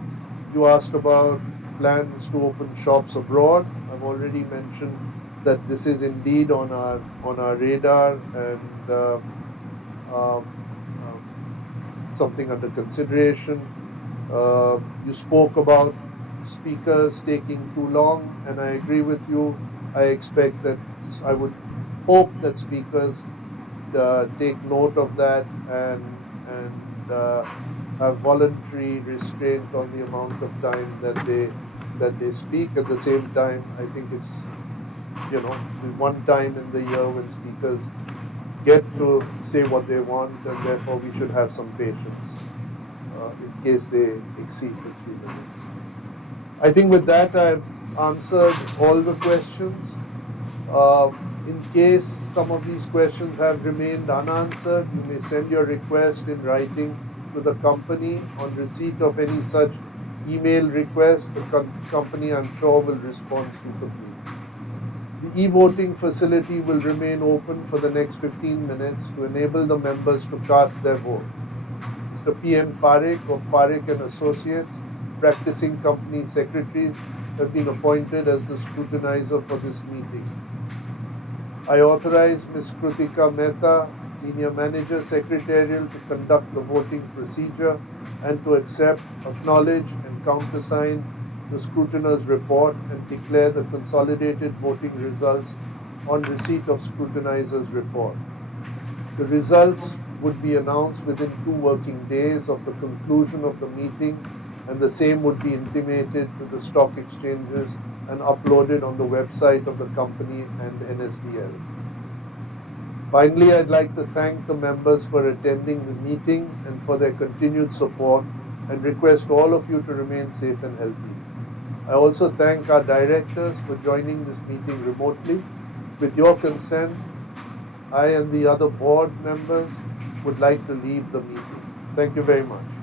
you asked about plans to open shops abroad. I've already mentioned that this is indeed on our radar and something under consideration. You spoke about speakers taking too long, and I agree with you. I would hope that speakers take note of that and have voluntary restraint on the amount of time that they speak. At the same time, I think it's the one time in the year when speakers get to say what they want, and therefore we should have some patience in case they exceed the 3 minutes. I think with that I've answered all the questions. In case some of these questions have remained unanswered, you may send your request in writing to the company. On receipt of any such email request, the company, I'm sure, will respond suitably. The e-voting facility will remain open for the next 15 minutes to enable the members to cast their vote. Mr. P.N. Parekh of Parekh and Associates, practicing company secretaries, have been appointed as the scrutinizer for this meeting. I authorize Ms. Krutika Mehta, Senior Manager Secretarial, to conduct the voting procedure and to accept, acknowledge, and countersign the scrutineer's report and declare the consolidated voting results on receipt of scrutinizer's report. The results would be announced within 2 working days of the conclusion of the meeting, and the same would be intimated to the stock exchanges and uploaded on the website of the company and NSDL. Finally, I'd like to thank the members for attending the meeting and for their continued support, and request all of you to remain safe and healthy. I also thank our directors for joining this meeting remotely. With your consent, I and the other board members would like to leave the meeting. Thank you very much.